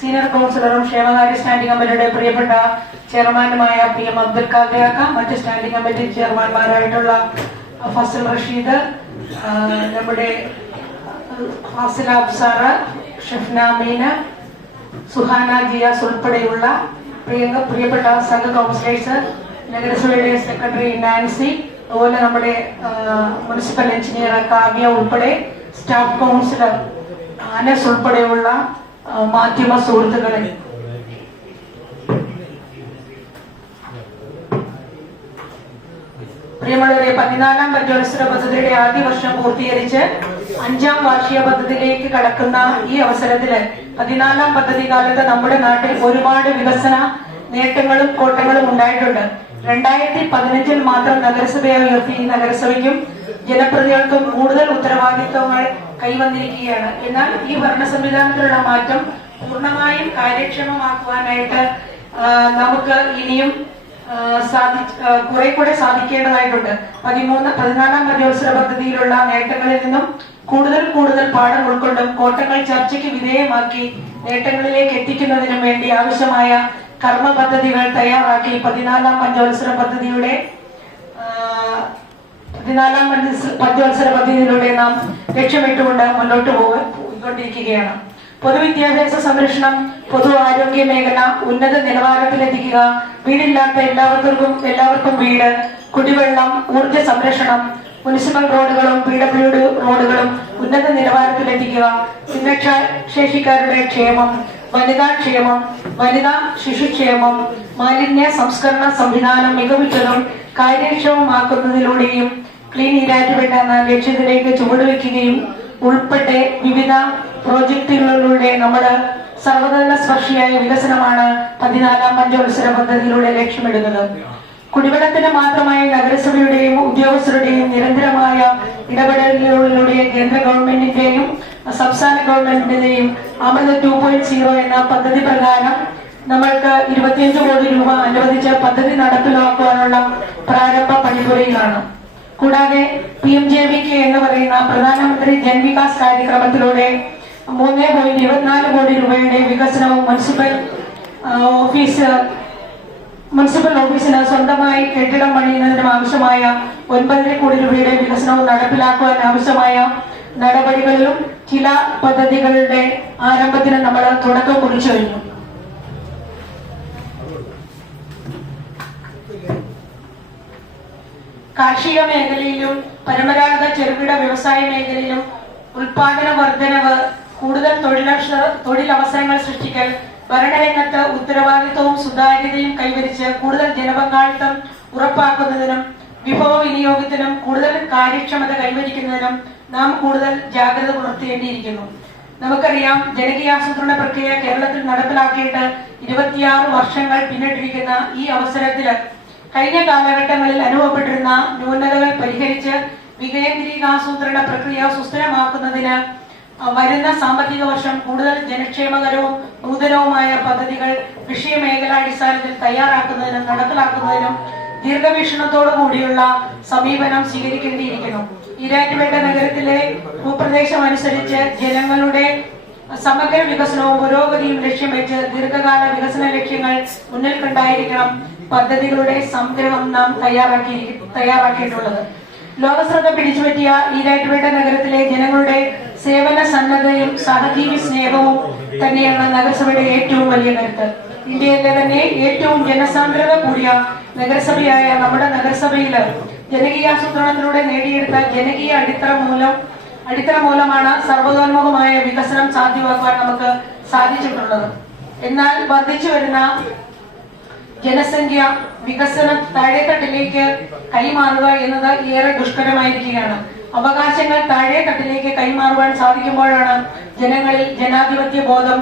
Senior കൗൺസിലറും ക്ഷേമകാര്യ standing കമ്മിറ്റിയുടെ പ്രിയപ്പെട്ട ചെയർമാനുമായ PM അബ്ദുൽ ഖാദിയാക്ക, മറ്റ് സ്റ്റാൻഡിംഗ് കമ്മിറ്റി ചെയർമാൻമാരായിട്ടുള്ള ഫസൽ റഷീദ്, നമ്മുടെ ഫാസില അബ്സാറ, ഷെഫ്ന മീന, സുഹാന ജിയാസ് ഉൾപ്പെടെയുള്ള പ്രിയപ്പെട്ട സംഘ കൗൺസിലേഴ്സ്, നഗരസഭയുടെ സെക്രട്ടറി നാൻസി, അതുപോലെ നമ്മുടെ മുനിസിപ്പൽ എഞ്ചിനീയർ കാവ്യ ഉൾപ്പെടെ സ്റ്റാഫ് കൗൺസിലർ അനസ് ഉൾപ്പെടെയുള്ള മാധ്യമ സുഹൃത്തുക്കളെ, പ്രിയമുള്ളവരെ, 14ാം പഞ്ചവത്സര പദ്ധതിയുടെ ആദ്യ വർഷം പൂർത്തീകരിച്ച് 5ാം വാർഷിക പദ്ധതിയിലേക്ക് കടക്കുന്ന ഈ അവസരത്തില് 14ാം പദ്ധതി കാലത്ത് നമ്മുടെ നാട്ടിൽ ഒരുപാട് വികസന നേട്ടങ്ങളും കോട്ടങ്ങളും ഉണ്ടായിട്ടുണ്ട്. 2015 മാത്രം നഗരസഭയെ ഉയർത്തി നഗരസഭയ്ക്കും ജനപ്രതിനിധികൾക്കും കൂടുതൽ ഉത്തരവാദിത്വങ്ങൾ കൈവന്നിരിക്കുകയാണ്. എന്നാൽ ഈ ഭരണ സംവിധാനത്തിലുള്ള മാറ്റം പൂർണ്ണമായും കാര്യക്ഷമമാക്കുവാനായിട്ട് നമുക്ക് ഇനിയും കുറെ കൂടെ സാധിക്കേണ്ടതായിട്ടുണ്ട്. 14ാം പഞ്ചവത്സര പദ്ധതിയിലുള്ള നേട്ടങ്ങളിൽ നിന്നും കൂടുതൽ പാഠം ഉൾക്കൊണ്ടും കോട്ടങ്ങൾ ചർച്ചയ്ക്ക് വിധേയമാക്കി നേട്ടങ്ങളിലേക്ക് എത്തിക്കുന്നതിനും വേണ്ടി ആവശ്യമായ കർമ്മ പദ്ധതികൾ തയ്യാറാക്കി 14ാം പഞ്ചവത്സര പദ്ധതിയിലൂടെ നാം ലക്ഷ്യമിട്ടുകൊണ്ട് മുന്നോട്ട് പോയിക്കൊണ്ടിരിക്കുകയാണ്. പൊതുവിദ്യാഭ്യാസ സംരക്ഷണം, പൊതു ആരോഗ്യ മേഖല ഉന്നത നിലവാരത്തിലെത്തിക്കുക, വീടില്ലാത്ത എല്ലാവർക്കും വീട്, കുടിവെള്ളം, ഊർജ സംരക്ഷണം, മുനിസിപ്പൽ റോഡുകളും PWD റോഡുകളും ഉന്നത നിലവാരത്തിലെത്തിക്കുക, ഭിന്നശേഷിക്കാരുടെ ക്ഷേമം, വനിതാക്ഷേമം, വനിതാ ശിശുക്ഷേമം, മാലിന്യ സംസ്കരണ സംവിധാനം മികവുറ്റതും കാര്യക്ഷമമാക്കുന്നതിലൂടെയും ക്ലീൻ ഈരാറ്റുപേട്ട എന്ന ലക്ഷ്യത്തിലേക്ക് ചുവടുവെക്കുകയും ഉൾപ്പെടെ വിവിധ പ്രോജക്ടുകളിലൂടെ നമ്മുടെ സർവതല സ്പർശിയായ വികസനമാണ് 14ാം പഞ്ചവത്സര പദ്ധതിയിലൂടെ ലക്ഷ്യമിടുന്നത്. കുടിവെള്ളത്തിന് മാത്രമായി നഗരസഭയുടെയും ഉദ്യോഗസ്ഥരുടെയും നിരന്തരമായ ഇടപെടലുകളിലൂടെ കേന്ദ്ര ഗവൺമെന്റിന്റെയും സംസ്ഥാന ഗവൺമെന്റിന്റെയും അമൃത് 2.0 എന്ന പദ്ധതി പ്രകാരം നമ്മൾക്ക് 25 കോടി രൂപ അനുവദിച്ച പദ്ധതി നടപ്പിലാക്കുവാനുള്ള പ്രാരംഭ പണിപുരയിലാണ്. കൂടാതെ PMJVK എന്ന് പറയുന്ന പ്രധാനമന്ത്രി ജൻവികാസ് കാര്യക്രമത്തിലൂടെ 3.24 കോടി രൂപയുടെ വികസനവും മുനിസിപ്പൽ ഓഫീസിന് സ്വന്തമായി കെട്ടിടം പണിയുന്നതിനും ആവശ്യമായ 9 കോടി രൂപയുടെ വികസനവും നടപ്പിലാക്കുവാൻ ആവശ്യമായ നടപടികളിലും ചില പദ്ധതികളുടെ ആരംഭത്തിന് നമ്മൾ തുടക്കം കുറിച്ചു കഴിഞ്ഞു. കാർഷിക മേഖലയിലും പരമ്പരാഗത ചെറുകിട വ്യവസായ മേഖലയിലും ഉൽപാദന വർധനവ്, കൂടുതൽ തൊഴിലവസരങ്ങൾ സൃഷ്ടിക്കൽ, ഭരണരംഗത്ത് ഉത്തരവാദിത്വവും സുതാര്യതയും കൈവരിച്ച് കൂടുതൽ ജനപങ്കാളിത്തം ഉറപ്പാക്കുന്നതിനും വിഭവ വിനിയോഗത്തിനും കൂടുതൽ കാര്യക്ഷമത കൈവരിക്കുന്നതിനും നാം കൂടുതൽ ജാഗ്രത പുലർത്തേണ്ടിയിരിക്കുന്നു. നമുക്കറിയാം, ജനകീയാസൂത്രണ പ്രക്രിയ കേരളത്തിൽ നടപ്പിലാക്കിയിട്ട് 26 വർഷങ്ങൾ പിന്നിട്ടിരിക്കുന്ന ഈ അവസരത്തിൽ കഴിഞ്ഞ കാലഘട്ടങ്ങളിൽ അനുഭവപ്പെട്ടിരുന്ന ന്യൂനതകൾ പരിഹരിച്ച് വികേന്ദ്രീകാസൂത്രണ പ്രക്രിയ സുസ്ഥിരമാക്കുന്നതിന് വരുന്ന സാമ്പത്തിക വർഷം കൂടുതൽ ജനക്ഷേമകരവും നൂതനവുമായ പദ്ധതികൾ വിഷയമേഖലാടിസ്ഥാനത്തിൽ തയ്യാറാക്കുന്നതിനും നടപ്പിലാക്കുന്നതിനും ദീർഘവീക്ഷണത്തോടു കൂടിയുള്ള സമീപനം സ്വീകരിക്കേണ്ടിയിരിക്കുന്നു. ഈരാറ്റുപേട്ട നഗരത്തിലെ ഭൂപ്രദേശം അനുസരിച്ച് ജനങ്ങളുടെ സമഗ്ര വികസനവും പുരോഗതിയും ലക്ഷ്യം വെച്ച് ദീർഘകാല വികസന ലക്ഷ്യങ്ങൾ മുന്നിൽ കണ്ടായിരിക്കണം പദ്ധതികളുടെ സംഗ്രഹം നാം തയ്യാറാക്കിയിട്ടുള്ളത്. ലോകശ്രദ്ധ പിടിച്ചുപറ്റിയ ഈരാറ്റുപേട്ട നഗരത്തിലെ ജനങ്ങളുടെ സേവന സന്നദ്ധയും സഹജീവി സ്നേഹവും തന്നെയാണ് നഗരസഭയുടെ ഏറ്റവും വലിയ കരുത്ത്. ഇന്ത്യയിലെ തന്നെ ഏറ്റവും ജനസാന്ദ്രത കൂടിയ നഗരസഭയായ നമ്മുടെ നഗരസഭയില് ജനകീയാസൂത്രണത്തിലൂടെ നേടിയെടുത്ത ജനകീയ അടിത്തറ മൂലമാണ് സർവതോന്മുഖമായ വികസനം സാധ്യമാക്കുവാൻ നമുക്ക് സാധിച്ചിട്ടുള്ളത്. എന്നാൽ വർദ്ധിച്ചു വരുന്ന ജനസംഖ്യ വികസന താഴെത്തട്ടിലേക്ക് കൈമാറുക എന്നത് ഏറെ ദുഷ്കരമായിരിക്കുകയാണ്. അവകാശങ്ങൾ താഴെത്തട്ടിലേക്ക് കൈമാറുവാൻ സാധിക്കുമ്പോഴാണ് ജനങ്ങളിൽ ജനാധിപത്യ ബോധം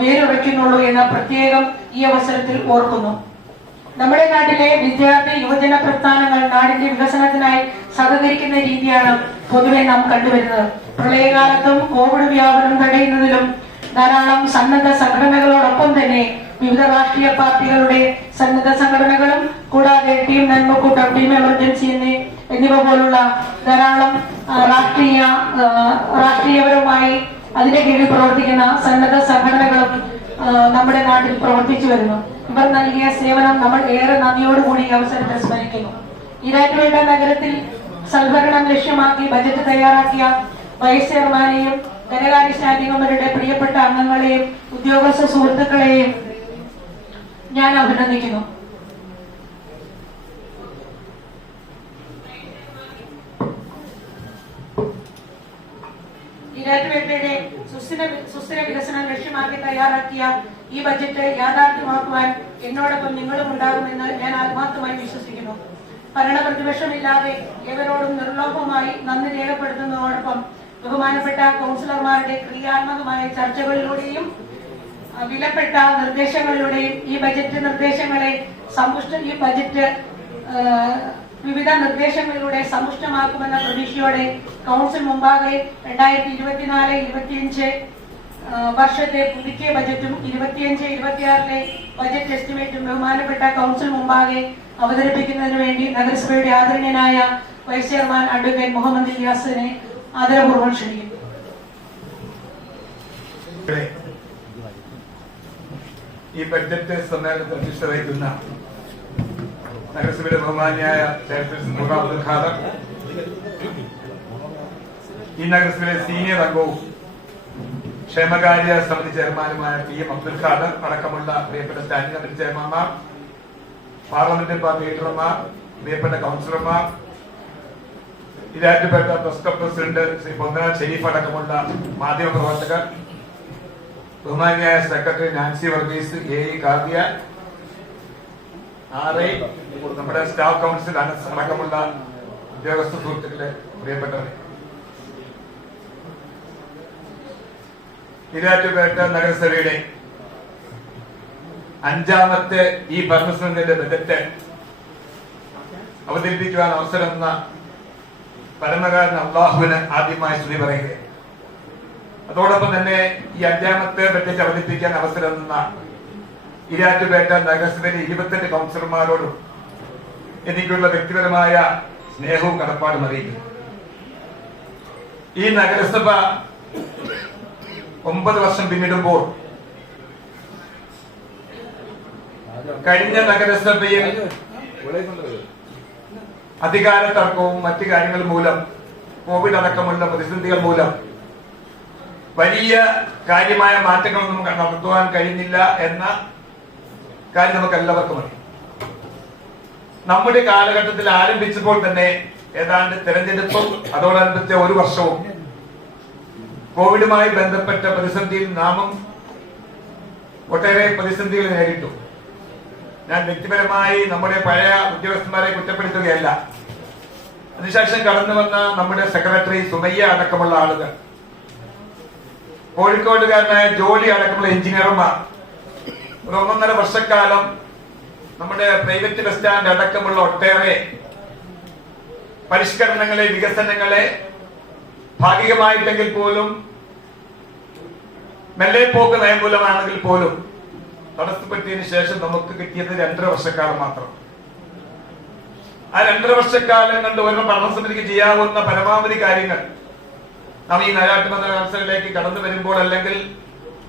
വേരുറയ്ക്കുന്നുള്ളൂ എന്ന് പ്രത്യേകം ഈ അവസരത്തിൽ ഓർക്കുന്നു. നമ്മുടെ നാട്ടിലെ വിദ്യാർത്ഥി യുവജന പ്രസ്ഥാനങ്ങൾ നാടിന്റെ വികസനത്തിനായി സഹകരിക്കുന്ന രീതിയാണ് പൊതുവെ നാം കണ്ടുവരുന്നത്. പ്രളയകാലത്തും കോവിഡ് വ്യാപനം തടയുന്നതിലും ധാരാളം സന്നദ്ധ സംഘടനകളോടൊപ്പം തന്നെ വിവിധ രാഷ്ട്രീയ പാർട്ടികളുടെ സന്നദ്ധ സംഘടനകളും കൂടാതെ ടീം നന്മക്കൂട്ടം, ടീം എമർജൻസി എന്നിവ പോലുള്ള ധാരാളം രാഷ്ട്രീയപരമായി അതിന്റെ കീഴിൽ പ്രവർത്തിക്കുന്ന സന്നദ്ധ സംഘടനകളും വരുന്നു. ഇവർ നൽകിയ സേവനം നമ്മൾ ഏറെ നന്ദിയോടുകൂടി ഈ അവസരത്തിൽ സ്മരിക്കുന്നു. ഈരാറ്റുപേട്ട നഗരത്തിൽ സൽഭരണം ലക്ഷ്യമാക്കി ബജറ്റ് തയ്യാറാക്കിയ വൈസ് ചെയർമാനെയും ധനകാര്യ സ്റ്റാൻഡിംഗ് കമ്മിറ്റിയുടെ പ്രിയപ്പെട്ട അംഗങ്ങളെയും ഉദ്യോഗസ്ഥ സുഹൃത്തുക്കളെയും ഞാൻ അഭിനന്ദിക്കുന്നു. ഈരാറ്റുപേട്ടയുടെ സുസ്ഥിര വികസനം ലക്ഷ്യമാക്കി തയ്യാറാക്കിയ ഈ ബജറ്റ് യാഥാർത്ഥ്യമാക്കുവാൻ എന്നോടൊപ്പം നിങ്ങളും ഉണ്ടാകുമെന്ന് ഞാൻ ആത്മാർത്ഥമായി വിശ്വസിക്കുന്നു. ഭരണപ്രതിപക്ഷമില്ലാതെ ഏവരോടും നിർലോഭമായി നന്ദി രേഖപ്പെടുത്തുന്നതോടൊപ്പം ബഹുമാനപ്പെട്ട കൌൺസിലർമാരുടെ ക്രിയാത്മകമായ ചർച്ചകളിലൂടെയും വിലപ്പെട്ട നിർദ്ദേശങ്ങളിലൂടെയും ഈ ബജറ്റ് വിവിധ നിർദ്ദേശങ്ങളിലൂടെ സമ്പുഷ്ടമാക്കുമെന്ന പ്രതീക്ഷയോടെ കൌൺസിൽ മുമ്പാകെ 2024-25 വർഷത്തെ പുതുക്കിയ ബജറ്റും 25-26 ബജറ്റ് എസ്റ്റിമേറ്റും ബഹുമാനപ്പെട്ട കൌൺസിൽ മുമ്പാകെ അവതരിപ്പിക്കുന്നതിന് വേണ്ടി നഗരസഭയുടെ ആദരണീയനായ വൈസ് ചെയർമാൻ അഡ്വക്കേറ്റ് മുഹമ്മദ് ഇലിയാസിനെ ആദരപൂർവ്വം ക്ഷണിക്കുന്നു. ഈ ബഡ്ജറ്റ് സമ്മേളനത്തിൽ അധ്യക്ഷത വഹിക്കുന്ന നഗരസഭയുടെ ബഹുമാന്യായ ചെയർപേഴ്സൺ അബ്ദുൽ ഖാദർ, ഈ നഗരസഭയിലെ സീനിയർ അംഗവും ക്ഷേമകാര്യ സമിതി ചെയർമാനുമായ PM അബ്ദുൽ ഖാദർ അടക്കമുള്ള പ്രിയപ്പെട്ട സ്റ്റാൻഡിംഗ് കമ്മിറ്റി ചെയർമാൻമാർ, പാർലമെന്റ് പാർട്ടി ലീഡർമാർ, പ്രിയപ്പെട്ട കൌൺസിലർമാർ, Erattupetta press club president Shri Ponnaran Sharif അടക്കമുള്ള മാധ്യമപ്രവർത്തകർ, ബഹുമാന്യായ secretary Nancy Varghese, AE Kavya, RI, നമ്മുടെ സ്റ്റാഫ് കൌൺസിൽ അടക്കമുള്ള ഉദ്യോഗസ്ഥ സുഹൃത്തുക്കളെ, പ്രിയപ്പെട്ടവരെ, ഈരാറ്റുപേട്ട നഗരസഭയുടെ 5ാമത്തെ ഈ ഭരണസമിതിയുടെ ബജറ്റ് അവതരിപ്പിക്കുവാൻ അവസരം എന്ന പരമകാരൻ അള്ളാഹുവിന് ആദ്യമായി സ്തുതി പറയുകയാണ്. അതോടൊപ്പം തന്നെ ഈ 5ാമത്തെ ബജറ്റ് അവതരിപ്പിക്കാൻ അവസരം എന്ന ഈരാറ്റുപേട്ട നഗരസഭയിലെ 28 കൌൺസിലർമാരോടും എനിക്കുള്ള വ്യക്തിപരമായ സ്നേഹവും കടപ്പാടും അറിയിക്കുന്നു. ഈ നഗരസഭ 9 വർഷം പിന്നിടുമ്പോൾ കഴിഞ്ഞ നഗരസഭയിൽ അധികാര തർക്കവും മറ്റു കാര്യങ്ങൾ മൂലം, കോവിഡ് അടക്കമുള്ള പ്രതിസന്ധികൾ മൂലം വലിയ കാര്യമായ മാറ്റങ്ങളൊന്നും നടത്തുവാൻ കഴിഞ്ഞില്ല എന്ന കാര്യം നമുക്ക് എല്ലാവർക്കും അറിയാം. നമ്മുടെ കാലഘട്ടത്തിൽ ആരംഭിച്ചപ്പോൾ തന്നെ ഏതാണ്ട് തെരഞ്ഞെടുപ്പും അതോടനുബന്ധിച്ച 1 വർഷവും കോവിഡുമായി ബന്ധപ്പെട്ട പ്രതിസന്ധിയിൽ നാമും ഒട്ടേറെ പ്രതിസന്ധികൾ നേരിട്ടു. ഞാൻ വ്യക്തിപരമായി നമ്മുടെ പഴയ ഉദ്യോഗസ്ഥന്മാരെ കുറ്റപ്പെടുത്തുകയല്ല. അതിനുശേഷം കടന്നു വന്ന നമ്മുടെ സെക്രട്ടറി സുമയ്യ അടക്കമുള്ള ആളുകൾ, കോഴിക്കോടുകാരനായ ജോലി അടക്കമുള്ള എഞ്ചിനീയർമാർ 1.5 വർഷക്കാലം നമ്മുടെ പ്രൈവറ്റ് ബസ് സ്റ്റാൻഡ് അടക്കമുള്ള ഒട്ടേറെ പരിഷ്കരണങ്ങളെ, വികസനങ്ങളെ ഭാഗികമായിട്ടെങ്കിൽ പോലും മെല്ലെപ്പോക്ക് നയം മൂലമാണെങ്കിൽ പോലും തടസ്സപ്പെടുത്തിയതിനു ശേഷം നമുക്ക് കിട്ടിയത് 2.5 വർഷക്കാലം മാത്രം. ആ 2.5 വർഷക്കാലം കൊണ്ട് ഒരു ഭരണസമിതിക്ക് ചെയ്യാവുന്ന പരമാവധി കാര്യങ്ങൾ നാം ഈ നഗരാട്ടുമത കൗൺസിലിലേക്ക് കടന്നു വരുമ്പോൾ, അല്ലെങ്കിൽ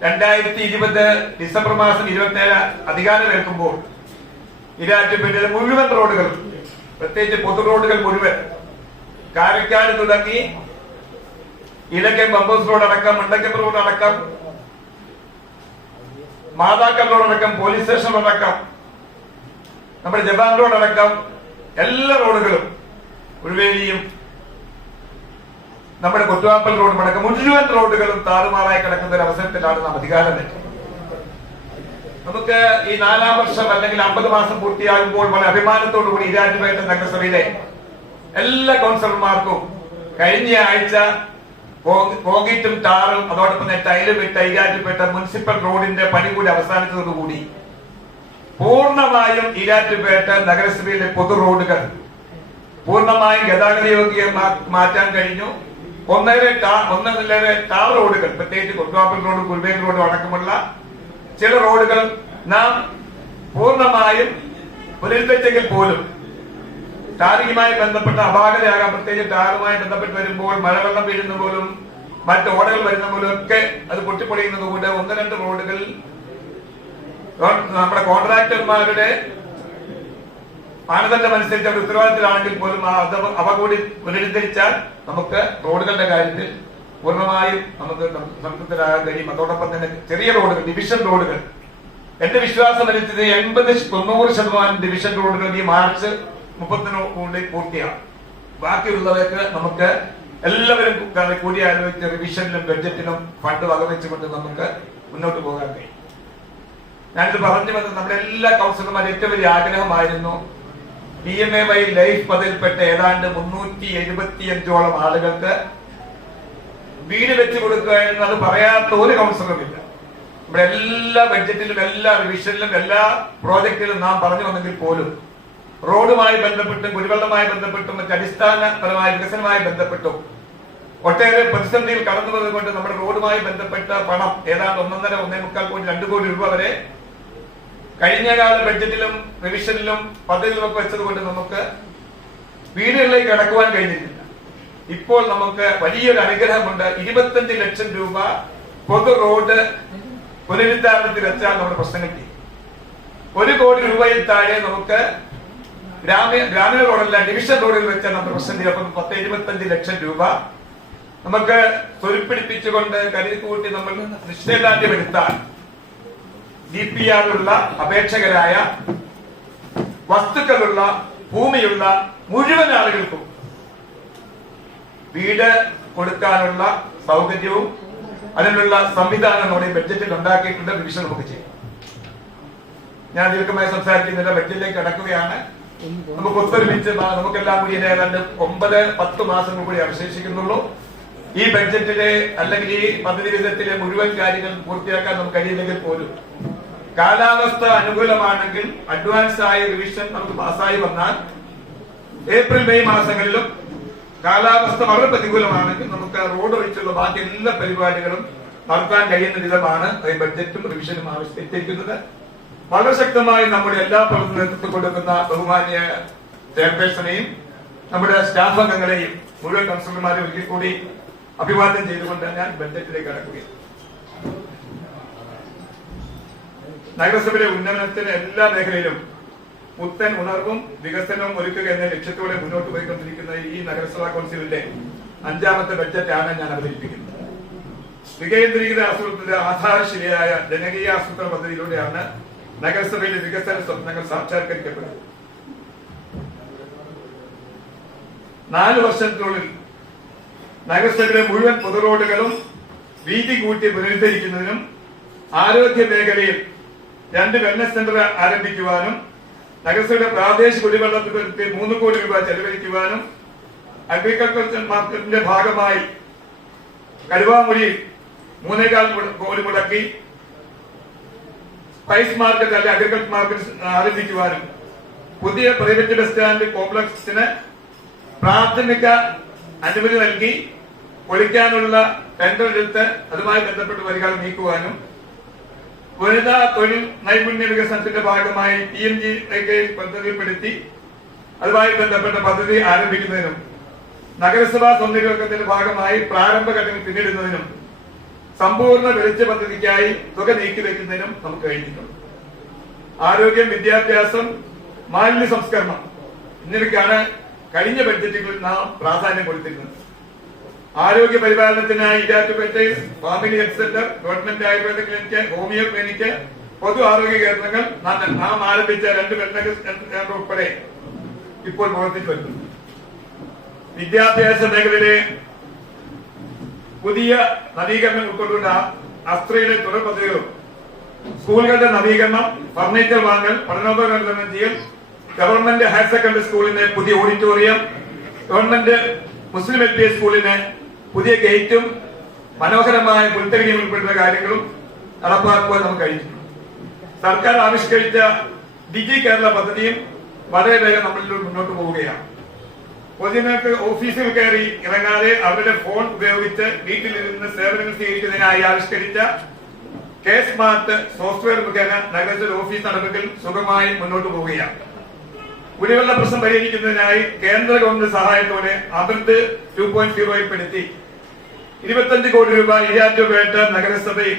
2020 ഡിസംബർ മാസം 27 അധികാരമേൽക്കുമ്പോൾ ഈരാറ്റുപേട്ടയിലെ മുഴുവൻ റോഡുകളും, പ്രത്യേകിച്ച് പൊതു റോഡുകൾ മുഴുവൻ, കാരക്കാട് തുടങ്ങി ഇലക്കൻ ബംബോസ് റോഡ് അടക്കം, മുണ്ടക്കൽ റോഡ് അടക്കം, മാതാക്കൽ റോഡ് അടക്കം, പോലീസ് സ്റ്റേഷൻ അടക്കം, നമ്മുടെ ജപ്പാൻ റോഡ് അടക്കം എല്ലാ റോഡുകളും, ഉൾവേലിയും നമ്മുടെ കൊറ്റുവാപ്പൽ റോഡും അടക്കം മുഴുവൻ റോഡുകളും താറുമാറായി കിടക്കുന്ന ഒരു അവസരത്തിലാണ് നാം അധികാരം നേടുന്നത്. നമുക്ക് ഈ 4ാം വർഷം അല്ലെങ്കിൽ 50 മാസം പൂർത്തിയാകുമ്പോൾ വളരെ അഭിമാനത്തോടുകൂടി ഈരാറ്റുപേട്ട നഗരസഭയിലെ എല്ലാ കൌൺസിലർമാർക്കും കഴിഞ്ഞ ആഴ്ച കോൺക്രീറ്റും ടാറും അതോടൊപ്പം തന്നെ ടൈലും ഇട്ട ഈരാറ്റുപേട്ട മുനിസിപ്പൽ റോഡിന്റെ പണി കൂടി അവസാനിച്ചതോടുകൂടി പൂർണ്ണമായും ഈരാറ്റുപേട്ട നഗരസഭയിലെ പൊതു റോഡുകൾ പൂർണ്ണമായും ഗതാഗത യോഗ്യം മാറ്റാൻ കഴിഞ്ഞു. 1.5 ടാർ റോഡുകൾ, പ്രത്യേകിച്ച് കൊട്ടുവാപ്പൽ റോഡും കുൽബേൽ റോഡും അടക്കമുള്ള ചില റോഡുകൾ നാം പൂർണ്ണമായും പുനരുദ്ധരിച്ചെങ്കിൽ പോലും ടാറിങ്ങുമായി ബന്ധപ്പെട്ട അപാകതയാകാം. പ്രത്യേകിച്ച് ടാറുമായി ബന്ധപ്പെട്ട് വരുമ്പോൾ മഴവെള്ളം വീഴുന്ന പോലും മറ്റ് ഓടകൾ വരുന്ന പോലും ഒക്കെ അത് പൊട്ടിപ്പൊളിയുന്നത് കൊണ്ട് 1-2 റോഡുകൾ നമ്മുടെ കോൺട്രാക്ടർമാരുടെ മാനദണ്ഡം അനുസരിച്ച് അവർ ഉത്തരവാദിത്തത്തിലാണെങ്കിൽ പോലും അവ കൂടി പുനരുദ്ധരിച്ചാൽ നമുക്ക് റോഡുകളുടെ കാര്യത്തിൽ പൂർണ്ണമായും നമുക്ക് സംതൃപ്തരാകാൻ കഴിയും. അതോടൊപ്പം തന്നെ ചെറിയ റോഡുകൾ, ഡിവിഷൻ റോഡുകൾ, എന്റെ വിശ്വാസം അനുസരിച്ച് 80-90% ഡിവിഷൻ റോഡുകൾ ഈ മാർച്ച് 30 പൂർത്തിയാകും. ബാക്കിയുള്ളവർക്ക് നമുക്ക് എല്ലാവരും കൂടി ആലോചിച്ച് റിവിഷനിലും ബഡ്ജറ്റിലും ഫണ്ട് വകവെച്ചുകൊണ്ട് നമുക്ക് മുന്നോട്ട് പോകാൻ കഴിയും. ഞാനിത് പറഞ്ഞു വന്നത് നമ്മുടെ എല്ലാ കൗൺസിലർമാരും ഏറ്റവും വലിയ ആഗ്രഹമായിരുന്നു PMAY ലൈഫ് പദ്ധതിയിൽപ്പെട്ട ഏതാണ്ട് 375ഓളം ആളുകൾക്ക് വീട് വെച്ച് കൊടുക്കുക എന്നത് പറയാത്ത ഒരു കൗൺസിലറുമില്ല. ഇവിടെ എല്ലാ ബഡ്ജറ്റിലും എല്ലാ റിവിഷനിലും എല്ലാ പ്രോജക്റ്റിലും നാം പറഞ്ഞു വന്നെങ്കിൽ പോലും റോഡുമായി ബന്ധപ്പെട്ടും കുടിവെള്ളവുമായി ബന്ധപ്പെട്ടും മറ്റ് അടിസ്ഥാനപരമായ വികസനവുമായി ബന്ധപ്പെട്ടും ഒട്ടേറെ പ്രതിസന്ധിയിൽ കടന്നു വന്നതുകൊണ്ട് നമ്മുടെ റോഡുമായി ബന്ധപ്പെട്ട പണം ഏതാണ്ട് 1.5-1.25 കോടി 2 കോടി രൂപ വരെ കഴിഞ്ഞകാല ബഡ്ജറ്റിലും റിവിഷനിലും പദ്ധതിയിലുമൊക്കെ വെച്ചതുകൊണ്ട് നമുക്ക് വീടുകളിലേക്ക് കടക്കുവാൻ കഴിഞ്ഞിട്ടില്ല. ഇപ്പോൾ നമുക്ക് വലിയൊരു അനുഗ്രഹമുണ്ട്. 25 ലക്ഷം രൂപ പൊതു റോഡ് പുനരുദ്ധാരണത്തിൽ വെച്ചാൽ നമ്മുടെ പ്രശ്നങ്ങൾ ചെയ്യും. 1 കോടി രൂപയിൽ താഴെ നമുക്ക് ഗ്രാമീണ റോഡല്ല ഡിവിഷൻ റോഡിൽ വെച്ചാൽ നമ്മുടെ പ്രശ്നം ചെയ്യും. അപ്പം 10-25 ലക്ഷം രൂപ നമുക്ക് സ്വരുപ്പിടിപ്പിച്ചുകൊണ്ട് കരുതിക്കൂട്ടി നമ്മൾ നിശ്ചയദാർഢ്യം എടുത്താൽ DPR ഉള്ള അപേക്ഷകരായ വസ്തുക്കളുള്ള ഭൂമിയുള്ള മുഴുവൻ ആളുകൾക്കും വീട് കൊടുക്കാനുള്ള സൗകര്യവും അതിനുള്ള സംവിധാനം നമ്മുടെ ബഡ്ജറ്റിൽ ഉണ്ടാക്കിയിട്ടുണ്ട്. റിവിഷൻ നമുക്ക് ചെയ്യും. ഞാൻ ദീർഘമായി സംസാരിക്കുന്നില്ല, ബഡ്ജറ്റിലേക്ക് കടക്കുകയാണ്. നമുക്ക് ഒത്തൊരുമിച്ച് നമുക്കെല്ലാം കൂടി ഏതാണ്ട് 9-10 മാസങ്ങൾ കൂടി അവശേഷിക്കുന്നുള്ളൂ. ഈ ബഡ്ജറ്റിലെ അല്ലെങ്കിൽ ഈ പദ്ധതി വിധത്തിലെ മുഴുവൻ കാര്യങ്ങൾ പൂർത്തിയാക്കാൻ നമുക്ക് കഴിയില്ലെങ്കിൽ പോലും കാലാവസ്ഥ അനുകൂലമാണെങ്കിൽ അഡ്വാൻസ് ആയ റിവിഷൻ നമുക്ക് പാസ്സായി വന്നാൽ ഏപ്രിൽ-മെയ് മാസങ്ങളിലും കാലാവസ്ഥ വളരെ പ്രതികൂലമാണെങ്കിൽ നമുക്ക് റോഡ് ഒഴിച്ചുള്ള ബാക്കി എല്ലാ പരിപാടികളും നടത്താൻ കഴിയുന്ന വിധമാണ് ഈ ബഡ്ജറ്റും റിവിഷനും ആവശ്യപ്പെട്ടിരിക്കുന്നത്. വളരെ ശക്തമായി നമ്മുടെ എല്ലാ പ്രവർത്തന നേതൃത്വം കൊടുക്കുന്ന ബഹുമാന്യ ചെയർപേഴ്സണെയും നമ്മുടെ സ്റ്റാഫ് അംഗങ്ങളെയും മുഴുവൻ കൗൺസിലർമാരെയും ഒരിക്കൽ കൂടി അഭിവാദ്യം ചെയ്തുകൊണ്ട് ഞാൻ ബഡ്ജറ്റിലേക്ക് കടക്കുകയാണ്. നഗരസഭയുടെ ഉന്നമനത്തിന് എല്ലാ മേഖലയിലും പുത്തൻ ഉണർവും വികസനവും ഒരുക്കുക എന്ന ലക്ഷ്യത്തോടെ മുന്നോട്ട് പോയിക്കൊണ്ടിരിക്കുന്ന ഈ നഗരസഭാ കൗൺസിലിന്റെ 5ാമത്തെ ബഡ്ജറ്റാണ് ഞാൻ അവതരിപ്പിക്കുന്നത്. വികേന്ദ്രീകൃത ആസൂത്രണത്തിന്റെ ആധാരശിലയായ ജനകീയ ആസൂത്രണ പദ്ധതിയിലൂടെയാണ് നഗരസഭയിലെ വികസന സ്വപ്നങ്ങൾ സാക്ഷാത്കരിക്കപ്പെടുന്നത്. 4 വർഷത്തിനുള്ളിൽ നഗരസഭയിലെ മുഴുവൻ പൊതുറോഡുകളും വീതി കൂട്ടി പുനരുദ്ധരിക്കുന്നതിനും ആരോഗ്യ മേഖലയിൽ 2 വെൽനസ് സെന്റർ ആരംഭിക്കുവാനും നഗരസഭയുടെ പ്രാദേശിക കുടിവെള്ളത്തിൽ 3 കോടി രൂപ ചെലവഴിക്കുവാനും അഗ്രികൾച്ചർ മാർക്കറ്റിന്റെ ഭാഗമായി കരുവാമുടിയിൽ 3.25 കോടി മുടക്കി സ്പൈസ് മാർക്കറ്റ് അല്ലെങ്കിൽ അഗ്രികൾച്ചർ മാർക്കറ്റ് ആരംഭിക്കുവാനും പുതിയ പ്രൈവറ്റ് ബസ് സ്റ്റാൻഡ് കോംപ്ലക്സിന് പ്രാഥമിക അനുമതി നൽകി പൊളിക്കാനുള്ള ടെൻഡർ എടുത്ത് അതുമായി ബന്ധപ്പെട്ട് പരിഹാരം നീക്കുവാനും വനിതാ തൊഴിൽ നൈപുണ്യ വികസനത്തിന്റെ ഭാഗമായി PMGK പദ്ധതിപ്പെടുത്തി അതുമായി ബന്ധപ്പെട്ട പദ്ധതി ആരംഭിക്കുന്നതിനും നഗരസഭാ സൗന്ദര്യവൽക്കരണത്തിന്റെ ഭാഗമായി പ്രാരംഭഘട്ടങ്ങൾ പിന്നിടുന്നതിനും സമ്പൂർണ്ണ വെളിച്ച പദ്ധതിക്കായി തുക നീക്കിവെക്കുന്നതിനും നമുക്ക് കഴിഞ്ഞിട്ടുണ്ട്. ആരോഗ്യം, വിദ്യാഭ്യാസം, മാലിന്യ സംസ്കരണം എന്നിവയ്ക്കാണ് കഴിഞ്ഞ ബഡ്ജറ്റുകളിൽ നാം പ്രാധാന്യം കൊടുത്തിരുന്നത്. ആരോഗ്യ പരിപാലനത്തിനായി ഇരാറ്റുപേട്ടയിൽ family health centre, government Ayurveda clinic, homeo clinic, പൊതു ആരോഗ്യ കേന്ദ്രങ്ങൾ നാം ആരംഭിച്ച 2 വെൽനസ് സെന്റർ ഉൾപ്പെടെ ഇപ്പോൾ പ്രവർത്തിച്ചു വരുന്നു. വിദ്യാഭ്യാസ മേഖലയിലെ പുതിയ നവീകരണം ഉൾക്കൊണ്ടുള്ള അസ്ത്രയുടെ തുടർ പദ്ധതികളും സ്കൂളുകളുടെ നവീകരണം, ഫർണിച്ചർ വാങ്ങൽ, പഠനോപകരണം ചെയ്യൽ, ഗവൺമെന്റ് ഹയർ സെക്കൻഡറി സ്കൂളിന് പുതിയ ഓഡിറ്റോറിയം, ഗവൺമെന്റ് മുസ്ലിം LP സ്കൂളിന് പുതിയ ഗേറ്റും മനോഹരമായ പുൽത്തരികയും ഉൾപ്പെടുന്ന കാര്യങ്ങളും നടപ്പാക്കുവാൻ നമുക്ക് കഴിഞ്ഞിട്ടുണ്ട്. സർക്കാർ ആവിഷ്കരിച്ച ഡിജി കേരള പദ്ധതിയും വളരെ വേഗം നമ്മളിലൂടെ മുന്നോട്ട് പോവുകയാണ്. പൊതുജനങ്ങൾക്ക് ഓഫീസിൽ കയറി ഇറങ്ങാതെ അവരുടെ ഫോൺ ഉപയോഗിച്ച് വീട്ടിലിരുന്ന് സേവനങ്ങൾ സ്വീകരിക്കുന്നതിനായി ആവിഷ്കരിച്ച സ്മാർട്ട് സോഫ്റ്റ്വെയർ മുഖേന നഗരസഭ ഓഫീസ് നടപടികൾ സുഗമമായി മുന്നോട്ട് പോവുകയാണ്. കുടിവെള്ള പ്രശ്നം പരിഹരിക്കുന്നതിനായി കേന്ദ്ര ഗവൺമെന്റ് സഹായത്തോടെ അമൃത് 2.0 പെടുത്തി 25 കോടി രൂപ ഇരാറ്റുപേട്ട നഗരസഭയിൽ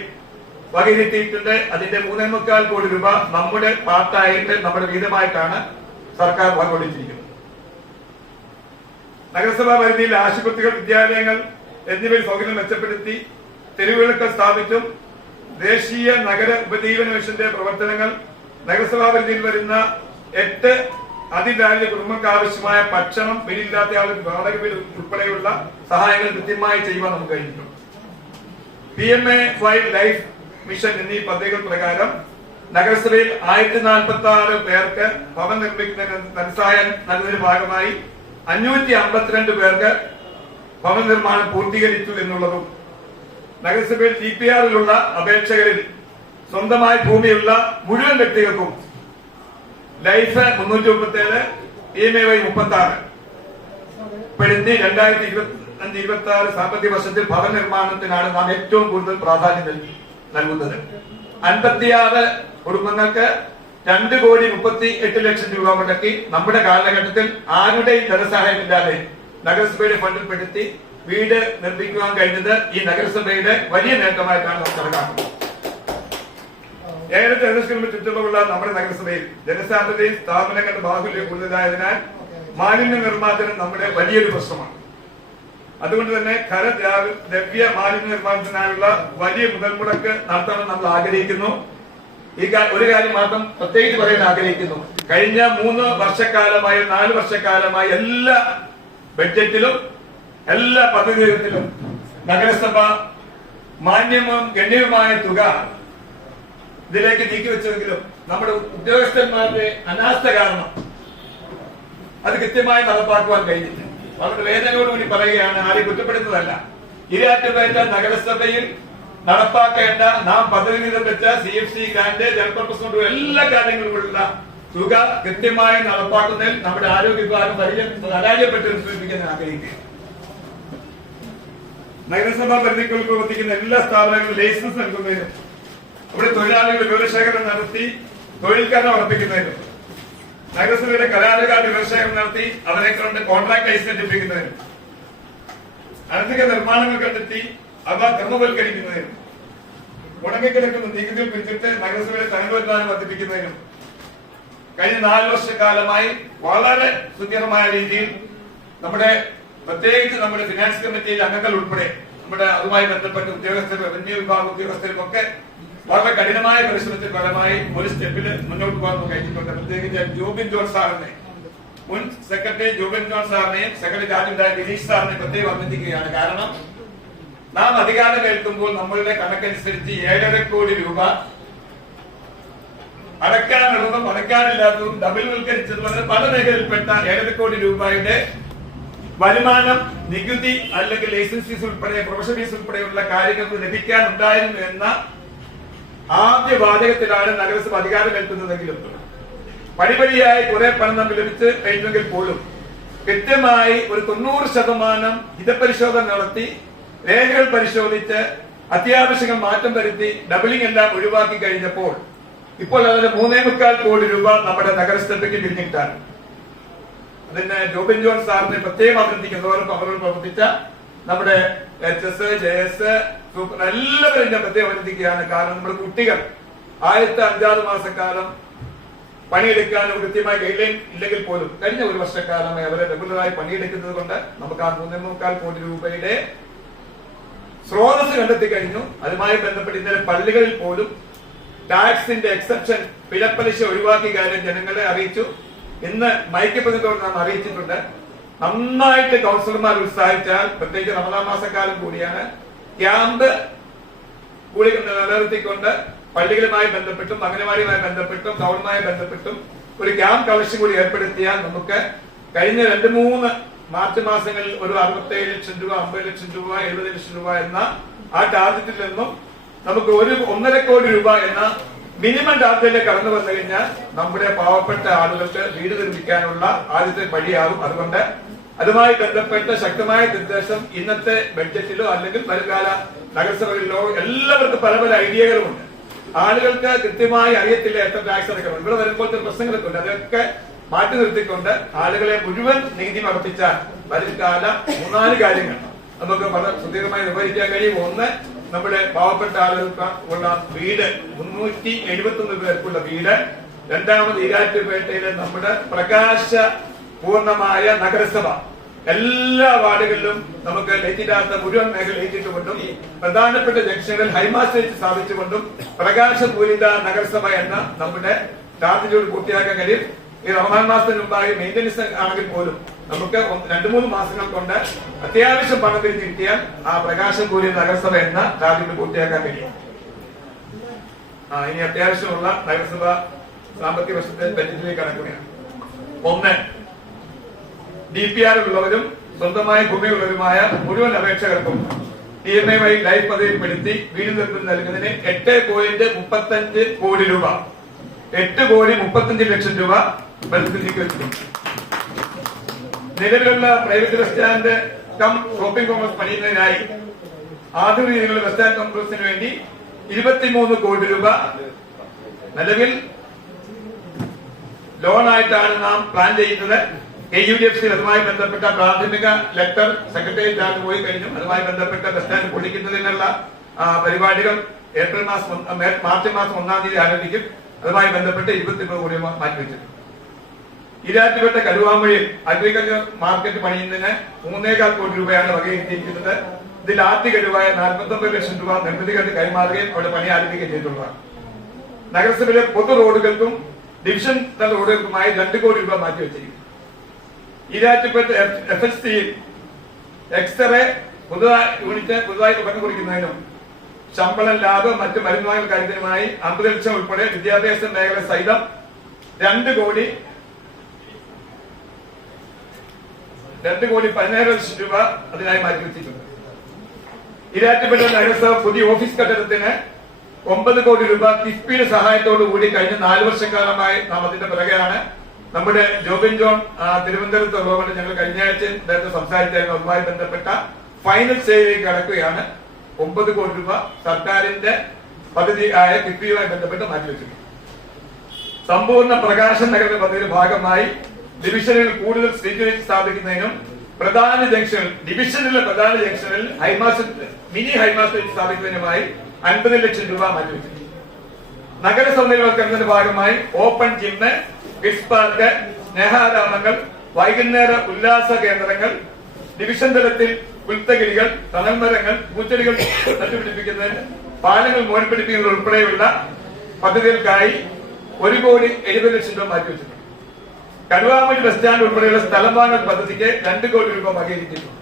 വകയിരുത്തിയിട്ടുണ്ട്. അതിന്റെ 3.25 കോടി രൂപ നമ്മുടെ പാർട്ടായിട്ട് നമ്മുടെ വീതമായിട്ടാണ് സർക്കാർ വകകൊടുത്തിരിക്കുന്നത്. നഗരസഭാ പരിധിയിൽ ആശുപത്രികൾ, വിദ്യാലയങ്ങൾ എന്നിവയിൽ സൗകര്യം മെച്ചപ്പെടുത്തി തെരുവുവിളക്ക് സ്ഥാപിച്ചും ദേശീയ നഗര ഉപജീവന മിഷന്റെ പ്രവർത്തനങ്ങൾ നഗരസഭാ പരിധിയിൽ വരുന്ന 8 അതിദാരിദ്ര്യ കുടുംബങ്ങൾക്ക് ആവശ്യമായ ഭക്ഷണം, വീടില്ലാത്ത ആളുകൾ വാടക വീട് ഉൾപ്പെടെയുള്ള സഹായങ്ങൾ കൃത്യമായി ചെയ്യുവാൻ നമുക്ക് കഴിഞ്ഞിട്ടുണ്ട്. PMA5 ലൈഫ് മിഷൻ എന്നീ പദ്ധതികൾ പ്രകാരം നഗരസഭയിൽ 1046 പേർക്ക് ഭവനം നിർമ്മിക്കുന്നതിന് ധനസഹായം നൽകുന്നതിന്റെ ഭാഗമായി 552 പേർക്ക് ഭവന നിർമ്മാണം പൂർത്തീകരിച്ചു എന്നുള്ളതും നഗരസഭയിൽ TPR-ലുള്ള അപേക്ഷകരിൽ സ്വന്തമായി ഭൂമിയുള്ള മുഴുവൻ വ്യക്തികൾക്കും ലൈഫ് 337, PMA5 36 പെടുത്തി 2025-26 സാമ്പത്തിക വർഷത്തിൽ ഭവന നിർമ്മാണത്തിനാണ് നാം ഏറ്റവും കൂടുതൽ പ്രാധാന്യം നൽകുന്നത്. 56 കുടുംബങ്ങൾക്ക് 2,38,00,000 രൂപ മുടക്കി നമ്മുടെ കാലഘട്ടത്തിൽ ആരുടെയും ധനസഹായമില്ലാതെ നഗരസഭയുടെ ഫണ്ടിൽ പെടുത്തി വീട് നിർമ്മിക്കുവാൻ കഴിഞ്ഞത് ഈ നഗരസഭയുടെ വലിയ നേട്ടമായിട്ടാണ് നമുക്ക് കണക്കാക്കുന്നത്. 7 ചതുരശ്ര കിലോമീറ്റർ ചുറ്റളവുള്ള നമ്മുടെ നഗരസഭയിൽ ജനസാന്ദ്രതയും സ്ഥാപനങ്ങളുടെ ബാഹുല്യം കൂടുതലായതിനാൽ മാലിന്യ നിർമ്മാർജ്ജനം നമ്മുടെ വലിയൊരു പ്രശ്നമാണ്. അതുകൊണ്ട് തന്നെ ദ്രവ്യ മാലിന്യ നിർമ്മാർജ്ജനത്തിനായുള്ള വലിയ മുതൽ മുടക്ക് നടത്തണം നമ്മൾ ആഗ്രഹിക്കുന്നു. ഒരു കാര്യം മാത്രം പ്രത്യേകിച്ച് പറയാൻ ആഗ്രഹിക്കുന്നു. കഴിഞ്ഞ 3 വർഷക്കാലമായി 4 വർഷക്കാലമായി എല്ലാ ബഡ്ജറ്റിലും എല്ലാ പദ്ധതികളിലും നഗരസഭ മാന്യവും ഗണ്യവുമായ തുക ഇതിലേക്ക് നീക്കിവെച്ചെങ്കിലും നമ്മുടെ ഉദ്യോഗസ്ഥന്മാരുടെ അനാസ്ഥ കാരണം അത് കൃത്യമായി നടപ്പാക്കുവാൻ കഴിഞ്ഞില്ല. അവരുടെ വേദനയോടുകൂടി പറയുകയാണ്, ആരെയും കുറ്റപ്പെടുന്നതല്ല. ഇരാറ്റുപേറ്റ നഗരസഭയിൽ നടപ്പാക്കേണ്ട നാം പദ്ധതികൾ വെച്ച CFC ഗ്രാന്റ്, ജനപർപ്പസ് കൊണ്ട് എല്ലാ കാര്യങ്ങളിലുള്ള തുക കൃത്യമായി നടപ്പാക്കുന്നതിൽ നമ്മുടെ ആരോഗ്യ വിഭാഗം പരാജയപ്പെട്ട് സൂചിപ്പിക്കാൻ ആഗ്രഹിക്കുക. നഗരസഭാ പരിധിക്കുള്ളിൽ പ്രവർത്തിക്കുന്ന എല്ലാ സ്ഥാപനങ്ങളും ലൈസൻസ് നൽകുന്നതിനും അവിടെ തൊഴിലാളികൾ വിവരശേഖരണം നടത്തി തൊഴിൽക്കാരെ ഉറപ്പിക്കുന്നതിനും നഗരസഭയുടെ കരാറുകാരുടെ വിവരശേഖരണം നടത്തി അവരെ കൊണ്ട് കോൺട്രാക്ട് ലൈസൻസ് ലഭിക്കുന്നതിനും അനധിക നിർമ്മാണങ്ങൾ കണ്ടെത്തി അവ ക്രമവൽക്കരിക്കുന്നതിനും മുടങ്ങിക്കിടക്കുന്ന നികുതികൾ പിരിച്ചിട്ട് നഗരസഭയുടെ തനതുവരുമാനം വർദ്ധിപ്പിക്കുന്നതിനും കഴിഞ്ഞ 4 വർഷക്കാലമായി വളരെ സുന്ദരമായ രീതിയിൽ നമ്മുടെ പ്രത്യേകിച്ച് നമ്മുടെ ഫിനാൻസ് കമ്മിറ്റിയിലെ അംഗങ്ങൾ ഉൾപ്പെടെ നമ്മുടെ അതുമായി ബന്ധപ്പെട്ട ഉദ്യോഗസ്ഥർ, റവന്യൂ വിഭാഗ ഉദ്യോഗസ്ഥരും ഒക്കെ വളരെ കഠിനമായ പരിശ്രമത്തിന്റെ ഫലമായി ഒരു സ്റ്റെപ്പിൽ മുന്നോട്ട് പോകാൻ കഴിഞ്ഞിട്ടുണ്ട്. പ്രത്യേകിച്ച് ജോബിൻ ജോൺ സാറിനെ, മുൻ സെക്രട്ടറി ജോബിൻ ജോൺ സാറിനെയും സെക്രട്ടറി രാജ്യണ്ടായ ദിനീഷ് സാറിനെയും പ്രത്യേകം അഭിനന്ദിക്കുകയാണ്. കാരണം നാം അധികാരമേൽക്കുമ്പോൾ നമ്മളുടെ കണക്കനുസരിച്ച് 7.5 കോടി രൂപ അടയ്ക്കാനുള്ളതും അടയ്ക്കാനില്ലാത്തതും ഡബിൾവൽക്കരിച്ചതുപോലെ പല മേഖലയിൽപ്പെട്ട 7.5 കോടി രൂപയുടെ വരുമാനം നികുതി അല്ലെങ്കിൽ ലൈസൻസ് ഫീസ് ഉൾപ്പെടെ പ്രൊഫഷണൽ ഫീസ് ഉൾപ്പെടെയുള്ള കാര്യങ്ങൾക്ക് ലഭിക്കാനുണ്ടായിരുന്നു എന്ന ആദ്യ വാചകത്തിലാണ് നഗരസഭ അധികാരമേൽക്കുന്നതെങ്കിലും പടിപടിയായി കുറെ പണം നമുക്ക് ലഭിച്ച് കഴിഞ്ഞെങ്കിൽ പോലും കൃത്യമായി ഒരു 90% ഹിതപരിശോധന നടത്തി രേഖകൾ പരിശോധിച്ച് അത്യാവശ്യങ്ങൾ മാറ്റം വരുത്തി ഡബിളിംഗ് എല്ലാം ഒഴിവാക്കി കഴിഞ്ഞപ്പോൾ ഇപ്പോൾ അതിന് 3.25 കോടി രൂപ നമ്മുടെ നഗരസഭയ്ക്ക് പിരിഞ്ഞിട്ടാണ്. അതിന് ജോബിൻ ജോൺ സാറിനെ പ്രത്യേകം അഭിനന്ദിക്കുന്നവരും അവരോട് പ്രവർത്തിച്ച നമ്മുടെ HS, JS, സൂപ്പർ എല്ലാവരും ഞാൻ പ്രത്യേകം അഭിനന്ദിക്കുകയാണ്. കാരണം നമ്മുടെ കുട്ടികൾ 5-6 മാസക്കാലം പണിയെടുക്കാനും കൃത്യമായി ഗൈഡ് ലൈൻ ഇല്ലെങ്കിൽ പോലും കഴിഞ്ഞ 1 വർഷക്കാലമായി അവരെ റെഗുലറായി പണിയെടുക്കുന്നത് കൊണ്ട് നമുക്ക് ആ 3.25 കോടി രൂപയുടെ സ്രോതസ് കണ്ടെത്തി കഴിഞ്ഞു. അതുമായി ബന്ധപ്പെട്ട് ഇന്നലെ പള്ളികളിൽ പോലും ടാക്സിന്റെ എക്സെപ്ഷൻ, പിഴപ്പലിശ ഒഴിവാക്കിയ കാര്യം ജനങ്ങളെ അറിയിച്ചു. ഇന്ന് മൈക്കപ്പതിനോട് നാം അറിയിച്ചിട്ടുണ്ട്. നന്നായിട്ട് കൗൺസിലർമാർ ഉത്സാഹിച്ചാൽ, പ്രത്യേകിച്ച് റമദാൻ മാസക്കാലം കൂടിയാണ്, ക്യാമ്പ് കൂടി നിലനിർത്തിക്കൊണ്ട് പള്ളികളുമായി ബന്ധപ്പെട്ടും അംഗനവാടിയുമായി ബന്ധപ്പെട്ടും ടൗണുമായി ബന്ധപ്പെട്ടും ഒരു ക്യാമ്പ് കളക്ഷൻ കൂടി ഏർപ്പെടുത്തിയാൽ നമുക്ക് കഴിഞ്ഞ 2-3 മാർച്ച് മാസങ്ങളിൽ ഒരു 67 ലക്ഷം രൂപ, 50 ലക്ഷം രൂപ, 70 ലക്ഷം രൂപ എന്ന ആ ടാർഗറ്റിൽ നിന്നും നമുക്ക് 1.5 കോടി രൂപ എന്ന മിനിമം ടാർഗറ്റിലേക്ക് കടന്നു വന്നു കഴിഞ്ഞാൽ നമ്മുടെ പാവപ്പെട്ട ആളുകൾക്ക് വീട് നിർമ്മിക്കാനുള്ള ആദ്യത്തെ പടിയാകും. അതുകൊണ്ട് അതുമായി ബന്ധപ്പെട്ട ശക്തമായ നിർദ്ദേശം ഇന്നത്തെ ബഡ്ജറ്റിലോ അല്ലെങ്കിൽ വരുംകാല നഗരസഭകളിലോ എല്ലാവർക്കും പല പല ഐഡിയകളുമുണ്ട്. ആളുകൾക്ക് കൃത്യമായി അറിയത്തില്ല എത്ര ടാക്സ് അടക്കണം. ഇവിടെ വരുമ്പോഴത്തെ പ്രശ്നങ്ങളൊക്കെ ഉണ്ട്. അതൊക്കെ മാറ്റി നിർത്തിക്കൊണ്ട് ആളുകളെ മുഴുവൻ നീതി നടത്തിച്ചാൽ വരുംകാല 3-4 കാര്യങ്ങൾ നമുക്ക് വളരെ സുദീർഘമായി നിർവഹിക്കാൻ കഴിയും. ഒന്ന്, നമ്മുടെ പാവപ്പെട്ട ആളുകൾക്ക് ഉള്ള വീട് 371 പേർക്കുള്ള വീട്. രണ്ടാമത് ഈരാറ്റുപേട്ടയിലെ നമ്മുടെ പ്രകാശ പൂർണ്ണമായ നഗരസഭ എല്ലാ വാർഡുകളിലും നമുക്ക് ലൈറ്റില്ലാത്ത മുഴുവൻ മേഖല ലൈറ്റിട്ടുകൊണ്ടും പ്രധാനപ്പെട്ട ജംഗ്ഷനുകളിൽ ഹൈമാസ്റ്റേജ് സ്ഥാപിച്ചുകൊണ്ടും പ്രകാശപൂരിത നഗരസഭ എന്ന നമ്മുടെ ടാർഗറ്റ് പൂർത്തിയാക്കാൻ കഴിയും. ഈ റമദാൻ മാസത്തിന് മുമ്പായി മെയിന്റനൻസ് ആണെങ്കിൽ പോലും നമുക്ക് 2-3 മാസങ്ങൾ കൊണ്ട് അത്യാവശ്യം പണം തിരിച്ചു കിട്ടിയാൽ ആ പ്രകാശപൂരിത നഗരസഭ എന്ന ടാർഗറ്റ് പൂർത്തിയാക്കാൻ കഴിയും. ഇനി അത്യാവശ്യമുള്ള നഗരസഭ സാമ്പത്തിക വർഷത്തെ ബജറ്റിലേക്ക് കടക്കുകയാണ്. 1. DPR ഉള്ളവരും സ്വന്തമായ ഭൂമിയുള്ളവരുമായ മുഴുവൻ അപേക്ഷകർക്കും TMA ലൈഫ് പദ്ധതിയിൽപ്പെടുത്തി വീട് നിർമ്മിതി നൽകുന്നതിന് 8.35 കോടി രൂപ 8,35 ലക്ഷം പരിസ്ഥിതിക്ക് വെച്ചിട്ടുണ്ട്. നിലവിലുള്ള private bus stand shopping complex പണിയുന്നതിനായി ആധുനിക രീതിയിലുള്ള ബസ് സ്റ്റാൻഡ് കോംപ്ലക്സിന് വേണ്ടി 23 കോടി രൂപ നിലവിൽ ലോണായിട്ടാണ് നാം പ്ലാൻ ചെയ്യുന്നത്. KUDFC അതുമായി ബന്ധപ്പെട്ട പ്രാഥമിക ലെറ്റർ സെക്രട്ടേറിയറ്റിലാണ് പോയി കഴിഞ്ഞു. അതുമായി ബന്ധപ്പെട്ട ബസ് സ്റ്റാൻഡ് പൊളിക്കുന്നതിനുള്ള പരിപാടികൾ മാർച്ച് മാസം 1-ാം തീയതി ആരംഭിക്കും. അതുമായി ബന്ധപ്പെട്ട് 23 കോടി രൂപ മാറ്റിവെച്ചിട്ടുണ്ട്. ഈരാറ്റുപേട്ട കരുവാമൊഴി അഗ്രികൾച്ചർ മാർക്കറ്റ് പണിയുന്നതിന് 3.25 കോടി രൂപയാണ് വകയിരുത്തിയിരിക്കുന്നത്. ഇതിൽ ആദ്യ ഗഡുവായ 49 ലക്ഷം രൂപ നിർമ്മിതികൾക്ക് കൈമാറുകയും അവിടെ പണി ആരംഭിക്കുകയും ചെയ്തിട്ടുള്ളതാണ്. നഗരസഭയിലെ പൊതു റോഡുകൾക്കും ഡിവിഷൻ തല റോഡുകൾക്കുമായി 2 കോടി രൂപ മാറ്റിവെച്ചിരിക്കുന്നു. ഈരാറ്റുപേട്ട FHC എക്സ്റേ യൂണിറ്റ് പുതുതായി തുറന്നു കുറിക്കുന്നതിനും ശമ്പളം, ലാഭം, മറ്റ് മരുന്നുവാങ്ങൽ കാര്യത്തിനുമായി 50 ലക്ഷം ഉൾപ്പെടെ വിദ്യാഭ്യാസ മേഖല സഹിതം 2,16 ലക്ഷം രൂപ അതിനായി മാറ്റിവെച്ചിട്ടുണ്ട്. ഈരാറ്റുപേട്ട നഗരസഭ പുതിയ ഓഫീസ് കെട്ടിടത്തിന് 9 കോടി രൂപ കിഫ്ബിയുടെ സഹായത്തോടുകൂടി കഴിഞ്ഞ 4 വർഷക്കാലമായി നാം അതിന്റെ പിറകെയാണ്. നമ്മുടെ ജോബിൻ ജോൺ തിരുവനന്തപുരത്ത് ഉള്ളതുകൊണ്ട് ഞങ്ങൾ കഴിഞ്ഞ ആഴ്ച നേരത്തെ സംസാരിച്ചായിരുന്നു. അതുമായി ബന്ധപ്പെട്ട ഫൈനൽ സ്റ്റേജിലേക്ക് കടക്കുകയാണ്. 9 കോടി രൂപ സർക്കാരിന്റെ പദ്ധതിയായ കിഫ്ബിയുമായി ബന്ധപ്പെട്ട് മാറ്റിവെച്ചിട്ടുണ്ട്. സമ്പൂർണ്ണ പ്രകാശ നഗര പദ്ധതിയുടെ ഭാഗമായി ഡിവിഷനുകൾ കൂടുതൽ സ്ട്രീറ്റ് ലൈറ്റ് സ്ഥാപിക്കുന്നതിനും പ്രധാന ജംഗ്ഷനിൽ ഡിവിഷനിലെ പ്രധാന ജംഗ്ഷനിൽ മിനി ഹൈമാസ്റ്റ് സ്ഥാപിക്കുന്നതിനുമായി 50 ലക്ഷം രൂപ മാറ്റിവെച്ചിട്ടുണ്ട്. നഗര സൗന്ദര്യവൽക്കരണത്തിന്റെ ഭാഗമായി ഓപ്പൺ ജിമ്മ്, കിഡ്സ് പാർക്ക്, സ്നേഹാരാമങ്ങൾ, വൈകുന്നേര ഉല്ലാസ കേന്ദ്രങ്ങൾ, ഡിവിഷൻ തലത്തിൽ പുൽത്തകിരികൾ, തണൽമരങ്ങൾ, പൂച്ചെടികൾ നട്ടുപിടിപ്പിക്കുന്നതിന് പാലങ്ങൾ മോടിപ്പിടിപ്പിക്കുന്നത് ഉൾപ്പെടെയുള്ള പദ്ധതികൾക്കായി 1,70 ലക്ഷം രൂപ മാറ്റിവെച്ചിട്ടുണ്ട്. കരുവാമൊഴി ബസ് സ്റ്റാൻഡ് ഉൾപ്പെടെയുള്ള സ്ഥലം വാങ്ങൽ പദ്ധതിക്ക് 2 കോടി രൂപ വകയിരുത്തിയിട്ടുണ്ട്.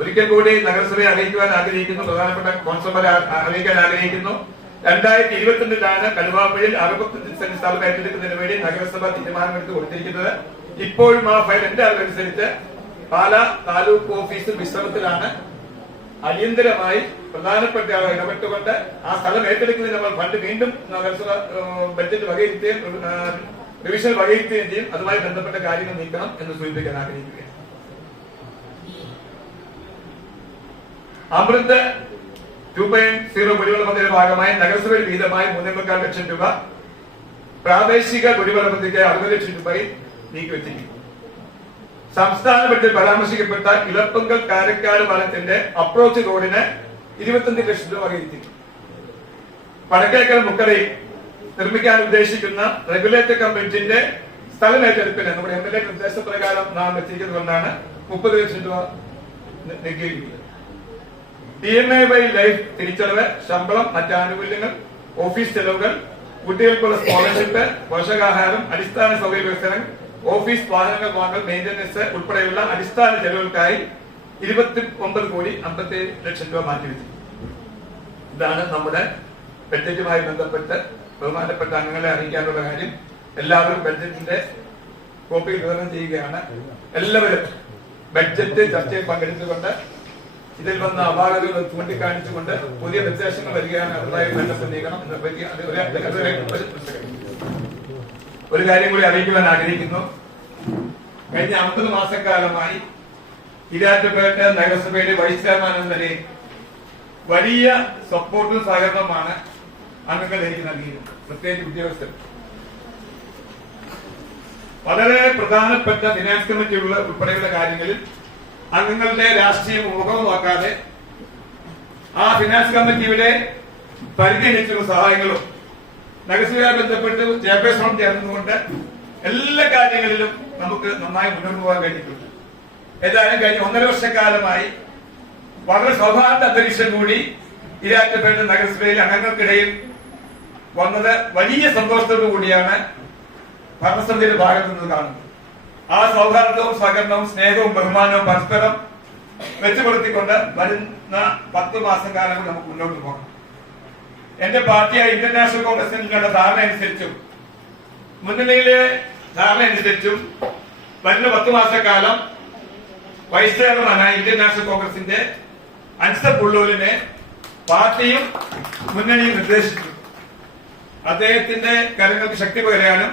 ഒരിക്കൽ കൂടി നഗരസഭയെ അറിയിക്കുവാൻ ആഗ്രഹിക്കുന്നു, പ്രധാനപ്പെട്ട കോൺസബറെ അറിയിക്കാൻ ആഗ്രഹിക്കുന്നു. 2022 കരുവാമൊഴിയിൽ 65 സെന്റ് സ്ഥലം ഏറ്റെടുക്കുന്നതിന് വേണ്ടി നഗരസഭ തീരുമാനമെടുത്ത് കൊടുത്തിരിക്കുന്നത്. ഇപ്പോഴും ആ ഫയൽ എന്റെ അറിവനുസരിച്ച് പാലാ താലൂക്ക് ഓഫീസിൽ വിശ്രമത്തിലാണ്. അടിയന്തരമായി പ്രധാനപ്പെട്ട ആളെ ഇടപെട്ടുകൊണ്ട് ആ സ്ഥലം ഏറ്റെടുക്കുന്നതിന് നമ്മൾ ഫണ്ട് വീണ്ടും നഗരസഭ ബഡ്ജറ്റ് വകയിരുത്തുകയും ഡിവിഷൻ വകയിരുത്തുകയും ചെയ്യും. അതുമായി ബന്ധപ്പെട്ട കാര്യങ്ങൾ നീക്കണം എന്ന് സൂചിപ്പിക്കാൻ ആഗ്രഹിക്കുകയാണ്. അമൃത് 2.0 കുടിവെള്ള പദ്ധതിയുടെ ഭാഗമായി നഗരസഭയിൽ വീതമായി 3.25 ലക്ഷം രൂപ, പ്രാദേശിക കുടിവെള്ള പദ്ധതിക്ക് 60 ലക്ഷം രൂപയിൽ നീക്കിവെച്ചിരിക്കുന്നു. സംസ്ഥാന ബഡ്ജറ്റിൽ പരാമർശിക്കപ്പെട്ട ഇളപ്പങ്കൽ കാരക്കാട് പാലത്തിന്റെ അപ്രോച്ച് റോഡിന് 25 ലക്ഷം രൂപ വകയിരുത്തിയിരുന്നു. വടക്കേക്കൽ മുക്കരയിൽ നിർമ്മിക്കാൻ ഉദ്ദേശിക്കുന്ന റെഗുലേറ്റർ കം ബ്രിഡ്ജിന്റെ സ്ഥലം ഏറ്റെടുപ്പിന് നമ്മുടെ MLA നിർദ്ദേശപ്രകാരം നാം എത്തിക്കുന്നതുകൊണ്ടാണ് 30 ലക്ഷം രൂപ നീക്കിയിരിക്കുന്നത്. TMA ലൈഫ് തിരിച്ചടവ്, ശമ്പളം, മറ്റ് ആനുകൂല്യങ്ങൾ, ഓഫീസ് ചെലവുകൾ, കുട്ടികൾക്കുള്ള സ്കോളർഷിപ്പ്, പോഷകാഹാരം, അടിസ്ഥാന സൗകര്യ വികസനം, ഓഫീസ് വാഹനങ്ങൾ വാങ്ങൽ, മെയിന്റനൻസ് ഉൾപ്പെടെയുള്ള അടിസ്ഥാന ചെലവുകൾക്കായി 29,57 ലക്ഷം രൂപ മാറ്റിവെച്ചു. ഇതാണ് നമ്മുടെ ബഡ്ജറ്റുമായി ബന്ധപ്പെട്ട് ബഹുമാനപ്പെട്ട അംഗങ്ങളെ അറിയിക്കാനുള്ള കാര്യം. എല്ലാവരും ബഡ്ജറ്റിന്റെ കോപ്പി വിതരണം ചെയ്യുകയാണ്. എല്ലാവരും ബഡ്ജറ്റ് ചർച്ചയിൽ പങ്കെടുത്തുകൊണ്ട് ഇതിൽ വന്ന അപാകതകൾ ചൂണ്ടിക്കാണിച്ചുകൊണ്ട് പുതിയ നിർദ്ദേശങ്ങൾ വരികയാണ്. അതുമായി ബന്ധപ്പെട്ട് നീക്കണം. ഒരു കാര്യം കൂടി അറിയിക്കുവാൻ ആഗ്രഹിക്കുന്നു. കഴിഞ്ഞ 50 മാസക്കാലമായി ഈരാറ്റുപേട്ട നഗരസഭയുടെ വൈസ് ചെയർമാൻ എന്ന നിലയിൽ വലിയ സപ്പോർട്ടും സഹകരണവുമാണ് അംഗങ്ങൾ എനിക്ക് നൽകിയിരുന്നത്. പ്രത്യേകിച്ച് ഉദ്യോഗസ്ഥർ വളരെ പ്രധാനപ്പെട്ട ഫിനാൻസ് കമ്മിറ്റി ഉൾപ്പെടെയുള്ള കാര്യങ്ങളിൽ അംഗങ്ങളുടെ രാഷ്ട്രീയം മുഖം നോക്കാതെ ആ ഫിനാൻസ് കമ്മിറ്റിയുടെ പരിഗണിച്ചുള്ള സഹായങ്ങളും നഗരസഭയുമായി ബന്ധപ്പെട്ട് ചെയർപേഴ്സണോട് ചേർന്നുകൊണ്ട് എല്ലാ കാര്യങ്ങളിലും നമുക്ക് നന്നായി മുന്നോട്ട് പോകാൻ കഴിഞ്ഞിട്ടുണ്ട്. ഏതായാലും കഴിഞ്ഞ 1.5 വർഷക്കാലമായി വളരെ സൗഹാർദ്ദ അന്തരീക്ഷം കൂടി ഈരാറ്റുപേട്ട നഗരസഭയിലെ അംഗങ്ങൾക്കിടയിൽ വന്നത് വലിയ സന്തോഷത്തോടു കൂടിയാണ് ഭരണസമിതിയുടെ ഭാഗത്തു നിന്ന് കാണുന്നത്. ആ സൗഹാർദ്ദവും സഹകരണവും സ്നേഹവും ബഹുമാനവും പരസ്പരം വെച്ചുപുലർത്തിക്കൊണ്ട് വരുന്ന 10 മാസം കാലം കൊണ്ട് നമുക്ക് മുന്നോട്ട് പോകണം. എന്റെ പാർട്ടിയായ ഇന്ത്യൻ നാഷണൽ കോൺഗ്രസിനുള്ള ധാരണ അനുസരിച്ചും മുന്നണിയിലെ ധാരണ അനുസരിച്ചും വരുന്ന 10 മാസക്കാലം വൈസ് ചെയർമാനായ ഇന്ത്യൻ നാഷണൽ കോൺഗ്രസിന്റെ അൻസർ പുള്ളൂരിനെ പാർട്ടിയും മുന്നണിയും നിർദ്ദേശിച്ചു. അദ്ദേഹത്തിന്റെ കാര്യങ്ങൾക്ക് ശക്തി പകരാനും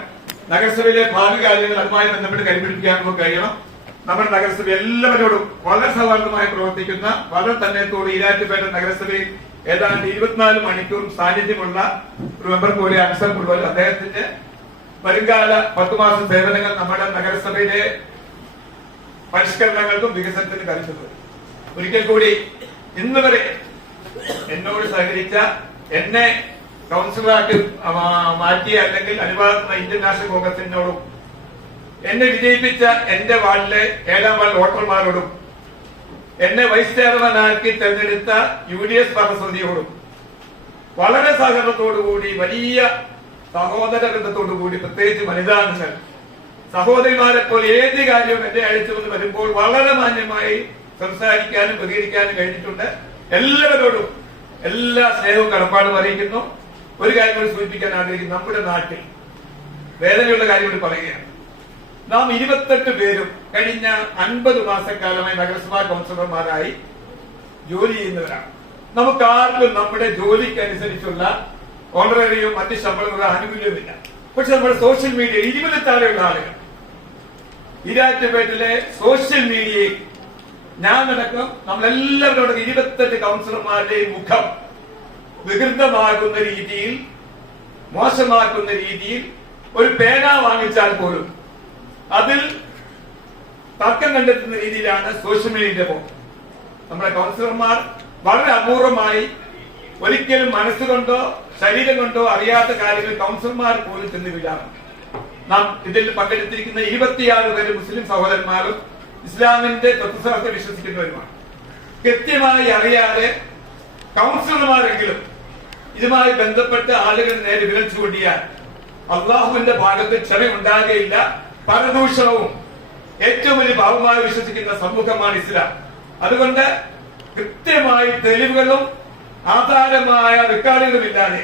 നഗരസഭയിലെ ഭാവി കാര്യങ്ങൾ അതുമായി ബന്ധപ്പെട്ട് കൈപിടിപ്പിക്കാനും നമുക്ക് കഴിയണം. നമ്മുടെ നഗരസഭ എല്ലാവരോടും വളരെ സൗഹാർദ്ദമായി പ്രവർത്തിക്കുന്ന വളരെ തന്നെത്തോട് ഈരാറ്റുപേട്ട നഗരസഭയിൽ ഏതാണ്ട് 24 മണിക്കൂർ സാന്നിധ്യമുള്ള ഒരു മെമ്പർ കൂടി അൻസർ പുള്ളൂർ. അദ്ദേഹത്തിന്റെ വരുംകാല 10 മാസം സേവനങ്ങൾ നമ്മുടെ നഗരസഭയിലെ പരിഷ്കരണങ്ങൾക്കും വികസനത്തിനും കഴിച്ചത്. ഒരിക്കൽ കൂടി ഇന്ന് വരെ എന്നോട് സഹകരിച്ച, എന്നെ കൗൺസിലറാക്കി മാറ്റിയ അല്ലെങ്കിൽ അനുവാദ ഇന്ത്യൻ നാഷണൽ കോൺഗ്രസിനോടും എന്നെ വിജയിപ്പിച്ച എന്റെ വാർഡിലെ 7ാം വാർഡ് വോട്ടർമാരോടും എന്നെ വൈസ് ചെയർമാനാക്കി തെരഞ്ഞെടുത്ത UDS ഭരണസമിതിയോടും വളരെ സഹകരണത്തോടുകൂടി വലിയ സഹോദര ബന്ധത്തോടുകൂടി പ്രത്യേകിച്ച് വനിതാംഗങ്ങൾ സഹോദരിമാരെ പോലെ ഏത് കാര്യവും എന്നെ അഴിച്ചുകൊണ്ട് വരുമ്പോൾ വളരെ മാന്യമായി സംസാരിക്കാനും പ്രതികരിക്കാനും കഴിഞ്ഞിട്ടുണ്ട്. എല്ലാവരോടും എല്ലാ സ്നേഹവും കടപ്പാടും അറിയിക്കുന്നു. ഒരു കാര്യം കൂടി സൂചിപ്പിക്കാൻ ആഗ്രഹിക്കുന്നു. നമ്മുടെ നാട്ടിൽ വേദനയുള്ള കാര്യം കൂടി പറയുകയാണ്. നാം 28 പേരും കഴിഞ്ഞ 50 മാസക്കാലമായി നഗരസഭാ കൗൺസിലർമാരായി ജോലി ചെയ്യുന്നവരാണ്. നമുക്ക് ആർക്കും നമ്മുടെ ജോലിക്കനുസരിച്ചുള്ള ഓണറേറിയും മറ്റ് ശമ്പളമുള്ള ആനുകൂല്യമില്ല. പക്ഷെ നമ്മുടെ സോഷ്യൽ മീഡിയ 20 താഴെയുള്ള ആളുകൾ ഈരാറ്റുപേട്ടിലെ സോഷ്യൽ മീഡിയയിൽ ഞാനടക്കം നമ്മളെല്ലാവരോടും 28 കൗൺസിലർമാരുടെയും മുഖം വികൃതമാകുന്ന രീതിയിൽ, മോശമാക്കുന്ന രീതിയിൽ ഒരു പേന വാങ്ങിച്ചാൽ പോലും അതിൽ തർക്കം കണ്ടെത്തുന്ന രീതിയിലാണ് സോഷ്യൽ മീഡിയയുടെ പോക്ക്. നമ്മുടെ കൗൺസിലർമാർ വളരെ അപൂർവമായി ഒരിക്കലും മനസ്സുകൊണ്ടോ ശരീരം കൊണ്ടോ അറിയാത്ത കാര്യങ്ങൾ കൗൺസിലർമാർ പോലും ചെന്നിവിടാണ്. നാം ഇതിൽ പങ്കെടുത്തിരിക്കുന്ന 26 പേര് മുസ്ലിം സഹോദരന്മാരും ഇസ്ലാമിന്റെ തത്വശാസ്ത്രത്തെ വിശ്വസിക്കുന്നവരുമാണ്. കൃത്യമായി അറിയാതെ കൗൺസിലർമാരെങ്കിലും ഇതുമായി ബന്ധപ്പെട്ട് ആളുകൾ നേരെ വിരൽ ചൂണ്ടിയാൽ അള്ളാഹുവിന്റെ ഭാഗത്ത് ക്ഷമയുണ്ടാകുകയില്ല. പരദൂഷണവും ഏറ്റവും വലിയ പാപമായി വിശ്വസിക്കുന്ന സമൂഹമാണ് ഇസ്ലാം. അതുകൊണ്ട് കൃത്യമായി തെളിവുകളും ആധാരമായ റെക്കോർഡുകളും ഇല്ലാതെ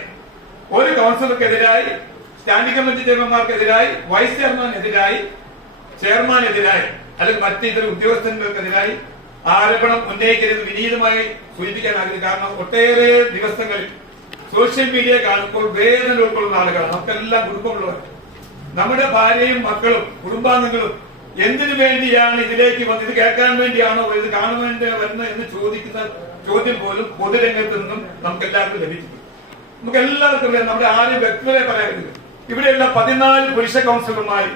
ഒരു കൗൺസിലർക്കെതിരായി, സ്റ്റാൻഡിംഗ് കമ്മിറ്റി ചെയർമാൻമാർക്കെതിരായി, വൈസ് ചെയർമാനെതിരായി, ചെയർമാനെതിരായി അല്ലെങ്കിൽ മറ്റിതര ഉദ്യോഗസ്ഥന്മാർക്കെതിരായി ആരോപണം ഉന്നയിക്കരുത് വിനീതമായി സൂചിപ്പിക്കാൻ ആഗ്രഹിക്കും. കാരണം ഒട്ടേറെ ദിവസങ്ങളിൽ സോഷ്യൽ മീഡിയ കാണുമ്പോൾ വേദന ഉൾക്കൊള്ളുന്ന ആളുകളാണ്. നമുക്കെല്ലാം കുടുംബമുള്ളവർ, നമ്മുടെ ഭാര്യയും മക്കളും കുടുംബാംഗങ്ങളും എന്തിനു വേണ്ടിയാണ് ഇതിലേക്ക് വന്നത്, ഇത് കേൾക്കാൻ വേണ്ടിയാണോ, ഇത് കാണാൻ വേണ്ടി വരുന്നത് എന്ന് ചോദിക്കുന്ന ചോദ്യം പോലും പൊതുരംഗത്ത് നിന്നും നമുക്ക് എല്ലാവർക്കും ലഭിച്ചിട്ടുണ്ട്. നമുക്ക് എല്ലാവർക്കും നമ്മുടെ ആരും വ്യക്തികളെ പറയരുത്. ഇവിടെയുള്ള 14 പുരുഷ കൗൺസിലർമാരും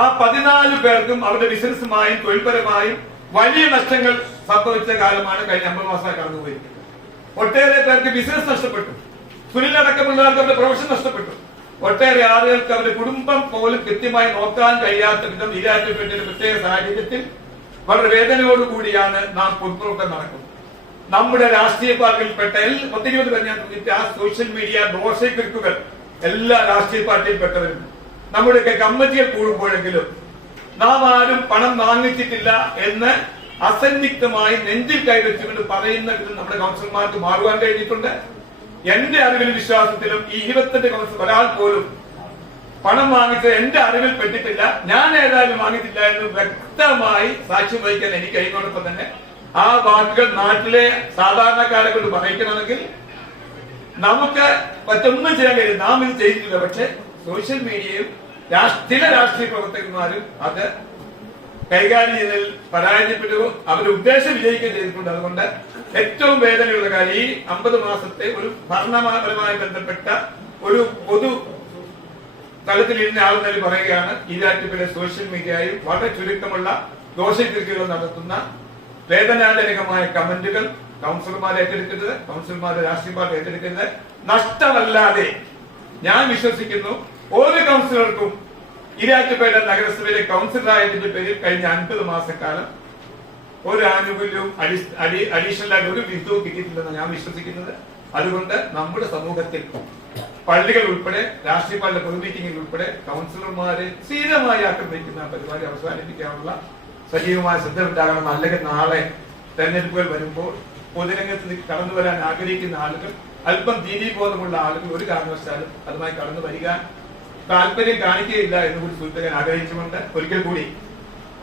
ആ 14 പേർക്കും അവരുടെ ബിസിനസ്സുമായും തൊഴിൽപരമായും വലിയ നഷ്ടങ്ങൾ സംഭവിച്ച കാലമാണ് കഴിഞ്ഞ 50 മാസമായി കടന്നുപോയിരിക്കുന്നത്. ഒട്ടേറെ പേർക്ക് ബിസിനസ് നഷ്ടപ്പെട്ടു. സുനിലടക്കമുള്ളവർക്ക് അവരുടെ പ്രൊഫഷൻ നഷ്ടപ്പെട്ടു. ഒട്ടേറെ ആളുകൾക്ക് അവരുടെ കുടുംബം പോലും കൃത്യമായി നോക്കാൻ കഴിയാത്ത വിധം ഈരാറ്റുപേട്ടയുടെ പ്രത്യേക സാഹചര്യത്തിൽ വളരെ വേദനയോടുകൂടിയാണ് നാം പൊതുപ്രവർത്തനം നടക്കുന്നത്. നമ്മുടെ രാഷ്ട്രീയ പാർട്ടിയിൽപ്പെട്ട 10-20 പേർ ഞാൻ ആ സോഷ്യൽ മീഡിയ ദോഷക്കുരുക്കുകൾ എല്ലാ രാഷ്ട്രീയ പാർട്ടിയിൽപ്പെട്ടവരും നമ്മുടെയൊക്കെ കമ്മിറ്റികൾ കൂടുമ്പോഴെങ്കിലും നാം ആരും പണം വാങ്ങിച്ചിട്ടില്ല എന്ന് അസന്നിഗ്ധമായി നെഞ്ചിൽ കൈവച്ചുകൊണ്ട് പറയുന്ന വിധം നമ്മുടെ കൗൺസിലർമാർക്ക് മാറുവാൻ കഴിഞ്ഞിട്ടുണ്ട്. എന്റെ അറിവിലും വിശ്വാസത്തിലും ഈ 28 കൗൺസിലർ ഒരാൾ പോലും പണം വാങ്ങിച്ചത് എന്റെ അറിവിൽ പെട്ടിട്ടില്ല. ഞാൻ ഏതായാലും വാങ്ങിയിട്ടില്ല എന്ന് വ്യക്തമായി സാക്ഷ്യം വഹിക്കാൻ എനിക്ക് കഴിയുന്നതോടൊപ്പം തന്നെ ആ വാക്കുകൾ നാട്ടിലെ സാധാരണക്കാരെ കൊണ്ട് പറയിക്കണമെങ്കിൽ നമുക്ക് മറ്റൊന്നും ചെയ്യാൻ കഴിയും. നാം ഇത് ചെയ്തിട്ടില്ല. പക്ഷെ സോഷ്യൽ മീഡിയയും ചില രാഷ്ട്രീയ പ്രവർത്തകന്മാരും അത് കൈകാര്യം ചെയ്തതിൽ പരാജയപ്പെട്ടു, അവരുടെ ഉദ്ദേശം വിജയിക്കുകയും ചെയ്തിട്ടുണ്ട്. അതുകൊണ്ട് ഏറ്റവും വേദനയുള്ള കാര്യം ഈ 50 മാസത്തെ ഒരു ഭരണപരമായി ബന്ധപ്പെട്ട ഒരു പൊതു തലത്തിലിരുന്ന ആളുകളിൽ പറയുകയാണ്, ഈരാറ്റുപേട്ട സോഷ്യൽ മീഡിയയും വളരെ ചുരുക്കമുള്ള ദോഷക്കുരുക്കുകൾ നടത്തുന്ന വേദനാജനകമായ കമന്റുകൾ കൗൺസിലർമാർ ഏറ്റെടുക്കരുത്, കൗൺസിലർമാരെ രാഷ്ട്രീയ പാർട്ടി ഏറ്റെടുക്കരുത്. നഷ്ടമല്ലാതെ ഞാൻ വിശ്വസിക്കുന്നു ഒരു കൗൺസിലർക്കും ഇരാറ്റുപേട്ട നഗരസഭയിലെ കൗൺസിലറായതിന്റെ പേരിൽ കഴിഞ്ഞ 50 മാസക്കാലം ഒരു ആനുകൂല്യവും അഡീഷണൽ ആയിട്ട് ഒരു വിധവും കിട്ടിയിട്ടില്ലെന്ന് ഞാൻ വിശ്വസിക്കുന്നത്. അതുകൊണ്ട് നമ്മുടെ സമൂഹത്തിൽ പള്ളികൾ ഉൾപ്പെടെ രാഷ്ട്രീയ പാർട്ടിയുടെ പൊതു മീറ്റിംഗിൽ ഉൾപ്പെടെ കൗൺസിലർമാരെ സ്ഥിരമായി ആക്രമിക്കുന്ന പരിപാടി അവസാനിപ്പിക്കാനുള്ള സജീവമായ ശ്രദ്ധ ഉണ്ടാകണം. അല്ലെങ്കിൽ നാളെ തെരഞ്ഞെടുപ്പുകൾ വരുമ്പോൾ പൊതുരംഗത്ത് കടന്നു വരാൻ ആഗ്രഹിക്കുന്ന ആളുകൾ, അല്പം ദീനീബോധമുള്ള ആളുകൾ ഒരു കാരണവശാലും അതുമായി കടന്നു വരിക താല്പര്യം കാണിക്കുകയില്ല എന്ന് കൂടി സൂചിപ്പിക്കാൻ ആഗ്രഹിച്ചുകൊണ്ട് ഒരിക്കൽ കൂടി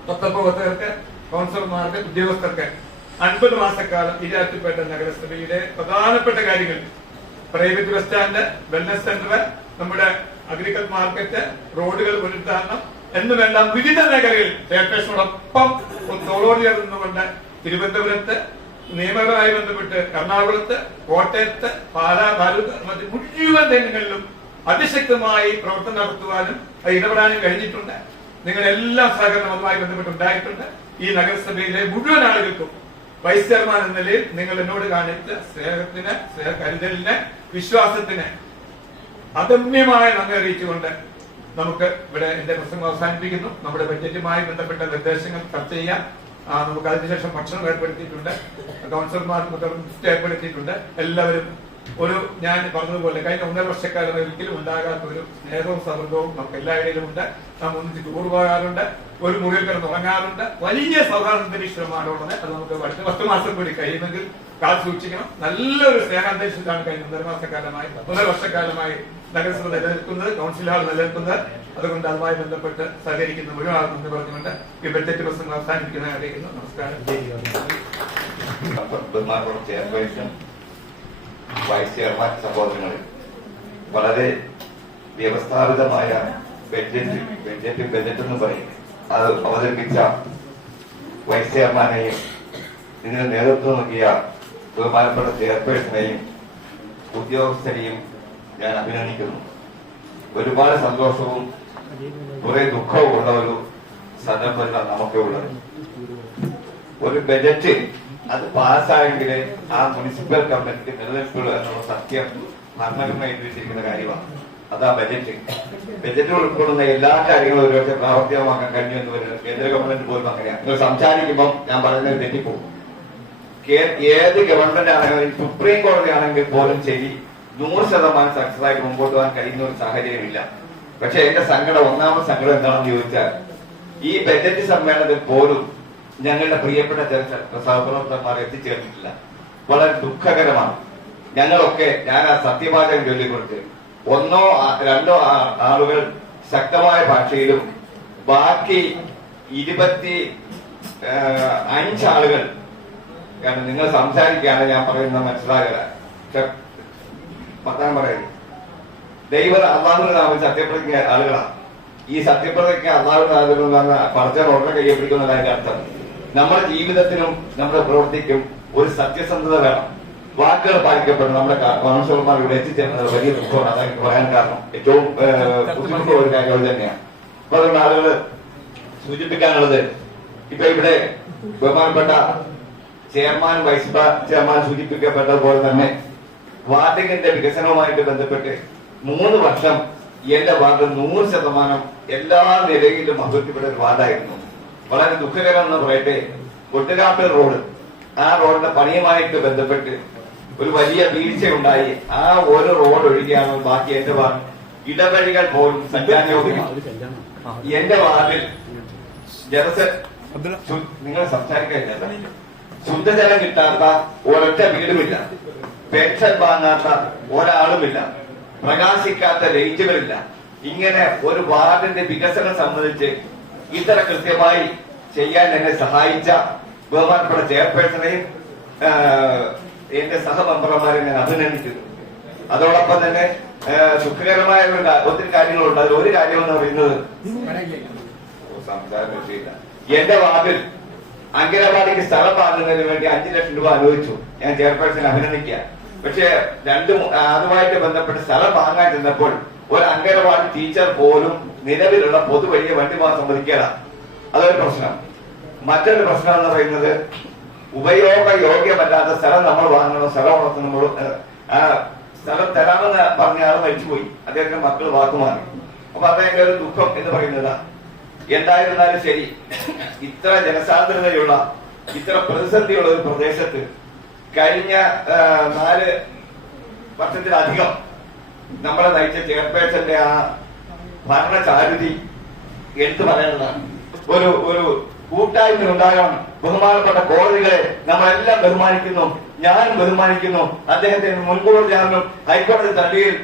പ്രവർത്തകർക്ക്, കൗൺസിലർമാർക്ക്, ഉദ്യോഗസ്ഥർക്ക് 50 മാസക്കാലം ഇരാറ്റുപേട്ട നഗരസഭയുടെ പ്രധാനപ്പെട്ട കാര്യങ്ങൾ private bus stand, wellness centre, നമ്മുടെ അഗ്രികൾച്ചർ മാർക്കറ്റ്, റോഡുകൾ പുനരുദ്ധാരണം എന്നുവേണ്ട വിവിധ മേഖലകളിൽ ചെയർപേഴ്സണോടൊപ്പം തോളോട് ചേർന്നുകൊണ്ട് തിരുവനന്തപുരത്ത്, നിയമപരമായി ബന്ധപ്പെട്ട് എറണാകുളത്ത്, കോട്ടയത്ത്, പാലക്കാട് മുഴുവൻ രംഗങ്ങളിലും അതിശക്തമായി പ്രവർത്തനം നടത്തുവാനും ഇടപെടാനും കഴിഞ്ഞിട്ടുണ്ട്. നിങ്ങളെല്ലാം സഹകരണം അതുമായി ബന്ധപ്പെട്ടുണ്ടായിട്ടുണ്ട്. ഈ നഗരസഭയിലെ മുഴുവൻ ആളുകൾക്കും വൈസ് ചെയർമാൻ എന്ന നിലയിൽ നിങ്ങൾ എന്നോട് കാണിച്ച സ്നേഹത്തിന്, കരുതലിന്, വിശ്വാസത്തിന് അദമ്യമായ നന്ദി അറിയിച്ചുകൊണ്ട് നമുക്ക് ഇവിടെ എന്റെ പ്രസംഗം അവസാനിപ്പിക്കുന്നു. നമ്മുടെ ബഡ്ജറ്റുമായി ബന്ധപ്പെട്ട നിർദ്ദേശങ്ങൾ ചർച്ച ചെയ്യാം. നമുക്ക് അതിനുശേഷം ഭക്ഷണം ഏർപ്പെടുത്തിയിട്ടുണ്ട്, കൗൺസിലർമാർക്ക് ഏർപ്പെടുത്തിയിട്ടുണ്ട്. എല്ലാവരും ഞാൻ പറഞ്ഞതുപോലെ കഴിഞ്ഞ 1.5 വർഷക്കാലം ഒരിക്കലും ഉണ്ടാകാത്ത ഒരു സ്നേഹവും സൗഹൃദവും നമുക്ക് എല്ലായിടയിലും ഉണ്ട്. നാം ഒന്നിച്ച് ടൂർ പോകാറുണ്ട്, ഒരു മുറിയിൽ കിടന്ന് ഉറങ്ങാറുണ്ട്. വലിയ സൗഹാർദ്ദാന്തരീക്ഷമാണ് ഉള്ളത്. അത് നമുക്ക് അടുത്ത 10 മാസം കൂടി കഴിയുമെങ്കിൽ കാൽ സൂക്ഷിക്കണം. നല്ലൊരു സ്നേഹാന്തരീക്ഷത്താണ് കഴിഞ്ഞ 1.5 വർഷക്കാലമായി നഗരസഭ നിലനിൽക്കുന്നത്, കൗൺസിൽ ഹാൾ നിലനിൽക്കുന്നത്. അതുകൊണ്ട് അതുമായി ബന്ധപ്പെട്ട് സഹകരിക്കുന്ന മുഴുവൻ ആളെന്ന് പറഞ്ഞുകൊണ്ട് ഈ ബഡ്ജറ്റ് പ്രസംഗം അവസാനിപ്പിക്കുന്ന അറിയിക്കുന്നു. നമസ്കാരം. വൈസ് ചെയർമാൻ സഹോദരങ്ങളിൽ വളരെ വ്യവസ്ഥാപിതമായ ബഡ്ജറ്റ് എന്ന് പറയും അത് അവതരിപ്പിച്ച വൈസ് ചെയർമാനെയും ഇതിന് നേതൃത്വം നൽകിയ ബഹുമാനപ്പെട്ട ചെയർപേഴ്സണെയും ഉദ്യോഗസ്ഥരെയും ഞാൻ അഭിനന്ദിക്കുന്നു. ഒരുപാട് സന്തോഷവും കുറെ ദുഃഖവും ഉള്ള ഒരു സന്ദർഭത്തിലാണ് നമുക്ക് ഉള്ളത്. ഒരു ബജറ്റ് അത് പാസ്സായെങ്കിൽ ആ മുനിസിപ്പൽ ഗവൺമെന്റ് നിലനിൽക്കുള്ളൂ എന്നുള്ള സത്യം ഭരണഘടന എഴുതിയിരിക്കുന്ന കാര്യമാണ്. അതാ ബജറ്റിൽ ഉൾക്കൊള്ളുന്ന എല്ലാ കാര്യങ്ങളും ഒരുപക്ഷെ പ്രാവർത്തികമാക്കാൻ കഴിഞ്ഞു എന്ന് പറയുന്നത് കേന്ദ്ര ഗവൺമെന്റ് പോലും അങ്ങനെയാണ്. നിങ്ങൾ സംസാരിക്കുമ്പോൾ ഞാൻ പറയുന്നത് തെറ്റിപ്പോകും. ഏത് ഗവൺമെന്റ് ആണെങ്കിലും സുപ്രീം കോടതി ആണെങ്കിൽ പോലും ശരി 100% സക്സസ് ആയിട്ട് മുമ്പോട്ട് പോകാൻ കഴിയുന്ന ഒരു സാഹചര്യമില്ല. പക്ഷെ എന്റെ ഒന്നാമത്തെ സങ്കടം എന്താണെന്ന് ചോദിച്ചാൽ ഈ ബജറ്റ് സമ്മേളനത്തിൽ പോലും ഞങ്ങളുടെ പ്രിയപ്പെട്ട സഹപ്രവർത്തകന്മാർ എത്തിച്ചേർന്നിട്ടില്ല. വളരെ ദുഃഖകരമാണ്. ഞങ്ങളൊക്കെ ഞാൻ ആ സത്യവാചകം ചൊല്ലിക്കൊടുത്ത് 1 2 ആളുകൾ ശക്തമായ ഭാഷയിലും ബാക്കി 25 ആളുകൾ കാരണം നിങ്ങൾ സംസാരിക്കുകയാണ് ഞാൻ പറയുന്നത് മനസ്സിലാകില്ല. പത്താൻ പറയുന്നത് ദൈവം അള്ളാഹുവിന്റെ നാമം സത്യപ്രതിജ്ഞ ആളുകളാണ്. ഈ സത്യപ്രതിജ്ഞ അള്ളാഹുവിന്റെ നാമത്തിൽ പഠിച്ച ഉടനെ കയ്യപ്പിടിക്കുന്നതിന്റെ അർത്ഥം നമ്മുടെ ജീവിതത്തിനും നമ്മുടെ പ്രവൃത്തിക്കും ഒരു സത്യസന്ധത വേണം. വാക്കുകൾ പാലിക്കപ്പെടും. നമ്മുടെ കൗൺസിലർമാർ ഇവിടെ എത്തിച്ചേർന്നത് വലിയ ദുഃഖമാണ്. അതെനിക്ക് പറയാൻ കാരണം ഏറ്റവും ബുദ്ധിമുട്ടുള്ള ഒരു കാര്യം തന്നെയാണ്. അപ്പൊ അതുകൊണ്ട് ആളുകൾ സൂചിപ്പിക്കാനുള്ളത് ഇപ്പൊ ഇവിടെ ബഹുമാനപ്പെട്ട ചെയർമാൻ വൈസ് ചെയർമാൻ സൂചിപ്പിക്കപ്പെട്ടതുപോലെ തന്നെ വാർഡിന്റെ വികസനവുമായിട്ട് ബന്ധപ്പെട്ട് 3 വർഷം എന്റെ വാർഡ് 100% എല്ലാ നിലയിലും അഭിവൃദ്ധിപ്പെട്ട ഒരു വാർഡായിരുന്നു. വളരെ ദുഃഖകരം എന്ന് പറയട്ടെ, കൊട്ടുകാപ്പിൽ റോഡ്, ആ റോഡിന്റെ പണിയുമായിട്ട് ബന്ധപ്പെട്ട് ഒരു വലിയ വീഴ്ചയുണ്ടായി. ആ ഒരു റോഡ് ഒഴികെയാണ് ബാക്കി എന്റെ വാർഡ് ഇടവഴികൾ പോലും സഞ്ചാരയോഗ്യമാണ്. എന്റെ വാർഡിൽ നിങ്ങൾ സംസാരിക്കില്ല, ശുദ്ധജലം കിട്ടാത്ത ഒരൊറ്റ വീടുമില്ല, പെൻഷൻ വാങ്ങാത്ത ഒരാളുമില്ല, പ്രകാശിക്കാത്ത ലൈറ്റുകളില്ല. ഇങ്ങനെ ഒരു വാർഡിന്റെ വികസനം സംബന്ധിച്ച് ഇത്ര കൃത്യമായി ചെയ്യാൻ എന്നെ സഹായിച്ച ബഹുമാനപ്പെട്ട ചെയർപേഴ്സണെയും എന്റെ സഹമെമ്പർമാരെ ഞാൻ അഭിനന്ദിക്കുന്നു. അതോടൊപ്പം തന്നെ ദുഃഖകരമായ ഒത്തിരി കാര്യങ്ങളുണ്ട്. അതിൽ ഒരു കാര്യം എന്ന് പറയുന്നത് സംസാരം പറ്റിയില്ല. എന്റെ വാർഡിൽ അങ്കനവാടിക്ക് സ്ഥലം വാങ്ങുന്നതിന് വേണ്ടി 5 ലക്ഷം രൂപ അനുവദിച്ചു. ഞാൻ ചെയർപേഴ്സനെ അഭിനന്ദിക്കുക. പക്ഷെ അതുമായിട്ട് ബന്ധപ്പെട്ട് സ്ഥലം വാങ്ങാൻ ചെന്നപ്പോൾ ഒരു അങ്കനവാടി ടീച്ചർ പോലും നിലവിലുള്ള പൊതുവഴിയെ വണ്ടി പോകാൻ സമ്മതിക്കുകയാണ്. അതൊരു പ്രശ്നം. മറ്റൊരു പ്രശ്നം എന്ന് പറയുന്നത് ഉപയോഗയോഗ്യമല്ലാത്ത സ്ഥലം നമ്മൾ വാങ്ങണം, സ്ഥലം ഉണർത്തുമ്പോൾ സ്ഥലം തരാമെന്ന് പറഞ്ഞ ആൾ മരിച്ചുപോയി, അദ്ദേഹത്തിന്റെ മക്കൾ വാക്കുമാറി. അപ്പൊ അദ്ദേഹത്തിന്റെ ഒരു ദുഃഖം എന്ന് പറയുന്നത് എന്തായിരുന്നാലും ശരി, ഇത്ര ജനസാന്ദ്രതയുള്ള ഇത്ര പ്രതിസന്ധിയുള്ള ഒരു പ്രദേശത്ത് കഴിഞ്ഞ 4 വർഷത്തിലധികം നമ്മളെ നയിച്ച ചെയർപേഴ്സന്റെ ആ ഭരണചാരുതി എടുത്തു പറയുന്നതാണ്. ഒരു കൂട്ടായ്മ ഉണ്ടാകണം. ബഹുമാനപ്പെട്ട കോടതികളെ നമ്മളെല്ലാം ബഹുമാനിക്കുന്നു, ഞാനും ബഹുമാനിക്കുന്നു. അദ്ദേഹത്തിന് മുൻകൂർ ജാമ്യം ഹൈക്കോടതി തള്ളിയിൽ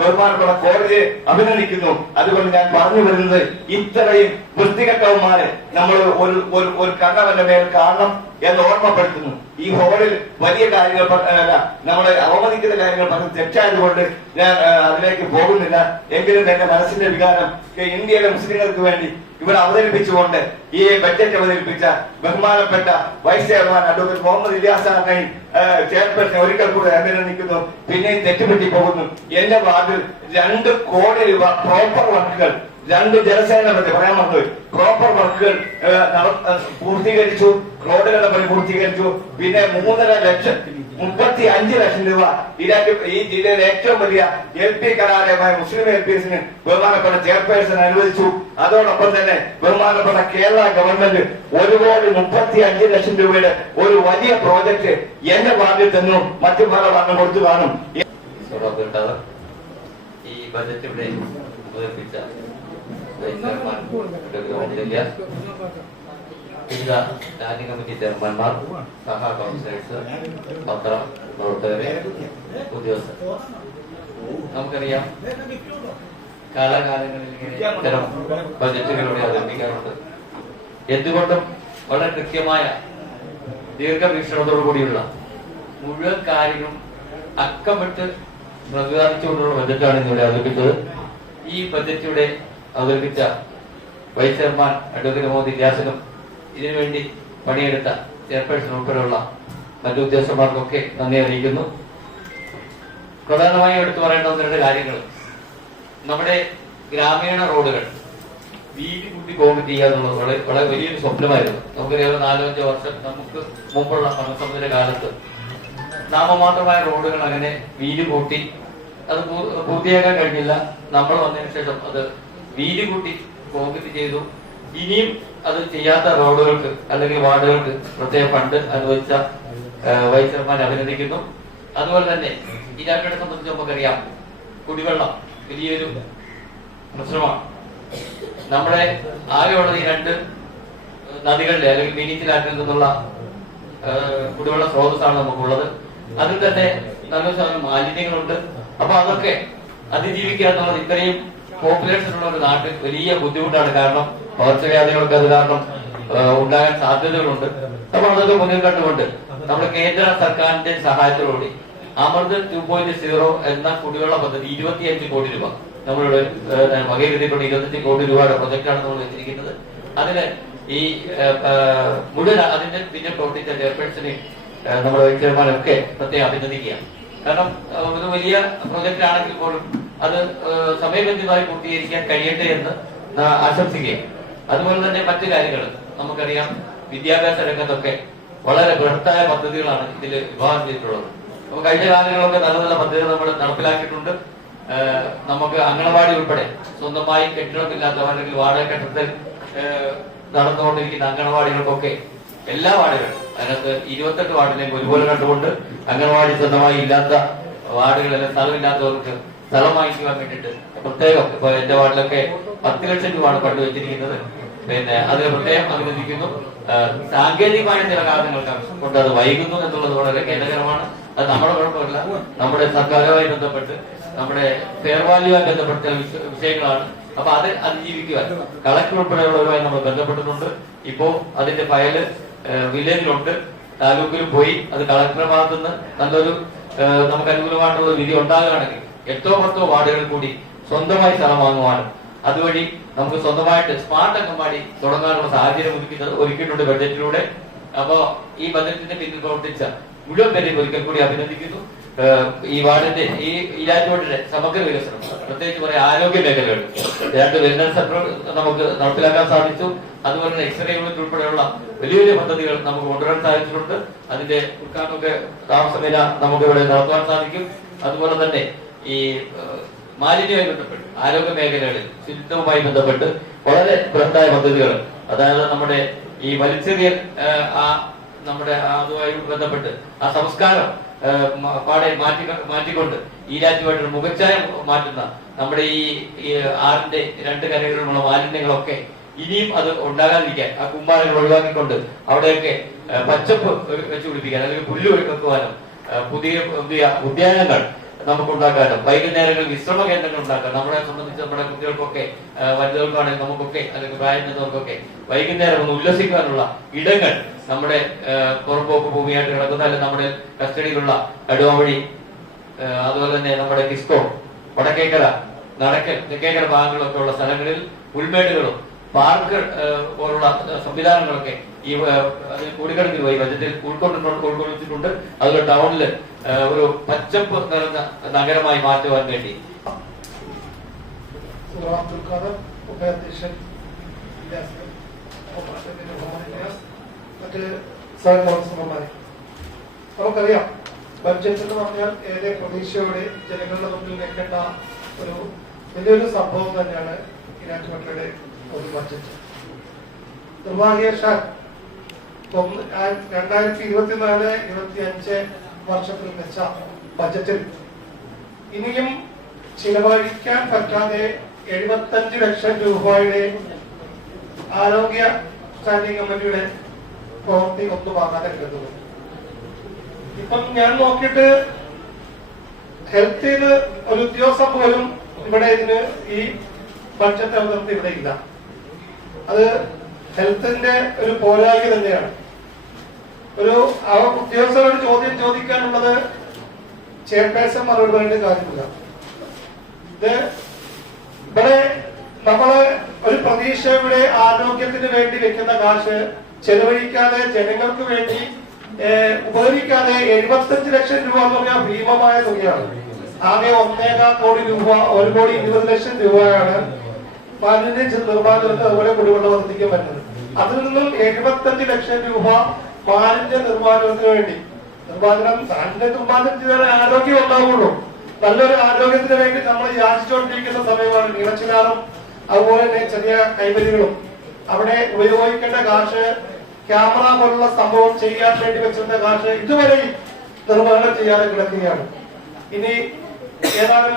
ബഹുമാനപ്പെട്ട കോടതിയെ അഭിനന്ദിക്കുന്നു. അതുകൊണ്ട് ഞാൻ പറഞ്ഞു വരുന്നത്, ഇത്രയും വൃത്തികെട്ടവന്മാരെ നമ്മൾ ഒരു കണ്ണവന്റെ മേൽ കാണണം എന്ന് ഓർമ്മപ്പെടുത്തുന്നു. ഈ ഹോളിൽ വലിയ കാര്യങ്ങൾ നമ്മളെ അവമതിക്കുന്ന കാര്യങ്ങൾ പറഞ്ഞ് തെറ്റായതുകൊണ്ട് ഞാൻ അതിലേക്ക് പോകുന്നില്ല. എങ്കിലും എന്റെ മനസ്സിന്റെ വികാരം ഇന്ത്യയിലെ മുസ്ലിങ്ങൾക്ക് വേണ്ടി ഇവിടെ അവതരിപ്പിച്ചുകൊണ്ട് ഈ ബഡ്ജറ്റ് അവതരിപ്പിച്ച ബഹുമാനപ്പെട്ട vice chairman advocate Muhammad Iliyas സാറിനെയും ചെയർപേഴ്സണെ ഒരിക്കൽ കൂടെ അഭിനന്ദിക്കുന്നു. പിന്നെയും തെറ്റുപറ്റി പോകുന്നു. എന്റെ വാർഡിൽ 2 കോടി രൂപ പ്രോപ്പർ വർക്കുകൾ, 2 ജലസേന പറ്റി പറയാൻ വന്നു, പ്രോപ്പർ വർക്കുകൾ പൂർത്തീകരിച്ചു, റോഡുകളുടെ പണി പൂർത്തീകരിച്ചു. പിന്നെ 35 ലക്ഷം രൂപ ഈ ജില്ലയിലെ ഏറ്റവും വലിയ LP കലാലയമായ മുസ്ലിം LPSന് ബഹുമാനപ്പെട്ട ചെയർപേഴ്സൺ അനുവദിച്ചു. അതോടൊപ്പം തന്നെ ബഹുമാനപ്പെട്ട കേരള ഗവൺമെന്റ് 1,35 ലക്ഷം രൂപയുടെ ഒരു വലിയ പ്രോജക്ട് എന്റെ വാർഡിൽ തന്നു, മറ്റു പല വാർഡിൽ കൊടുത്തു കാണും. ഈ ബജറ്റ് ഇവിടെ അവതരിപ്പിച്ച വിവിധ സ്റ്റാൻഡിംഗ് കമ്മിറ്റി ചെയർമാൻമാർ, സഹാ കൗൺസിലേഴ്സ്, പത്ര പ്രവർത്തകരെ, ഉദ്യോഗസ്ഥർ, നമുക്കറിയാം കാലാകാലങ്ങളിൽ ഇത്തരം ബജറ്റുകളിലൂടെ അവതരിപ്പിക്കാറുണ്ട്. എന്തുകൊണ്ടും വളരെ കൃത്യമായ ദീർഘവീക്ഷണത്തോടു കൂടിയുള്ള മുഴുവൻ കാര്യങ്ങളും അക്കമിട്ട് പ്രതിപാദിച്ചുകൊണ്ടുള്ള ബജറ്റാണ് ഇന്നിവിടെ അവതരിപ്പിച്ചത്. ഈ ബജറ്റിലൂടെ അവതരിപ്പിച്ച വൈസ് ചെയർമാൻ അഡ്വക്കേറ്റ് മുഹമ്മദ് ഇലിയാസിനും ഇതിനുവേണ്ടി പണിയെടുത്ത ചെയർപേഴ്സൺ ഉൾപ്പെടെയുള്ള മറ്റു ഉദ്യോഗസ്ഥന്മാർക്കൊക്കെ നന്ദി അറിയിക്കുന്നു. പ്രധാനമായും എടുത്തു പറയേണ്ട 2 കാര്യങ്ങൾ, നമ്മുടെ ഗ്രാമീണ റോഡുകൾ വീതി കൂട്ടി കോൺക്രീറ്റ് ചെയ്യുക എന്നുള്ളത് വളരെ വലിയൊരു സ്വപ്നമായിരുന്നു. നമുക്കറിയാം 4-5 വർഷം നമുക്ക് മുമ്പുള്ള ഭരണസമിതിയുടെ കാലത്ത് നാമമാത്രമായ റോഡുകൾ അങ്ങനെ വീതി കൂട്ടി അത് പൂർത്തിയാക്കാൻ കഴിഞ്ഞില്ല. നമ്മൾ വന്നതിന് ശേഷം അത് വീതി കൂട്ടി കോൺക്രീറ്റ് ചെയ്തു. ഇനിയും അത് ചെയ്യാത്ത റോഡുകൾക്ക് അല്ലെങ്കിൽ വാർഡുകൾക്ക് പ്രത്യേക ഫണ്ട് അനുവദിച്ച വൈസ് ചെയർമാനെ അഭിനന്ദിക്കുന്നു. അതുപോലെ തന്നെ ഈ രാഷ്ട്രീയത്തെ സംബന്ധിച്ച് നമുക്കറിയാം, കുടിവെള്ളം വലിയൊരു പ്രശ്നമാണ്. നമ്മുടെ ആകെയുള്ളത് ഈ 2 നദികളിലെ അല്ലെങ്കിൽ മീനിച്ചിലാറ്റിൽ നിന്നുള്ള കുടിവെള്ള സ്രോതസ്സാണ് നമുക്കുള്ളത്. അതിൽ തന്നെ നല്ല ശതമാനം മാലിന്യങ്ങളുണ്ട്. അപ്പൊ അതൊക്കെ അതിജീവിക്കുക എന്നുള്ളത് ഇത്രയും പോപ്പുലേഷൻ ഉള്ള ഒരു നാട്ടിൽ വലിയ ബുദ്ധിമുട്ടാണ്. കാരണം പകർച്ചവ്യാധികളൊക്കെ അത് കാരണം ഉണ്ടാകാൻ സാധ്യതകളുണ്ട്. അപ്പൊ അതൊക്കെ മുന്നിൽ കണ്ടുകൊണ്ട് നമ്മുടെ കേന്ദ്ര സർക്കാരിന്റെ സഹായത്തോടുകൂടി അമൃത് 2.0 എന്ന കുടിവെള്ള പദ്ധതി 25 കോടി രൂപ നമ്മളിവിടെ വകയിരുത്തിയിട്ടുള്ള 25 കോടി രൂപയുടെ പ്രൊജക്റ്റാണ് നമ്മൾ വെച്ചിരിക്കുന്നത്. അതിന് ഈ മുഴുവൻ അതിന്റെ പിന്നെ പ്രവർത്തിച്ച ചെയർപേഴ്സണെ നമ്മുടെ വൈസ് ചെയർമാനൊക്കെ പ്രത്യേകം അഭിനന്ദിക്കുക. കാരണം ഒരു വലിയ പ്രൊജക്റ്റ് ആണെങ്കിൽ പോലും അത് സമയബന്ധിതമായി പൂർത്തീകരിക്കാൻ കഴിയട്ടെ എന്ന് ആശംസിക്കുകയും, അതുപോലെ തന്നെ മറ്റു കാര്യങ്ങൾ നമുക്കറിയാം, വിദ്യാഭ്യാസ രംഗത്തൊക്കെ വളരെ ബൃഹത്തായ പദ്ധതികളാണ് ഇതിൽ വിഭാവനം ചെയ്തിട്ടുള്ളത്. അപ്പൊ കഴിഞ്ഞ കാലങ്ങളിലൊക്കെ നല്ല നല്ല പദ്ധതികൾ നമ്മൾ നടപ്പിലാക്കിയിട്ടുണ്ട്. നമുക്ക് അംഗനവാടി ഉൾപ്പെടെ സ്വന്തമായി കെട്ടിടമില്ലാത്ത അല്ലെങ്കിൽ വാടക കെട്ടിടത്തിൽ നടന്നുകൊണ്ടിരിക്കുന്ന അംഗനവാടികൾക്കൊക്കെ എല്ലാ വാർഡുകളും അതിനകത്ത് 28 വാർഡിനെയും ഒരുപോലെ കണ്ടുകൊണ്ട് അംഗനവാടി സ്വന്തമായി ഇല്ലാത്ത വാർഡുകളെല്ലാം സ്ഥലമില്ലാത്തവർക്ക് സ്ഥലം വാങ്ങിക്കുവാൻ വേണ്ടിയിട്ട് പ്രത്യേകം ഇപ്പൊ എന്റെ വാർഡിലൊക്കെ 10 ലക്ഷം രൂപയാണ് ഫണ്ട് വെച്ചിരിക്കുന്നത്. പിന്നെ അതിന് പ്രത്യേകം അഭിനന്ദിക്കുന്നു. സാങ്കേതികമായ ചില കാരണങ്ങൾ കൊണ്ട് അത് വൈകുന്നു എന്നുള്ളത് വളരെ ഖേദകരമാണ്. അത് നമ്മുടെ കുഴപ്പമില്ല, നമ്മുടെ സർക്കാരുമായി ബന്ധപ്പെട്ട് നമ്മുടെ ഫെയർ വാല്യൂമായി ബന്ധപ്പെട്ട ചില വിഷയങ്ങളാണ്. അപ്പൊ അത് അതിജീവിക്കുവാൻ കളക്ടർ ഉൾപ്പെടെയുള്ളവരുമായി നമ്മൾ ബന്ധപ്പെട്ടിട്ടുണ്ട്. ഇപ്പോ അതിന്റെ ഫയല് വില്ലേജിലുണ്ട്, താലൂക്കിൽ പോയി അത് കളക്ടറുടെ ഭാഗത്തുനിന്ന് നല്ലൊരു നമുക്ക് അനുകൂലമായിട്ടുള്ള വിധി ഉണ്ടാകുകയാണെങ്കിൽ 8-10 വാർഡുകൾ കൂടി സ്വന്തമായി സ്ഥലം വാങ്ങുവാനും അതുവഴി നമുക്ക് സ്വന്തമായിട്ട് സ്മാർട്ട് അംഗൻവാടി തുടങ്ങാനുള്ള സാഹചര്യം ഒരുക്കിയിട്ടുണ്ട് ബഡ്ജറ്റിലൂടെ. അപ്പോ ഈ ബജറ്റിന്റെ പിന്നിൽ പ്രവർത്തിച്ച മുഴുവൻ പേരെയും ഒരിക്കൽ കൂടി അഭിനന്ദിക്കുന്നു. ഈ വാർഡിന്റെ ഈ ഈരാറ്റുപേട്ടിന്റെ സമഗ്ര വികസനം, പ്രത്യേകിച്ച് പറയാം ആരോഗ്യ മേഖലകൾ 2 വെൽനസ് സെന്റർ നമുക്ക് നടപ്പിലാക്കാൻ സാധിച്ചു. അതുപോലെ തന്നെ എക്സ്റേ യൂണിറ്റ് ഉൾപ്പെടെയുള്ള വലിയ വലിയ പദ്ധതികൾ നമുക്ക് കൊണ്ടുവരാൻ സാധിച്ചിട്ടുണ്ട്. അതിന്റെ ഉദ്ഘാടനമൊക്കെ താമസമില്ല നമുക്ക് ഇവിടെ നടത്തുവാൻ സാധിക്കും. അതുപോലെ തന്നെ ഈ മാലിന്യവുമായി ബന്ധപ്പെട്ട് ആരോഗ്യ മേഖലകളിൽ ശുചിത്വവുമായി ബന്ധപ്പെട്ട് വളരെ ബൃഹത്തായ പദ്ധതികൾ, അതായത് നമ്മുടെ ഈ വലിച്ചെറിയൽ നമ്മുടെ അതുമായി ബന്ധപ്പെട്ട് ആ സംസ്കാരം പാടെ മാറ്റിക്കൊണ്ട് ഈരാറ്റുപേട്ട മുഖച്ഛായ മാറ്റുന്ന നമ്മുടെ ഈ ആറിന്റെ 2 കരകളിലുള്ള മാലിന്യങ്ങളൊക്കെ ഇനിയും അത് ഉണ്ടാകാതിരിക്കാൻ ആ കുമ്മാരങ്ങൾ ഒഴിവാക്കിക്കൊണ്ട് അവിടെയൊക്കെ പച്ചപ്പ് വെച്ചു പിടിപ്പിക്കാൻ അല്ലെങ്കിൽ പുല്ല് വെക്കുവാനും പുതിയ ഉദ്യാനങ്ങൾ നമുക്ക് ഉണ്ടാക്കാനും വൈകുന്നേരങ്ങളിൽ വിശ്രമ കേന്ദ്രങ്ങൾ ഉണ്ടാക്കാം. നമ്മളെ സംബന്ധിച്ച് നമ്മുടെ കുട്ടികൾക്കൊക്കെ വനിതകൾക്കാണെങ്കിൽ നമുക്കൊക്കെ അല്ലെങ്കിൽ പ്രായം ചെന്നവർക്കൊക്കെ വൈകുന്നേരം ഒന്ന് ഉല്ലസിക്കാനുള്ള ഇടങ്ങൾ നമ്മുടെ പുറമ്പോക്ക് ഭൂമിയായിട്ട് കിടക്കുന്ന അല്ലെങ്കിൽ നമ്മുടെ കസ്റ്റഡിയിലുള്ള അടുവഴി, അതുപോലെ തന്നെ നമ്മുടെ കിസ്കോ, വടക്കേക്കര, നടക്കൽ, തെക്കേക്കര ഭാഗങ്ങളൊക്കെ ഉള്ള സ്ഥലങ്ങളിൽ പുൽമേടുകളും പാർക്ക് പോലുള്ള സംവിധാനങ്ങളൊക്കെ ഈ കൂടിക്കിടക്കിൽ പോയി ബജറ്റിൽ ഉൾക്കൊള്ളിച്ചിട്ടുണ്ട്. അതുപോലെ ടൗണില് ഒരു പച്ചപ്പ് നിറഞ്ഞ നഗരമായി മാറ്റുവാൻ വേണ്ടി മറ്റ് സഹകരണ നമുക്കറിയാം, ബഡ്ജറ്റ് എന്ന് പറഞ്ഞാൽ ഏറെ പ്രതീക്ഷയോടെ ജനങ്ങളുടെ മുന്നിൽ വെക്കേണ്ട ഒരു വലിയൊരു സംഭവം തന്നെയാണ് ഈരാറ്റുപേട്ടയുടെ ഒരു ബഡ്ജറ്റ്. നിർഭാഗ്യവശാൽ 2024-25 വർഷത്തിൽ വെച്ച ബജറ്റിൽ ഇനിയും ചിലവഴിക്കാൻ പറ്റാതെ 75 ലക്ഷം രൂപയുടെ ആരോഗ്യ സ്റ്റാൻഡിംഗ് കമ്മിറ്റിയുടെ പ്രവൃത്തി ഒന്നുമാകാതെ കിടക്കുന്നു. ഇപ്പം ഞാൻ നോക്കിയിട്ട് ഹെൽത്തിൽ ഒരു ഉദ്യോഗസ്ഥ പോലും ഇവിടെ ഇതിന് ഈ ബഡ്ജറ്റ് അവതരണത്തിൽ ഇവിടെ ഇല്ല. അത് ഹെൽത്തിന്റെ ഒരു പോരായ്മ തന്നെയാണ്. ഒരു ഉദ്യോഗസ്ഥരോട് ചോദ്യം ചോദിക്കാനുള്ളത് ചെയർപേഴ്സൺ മറുപടി പറയേണ്ട കാര്യമില്ല. ഇത് ഇവിടെ നമ്മള് ഒരു പ്രതീക്ഷയുടെ ആരോഗ്യത്തിന് വേണ്ടി വെക്കുന്ന കാശ് ചെലവഴിക്കാതെ ജനങ്ങൾക്ക് വേണ്ടി ഉപകരിക്കാതെ 75 ലക്ഷം രൂപ എന്ന് പറഞ്ഞാൽ ഭീമമായ തുകയാണ്. ആകെ 1.25 കോടി രൂപ, 1,20,00,000 രൂപയാണ് മാലിന്യ നിർമ്മാർജ്ജനത്തിന് അതുപോലെ കുടിവെള്ള പദ്ധതിക്ക് പറ്റുന്നത്. അതിൽ നിന്നും 75 ലക്ഷം രൂപ മാലിന്യ നിർമ്മാർജ്ജനത്തിന് വേണ്ടി നിർമ്മാർജ്ജനം ചെയ്താൽ ആരോഗ്യം ഉണ്ടാവുള്ളൂ. നല്ലൊരു ആരോഗ്യത്തിന് വേണ്ടി നമ്മൾ യാചിച്ചുകൊണ്ടിരിക്കുന്ന സമയമാണ്. നീളച്ചിലാറും അതുപോലെ തന്നെ ചെറിയ കൈവരികളും അവിടെ ഉപയോഗിക്കേണ്ട കാശ്, ക്യാമറ പോലുള്ള സംഭവം ചെയ്യാൻ വേണ്ടി വെച്ചിരുന്ന കാശ് ഇതുവരെയും നിർവഹണം ചെയ്യാതെ കിടക്കുകയാണ്. ഇനി ഏതാനും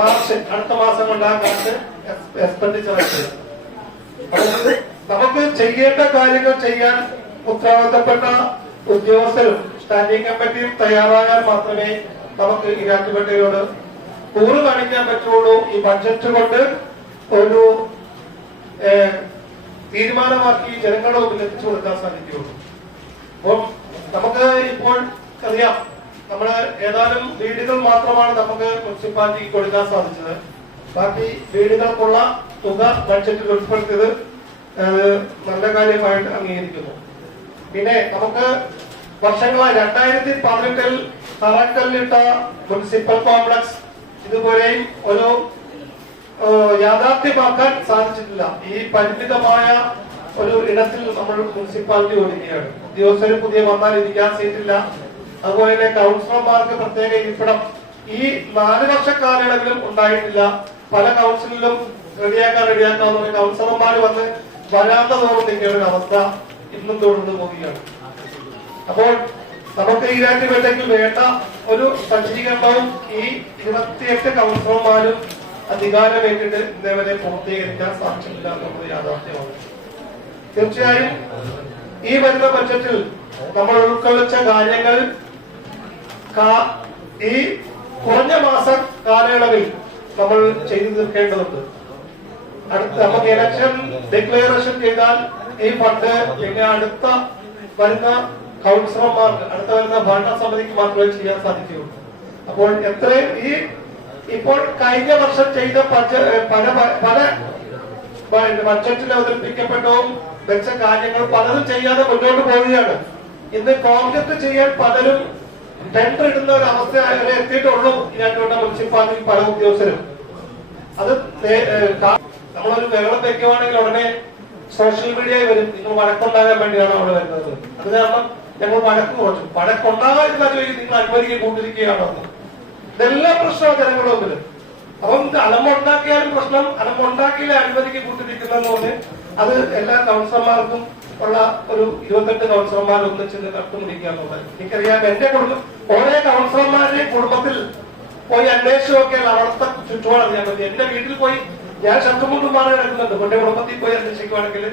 മാർച്ച് അടുത്ത മാസം കൊണ്ട് ആ കാശ് എക്സ്പെൻഡിച്ചർ ആയിട്ട് നമുക്ക് ചെയ്യേണ്ട കാര്യങ്ങൾ ചെയ്യാൻ ഉത്തരവാദിത്തപ്പെട്ട ഉദ്യോഗസ്ഥരും സ്റ്റാൻഡിംഗ് കമ്മിറ്റിയും തയ്യാറായാൽ മാത്രമേ നമുക്ക് ഈരാറ്റുപേട്ടയോട് കൂറ് കാണിക്കാൻ പറ്റുള്ളൂ. ഈ ബഡ്ജറ്റ് കൊണ്ട് ഒരു തീരുമാനമാക്കി ജനങ്ങളുടെ മുമ്പിൽ എത്തിച്ചു കൊടുക്കാൻ സാധിക്കുകയുള്ളൂ. അപ്പം നമുക്ക് ഇപ്പോൾ അറിയാം, നമ്മള് ഏതാനും വീടുകൾ മാത്രമാണ് നമുക്ക് മുനിസിപ്പാലിറ്റിക്ക് കൊടുക്കാൻ സാധിച്ചത്. ബാക്കി വീടുകൾക്കുള്ള തുക ബഡ്ജറ്റിൽ ഉൾപ്പെടുത്തിയത് നല്ല കാര്യമായിട്ട് അംഗീകരിക്കുന്നു. പിന്നെ നമുക്ക് വർഷങ്ങളായി 2018 തറക്കല്ലിട്ട മുനിസിപ്പൽ കോംപ്ലക്സ് ഇതുപോലെയും ഒരു യാഥാർത്ഥ്യമാക്കാൻ സാധിച്ചിട്ടില്ല. ഈ പരിമിതമായ ഒരു ഇടത്തിൽ നമ്മൾ മുനിസിപ്പാലിറ്റി ഓടിക്കുകയാണ്. ഉദ്യോഗസ്ഥർ പുതിയ വന്നാൽ ഇരിക്കാൻ സീറ്റില്ല. അതുപോലെ തന്നെ കൗൺസിലർമാർക്ക് പ്രത്യേക ഇരിപ്പിടം ഈ 4 വർഷ കാലയളവിലും ഉണ്ടായിട്ടില്ല. പല കൗൺസിലിലും റെഡിയാക്കാവുന്ന കൗൺസിലർമാർ വന്ന് വരാത്ത തോറും നിൽക്കുന്ന ഒരു അവസ്ഥ ഇന്നും തുടർന്നു പോവുകയാണ്. അപ്പോൾ നമുക്ക് ഈരാറ്റുപേട്ടയ്ക്ക് വേണ്ട ഒരു സജ്ജീകരണവും ഈ 28 കൗൺസിലർമാരും അധികാരമേറ്റിട്ട് ഇതേവരെ പൂർത്തീകരിക്കാൻ സാധിച്ചിട്ടില്ല എന്നുള്ളത് യാഥാർത്ഥ്യമാണ്. തീർച്ചയായും ഈ വരുന്ന ബഡ്ജറ്റിൽ നമ്മൾ ഉൾക്കൊള്ളിച്ച കാര്യങ്ങൾ ഈ കുറഞ്ഞ മാസ കാലയളവിൽ നമ്മൾ ചെയ്തു തീർക്കേണ്ടതുണ്ട്. നമുക്ക് ഇലക്ഷൻ ഡിക്ലറേഷൻ ചെയ്താൽ ഈ ഫണ്ട് പിന്നെ അടുത്ത വരുന്ന കൗൺസിലർമാർക്ക്, അടുത്ത വരുന്ന ഭരണസമിതിക്ക് മാത്രമേ ചെയ്യാൻ സാധിക്കുകയുള്ളൂ. അപ്പോൾ എത്രയും ഇപ്പോൾ കഴിഞ്ഞ വർഷം ചെയ്ത പല ബഡ്ജറ്റിൽ അവതരിപ്പിക്കപ്പെട്ടവും വെച്ച കാര്യങ്ങൾ പലതും ചെയ്യാതെ മുന്നോട്ട് പോവുകയാണ്. ഇന്ന് കോൺഗ്രസ് ചെയ്യാൻ പലരും ടെൻഡർ ഇടുന്ന ഒരു അവസ്ഥ വരെ എത്തിയിട്ടുള്ളൂ ഇതിനായിട്ട് മുനിസിപ്പാലിറ്റി പല ഉദ്യോഗസ്ഥരും. അത് നമ്മളൊരു ബഹളം വെക്കുവാണെങ്കിൽ ഉടനെ സോഷ്യൽ മീഡിയയിൽ വരും, നിങ്ങൾ വഴക്കുണ്ടാകാൻ വേണ്ടിയാണ് അവിടെ വരുന്നത്. അത് കാരണം ഞങ്ങൾ വഴക്ക് കുറച്ചു. വഴക്കുണ്ടാകാതിരുന്ന ചോദിക്കും നിങ്ങൾ അനുമതിക്ക് കൂട്ടിരിക്കുകയാണോ എന്ന്. ഇതെല്ലാം പ്രശ്നമാണ് ജനങ്ങളുടെ മുമ്പിൽ. അപ്പം അലമ്പുണ്ടാക്കിയാലും പ്രശ്നം, അലമ്പുണ്ടാക്കിയില്ല അനുമതിക്ക് കൂട്ടിരിക്കുന്നതെന്ന് പറഞ്ഞ് അത് എല്ലാ കൗൺസിലർമാർക്കും ഉള്ള ഒരു 28 കൗൺസിലർമാർ ഒന്നിച്ച് കട്ടുമുടിക്കാന്നുള്ളത്. എനിക്കറിയാം, എന്റെ കുടുംബം ഓരോ കൗൺസിലർമാരുടെയും കുടുംബത്തിൽ പോയി അന്വേഷിച്ച് നോക്കിയാൽ അവിടുത്തെ ചുറ്റുപാട് അറിയാൻ പറ്റും. എന്റെ വീട്ടിൽ പോയി ഞാൻ ശത്രുമുണ്ടും മാറി കിടക്കുന്നുണ്ട്. എന്റെ കുടുംബത്തിൽ പോയി അന്വേഷിക്കുവാണെങ്കിൽ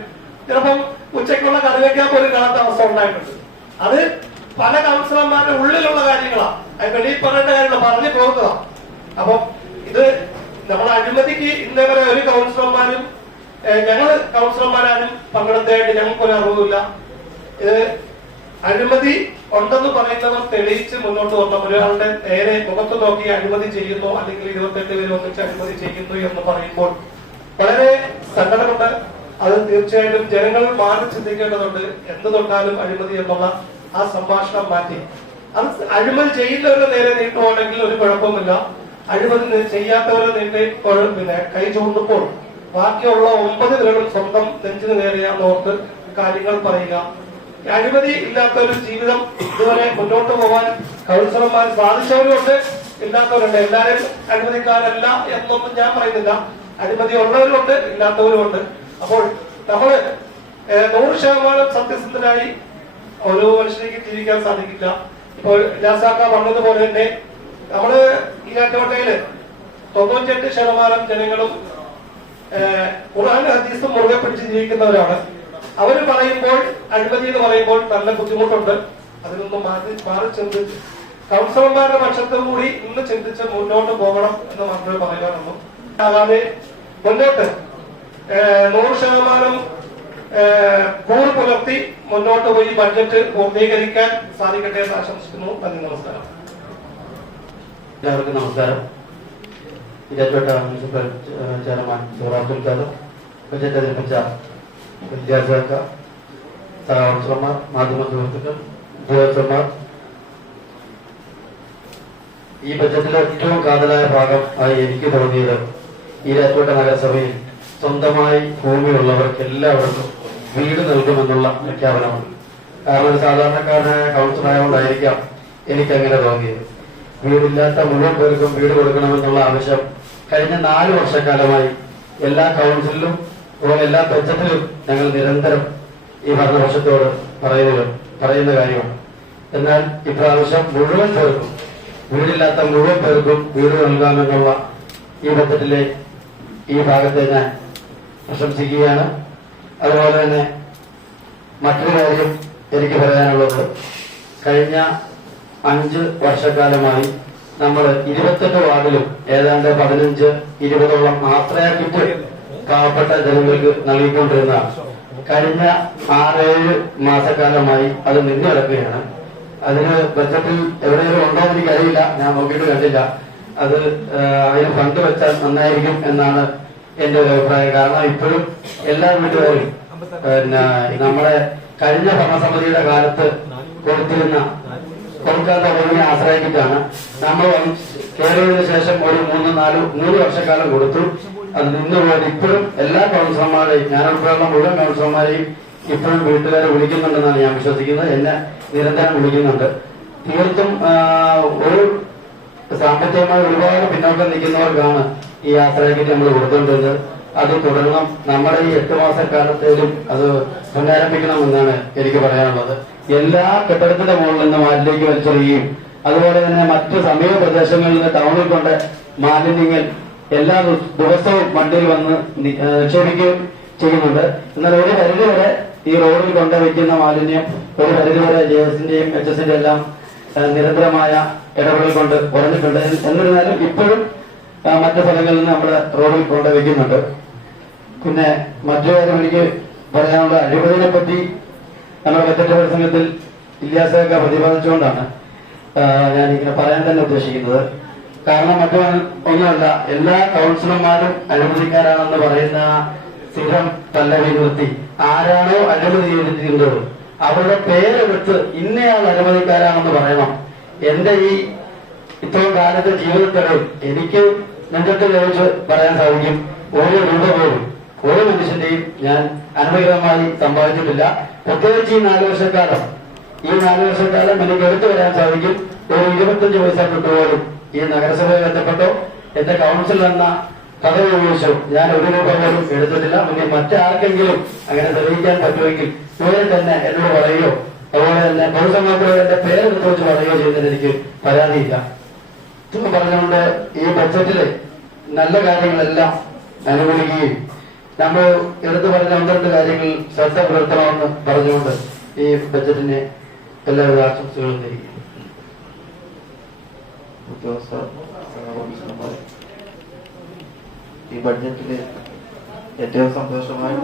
ചിലപ്പം ഉച്ചയ്ക്കുള്ള കറി വയ്ക്കാൻ പോലും കാണാത്ത അവസ്ഥ ഉണ്ടായിട്ടുണ്ട്. അത് പല കൗൺസിലർമാരുടെ ഉള്ളിലുള്ള കാര്യങ്ങളാണ്. അത് വെളിയിൽ പറയേണ്ട കാര്യങ്ങൾ പറഞ്ഞു പോകുന്നതാ. അപ്പം ഇത് നമ്മൾ അഴിമതിക്ക് ഇന്നേവരെ ഒരു കൗൺസിലർമാരും ഞങ്ങള് കൗൺസിലർമാരും പങ്കെടുത്തായിട്ട് ഞങ്ങൾക്കൊരു അറിവില്ല. ഇത് അഴിമതി ഉണ്ടെന്ന് പറയുന്നവർ തെളിയിച്ച് മുന്നോട്ട് വന്ന ഒരാളുടെ നേരെ മുഖത്ത് നോക്കി അഴിമതി ചെയ്യുന്നു, അല്ലെങ്കിൽ 28 പേര് ഒന്നിച്ച് അഴിമതി ചെയ്യുന്നു എന്ന് പറയുമ്പോൾ വളരെ സങ്കടമുണ്ട്. അത് തീർച്ചയായിട്ടും ജനങ്ങൾ മാറി ചിന്തിക്കേണ്ടതുണ്ട്. എന്ത് തൊട്ടാലും അഴിമതി എന്നുള്ള ആ സംഭാഷണം മാറ്റി അത് അഴിമതി ചെയ്യുന്നവരുടെ നേരെ നീട്ടുവാണെങ്കിൽ ഒരു കുഴപ്പമില്ല. അഴിമതി ചെയ്യാത്തവരെ നീട്ടി പിന്നെ കൈ ചൂണ്ടുമ്പോൾ ബാക്കിയുള്ള 9 പേരും സ്വന്തം നെഞ്ചിന് നേരെയാന്നോർത്ത് കാര്യങ്ങൾ പറയുക. അഴിമതി ഇല്ലാത്ത ഒരു ജീവിതം ഇതുവരെ മുന്നോട്ട് പോകാൻ കൗൺസിലർമാർ സാധിച്ചവരുമുണ്ട്, ഇല്ലാത്തവരുണ്ട്. എല്ലാവരും അഴിമതിക്കാരല്ല എന്നൊന്നും ഞാൻ പറയുന്നില്ല. അഴിമതി ഉള്ളവരുമുണ്ട്, ഇല്ലാത്തവരുമുണ്ട്. അപ്പോൾ നമ്മള് 100% സത്യസന്ധനായി ഓരോ മനുഷ്യർക്ക് ജീവിക്കാൻ സാധിക്കില്ല. ഇപ്പോൾ രാസാക്ക പറഞ്ഞതുപോലെ തന്നെ നമ്മള് ഈരാറ്റുപേട്ടയില് 98% ജനങ്ങളും ഖുർആൻ ഹദീസും മുറുകെ പിടിച്ച് ജീവിക്കുന്നവരാണ്. അവര് പറയുമ്പോൾ അഴിമതി എന്ന് പറയുമ്പോൾ നല്ല ബുദ്ധിമുട്ടുണ്ട്. അതിനൊന്നും മാറി ചിന്തിച്ച് കൗൺസിലർമാരുടെ പക്ഷത്തും കൂടി ഇന്ന് ചിന്തിച്ച് മുന്നോട്ട് പോകണം എന്ന് മാത്രമേ പറയാനുള്ളൂ. അല്ലാതെ മുന്നോട്ട് 100% കൂറ് പുലർത്തി മുന്നോട്ട് പോയി ബഡ്ജറ്റ് പൂർത്തീകരിക്കാൻ സാധിക്കട്ടെ എന്ന് ആശംസിക്കുന്നു. നന്ദി, നമസ്കാരം. എല്ലാവർക്കും നമസ്കാരം. ഇരട്ടപ്പെട്ട municipal chairman Abdul Khader, budget അവതരിപ്പിച്ച വിദ്യാർത്ഥികൾക്ക, കൗൺസിലർമാർ, മാധ്യമ സുഹൃത്തുക്കൾ, ഉദ്യോഗസ്ഥന്മാർ, ഈ ബജറ്റിലെ ഏറ്റവും കാതലായ ഭാഗം ആയി എനിക്ക് തോന്നിയത് ഇരട്ടപ്പെട്ട നഗരസഭയിൽ സ്വന്തമായി ഭൂമിയുള്ളവർക്ക് എല്ലാവർക്കും വീട് നൽകുമെന്നുള്ള പ്രഖ്യാപനമാണ്. കാരണം ഒരു സാധാരണക്കാരനായ കൗൺസിലറായതുകൊണ്ടായിരിക്കാം എനിക്കങ്ങനെ തോന്നിയത്. വീടില്ലാത്ത മുഴുവൻ പേർക്കും വീട് കൊടുക്കണമെന്നുള്ള ആവശ്യം കഴിഞ്ഞ 4 വർഷക്കാലമായി എല്ലാ കൗൺസിലിലും എല്ലാ ബജറ്റിലും ഞങ്ങൾ നിരന്തരം ഈ ഭരണപക്ഷത്തോട് പറയുന്ന കാര്യമാണ്. എന്നാൽ ഇപ്രാവശ്യം മുഴുവൻ പേർക്കും, വീടില്ലാത്ത മുഴുവൻ പേർക്കും വീട് നൽകാമെന്നുള്ള ഈ ബജറ്റിലെ ഈ ഭാഗത്തെ ഞാൻ പ്രശംസിക്കുകയാണ്. അതുപോലെ തന്നെ മറ്റൊരു കാര്യം എനിക്ക് പറയാനുള്ളത്, കഴിഞ്ഞ 5 വർഷക്കാലമായി നമ്മൾ 28 വാർഡിലും ഏതാണ്ട് 15-20ഓളം ആശ്രയ കിറ്റ് പാവപ്പെട്ട ജനങ്ങൾക്ക് നൽകിക്കൊണ്ടിരുന്നതാണ്. കഴിഞ്ഞ 6-7 മാസക്കാലമായി അത് നിന്നു കിടക്കുകയാണ്. അതിന് ബജറ്റിൽ എവിടെയെങ്കിലും ഉണ്ടോ എന്ന് എനിക്കറിയില്ല, ഞാൻ നോക്കിയിട്ട് കണ്ടില്ല. അത് അതിന് ഫണ്ട് വെച്ചാൽ നന്നായിരിക്കും എന്നാണ് എന്റെ ഒരു അഭിപ്രായം. കാരണം ഇപ്പോഴും എല്ലാ വീട്ടുകാരും പിന്നെ നമ്മുടെ കഴിഞ്ഞ ഭരണസമിതിയുടെ കാലത്ത് കൊടുക്കാൻ തുടങ്ങിയ ആശ്രയിച്ചിട്ടാണ് നമ്മൾ കയറിയതിനു ശേഷം ഒരു 3 വർഷക്കാലം കൊടുത്തു. അത് നിന്നുപോയത് ഇപ്പോഴും എല്ലാ കൗൺസിലർമാരെയും, ഞാനുൾപ്പെടെയുള്ള മുഴുവൻ കൗൺസിലർമാരെയും ഇപ്പോഴും വീട്ടുകാരെ വിളിക്കുന്നുണ്ടെന്നാണ് ഞാൻ വിശ്വസിക്കുന്നത്. എന്നെ നിരന്തരം വിളിക്കുന്നുണ്ട്. തീർത്തും ഒരു സാമ്പത്തികമായി ഒരുപാട് പിന്നോക്കം നിൽക്കുന്നവർക്കാണ് ഈ ആശ്രയിച്ചിട്ട് നമ്മൾ കൊടുത്തുകൊണ്ടിരുന്നത്. അത് തുടരണം. നമ്മുടെ ഈ 8 മാസക്കാലത്തേലും അത് പുനരാരംഭിക്കണമെന്നാണ് എനിക്ക് പറയാനുള്ളത്. എല്ലാ കെട്ടിടത്തിന്റെ മുകളിൽ നിന്ന് മാലിന്യക്ക് വലിച്ചെറിയുകയും അതുപോലെ തന്നെ മറ്റ് സമീപ പ്രദേശങ്ങളിൽ നിന്ന് ടൗണിൽ കൊണ്ട് മാലിന്യങ്ങൾ എല്ലാ ദിവസവും വണ്ടിയിൽ വന്ന് നിക്ഷേപിക്കുകയും ചെയ്യുന്നുണ്ട്. എന്നാൽ ഒരു പരിധിവരെ ഈ റോഡിൽ കൊണ്ടുവയ്ക്കുന്ന മാലിന്യം ഒരു പരിധിവരെ JS-ന്റെയും HS-ന്റെ എല്ലാം നിരന്തരമായ ഇടപെടൽ കൊണ്ട് കുറഞ്ഞിട്ടുണ്ട്. എന്നിരുന്നാലും ഇപ്പോഴും മറ്റു സ്ഥലങ്ങളിൽ നിന്ന് നമ്മുടെ റോഡിൽ കൊണ്ടുവയ്ക്കുന്നുണ്ട്. പിന്നെ മറ്റൊരു കാര്യം എനിക്ക് പറയാനുള്ള, അഴിമതിനെ പറ്റി നമ്മുടെ ബജറ്റ് പ്രസംഗത്തിൽ ഇല്യാസൊക്കെ പ്രതിപാദിച്ചുകൊണ്ടാണ് ഞാൻ ഇങ്ങനെ പറയാൻ തന്നെ ഉദ്ദേശിക്കുന്നത്. കാരണം ഒന്നുമല്ല, എല്ലാ കൗൺസിലർമാരും അഴിമതിക്കാരാണെന്ന് പറയുന്ന സ്ഥിരം പല്ലവി നിർത്തി ആരാണോ അഴിമതി ചെയ്തിട്ടുള്ളത് അവരുടെ പേരെടുത്ത് ഇന്നയാൾ അഴിമതിക്കാരാണെന്ന് പറയണം എന്റെ ഈ ഇത്രയും കാലത്തെ ജീവിതത്തിലും എനിക്ക് നെഞ്ചത്ത് ചോദിച്ച് പറയാൻ സാധിക്കും, ഓരോ രൂപ പോലും ഓരോ മനുഷ്യന്റെയും ഞാൻ അനുഭവമായി സമ്പാദിച്ചിട്ടില്ല. പ്രത്യേകിച്ച് ഈ 4 വർഷക്കാലം എനിക്ക് എടുത്തു വരാൻ സാധിക്കും. ഒരു 25 പൈസ കിട്ടുപോലും ഈ നഗരസഭയെ ബന്ധപ്പെട്ടോ എന്റെ കൗൺസിൽ എന്ന കഥ ഉപയോഗിച്ചോ ഞാൻ ഒരു രൂപ പോലും എടുത്തിട്ടില്ല. പിന്നെ മറ്റാർക്കെങ്കിലും അങ്ങനെ തെളിയിക്കാൻ പറ്റുമെങ്കിൽ ഇവരെ തന്നെ എന്നോട് പറയുകയോ അതുപോലെ തന്നെ പൊതുസമൂഹത്തിലൂടെ എന്റെ പേരെടുത്ത് വെച്ച് പറയുകയോ ചെയ്യുന്നതിന് എനിക്ക് പരാതിയില്ല. ഇതൊക്കെ പറഞ്ഞുകൊണ്ട് ഈ ബഡ്ജറ്റിലെ നല്ല കാര്യങ്ങളെല്ലാം അനുകൂലിക്കുകയും നമ്മൾ എടുത്തു പറഞ്ഞ 12 കാര്യങ്ങൾ ശ്രദ്ധ പുലർത്തണമെന്ന് പറഞ്ഞുകൊണ്ട് ഈ ബഡ്ജറ്റിനെ എല്ലാവിധ ആശംസകളും നൽകി. ഈ ബഡ്ജറ്റില് ഏറ്റവും സന്തോഷമായി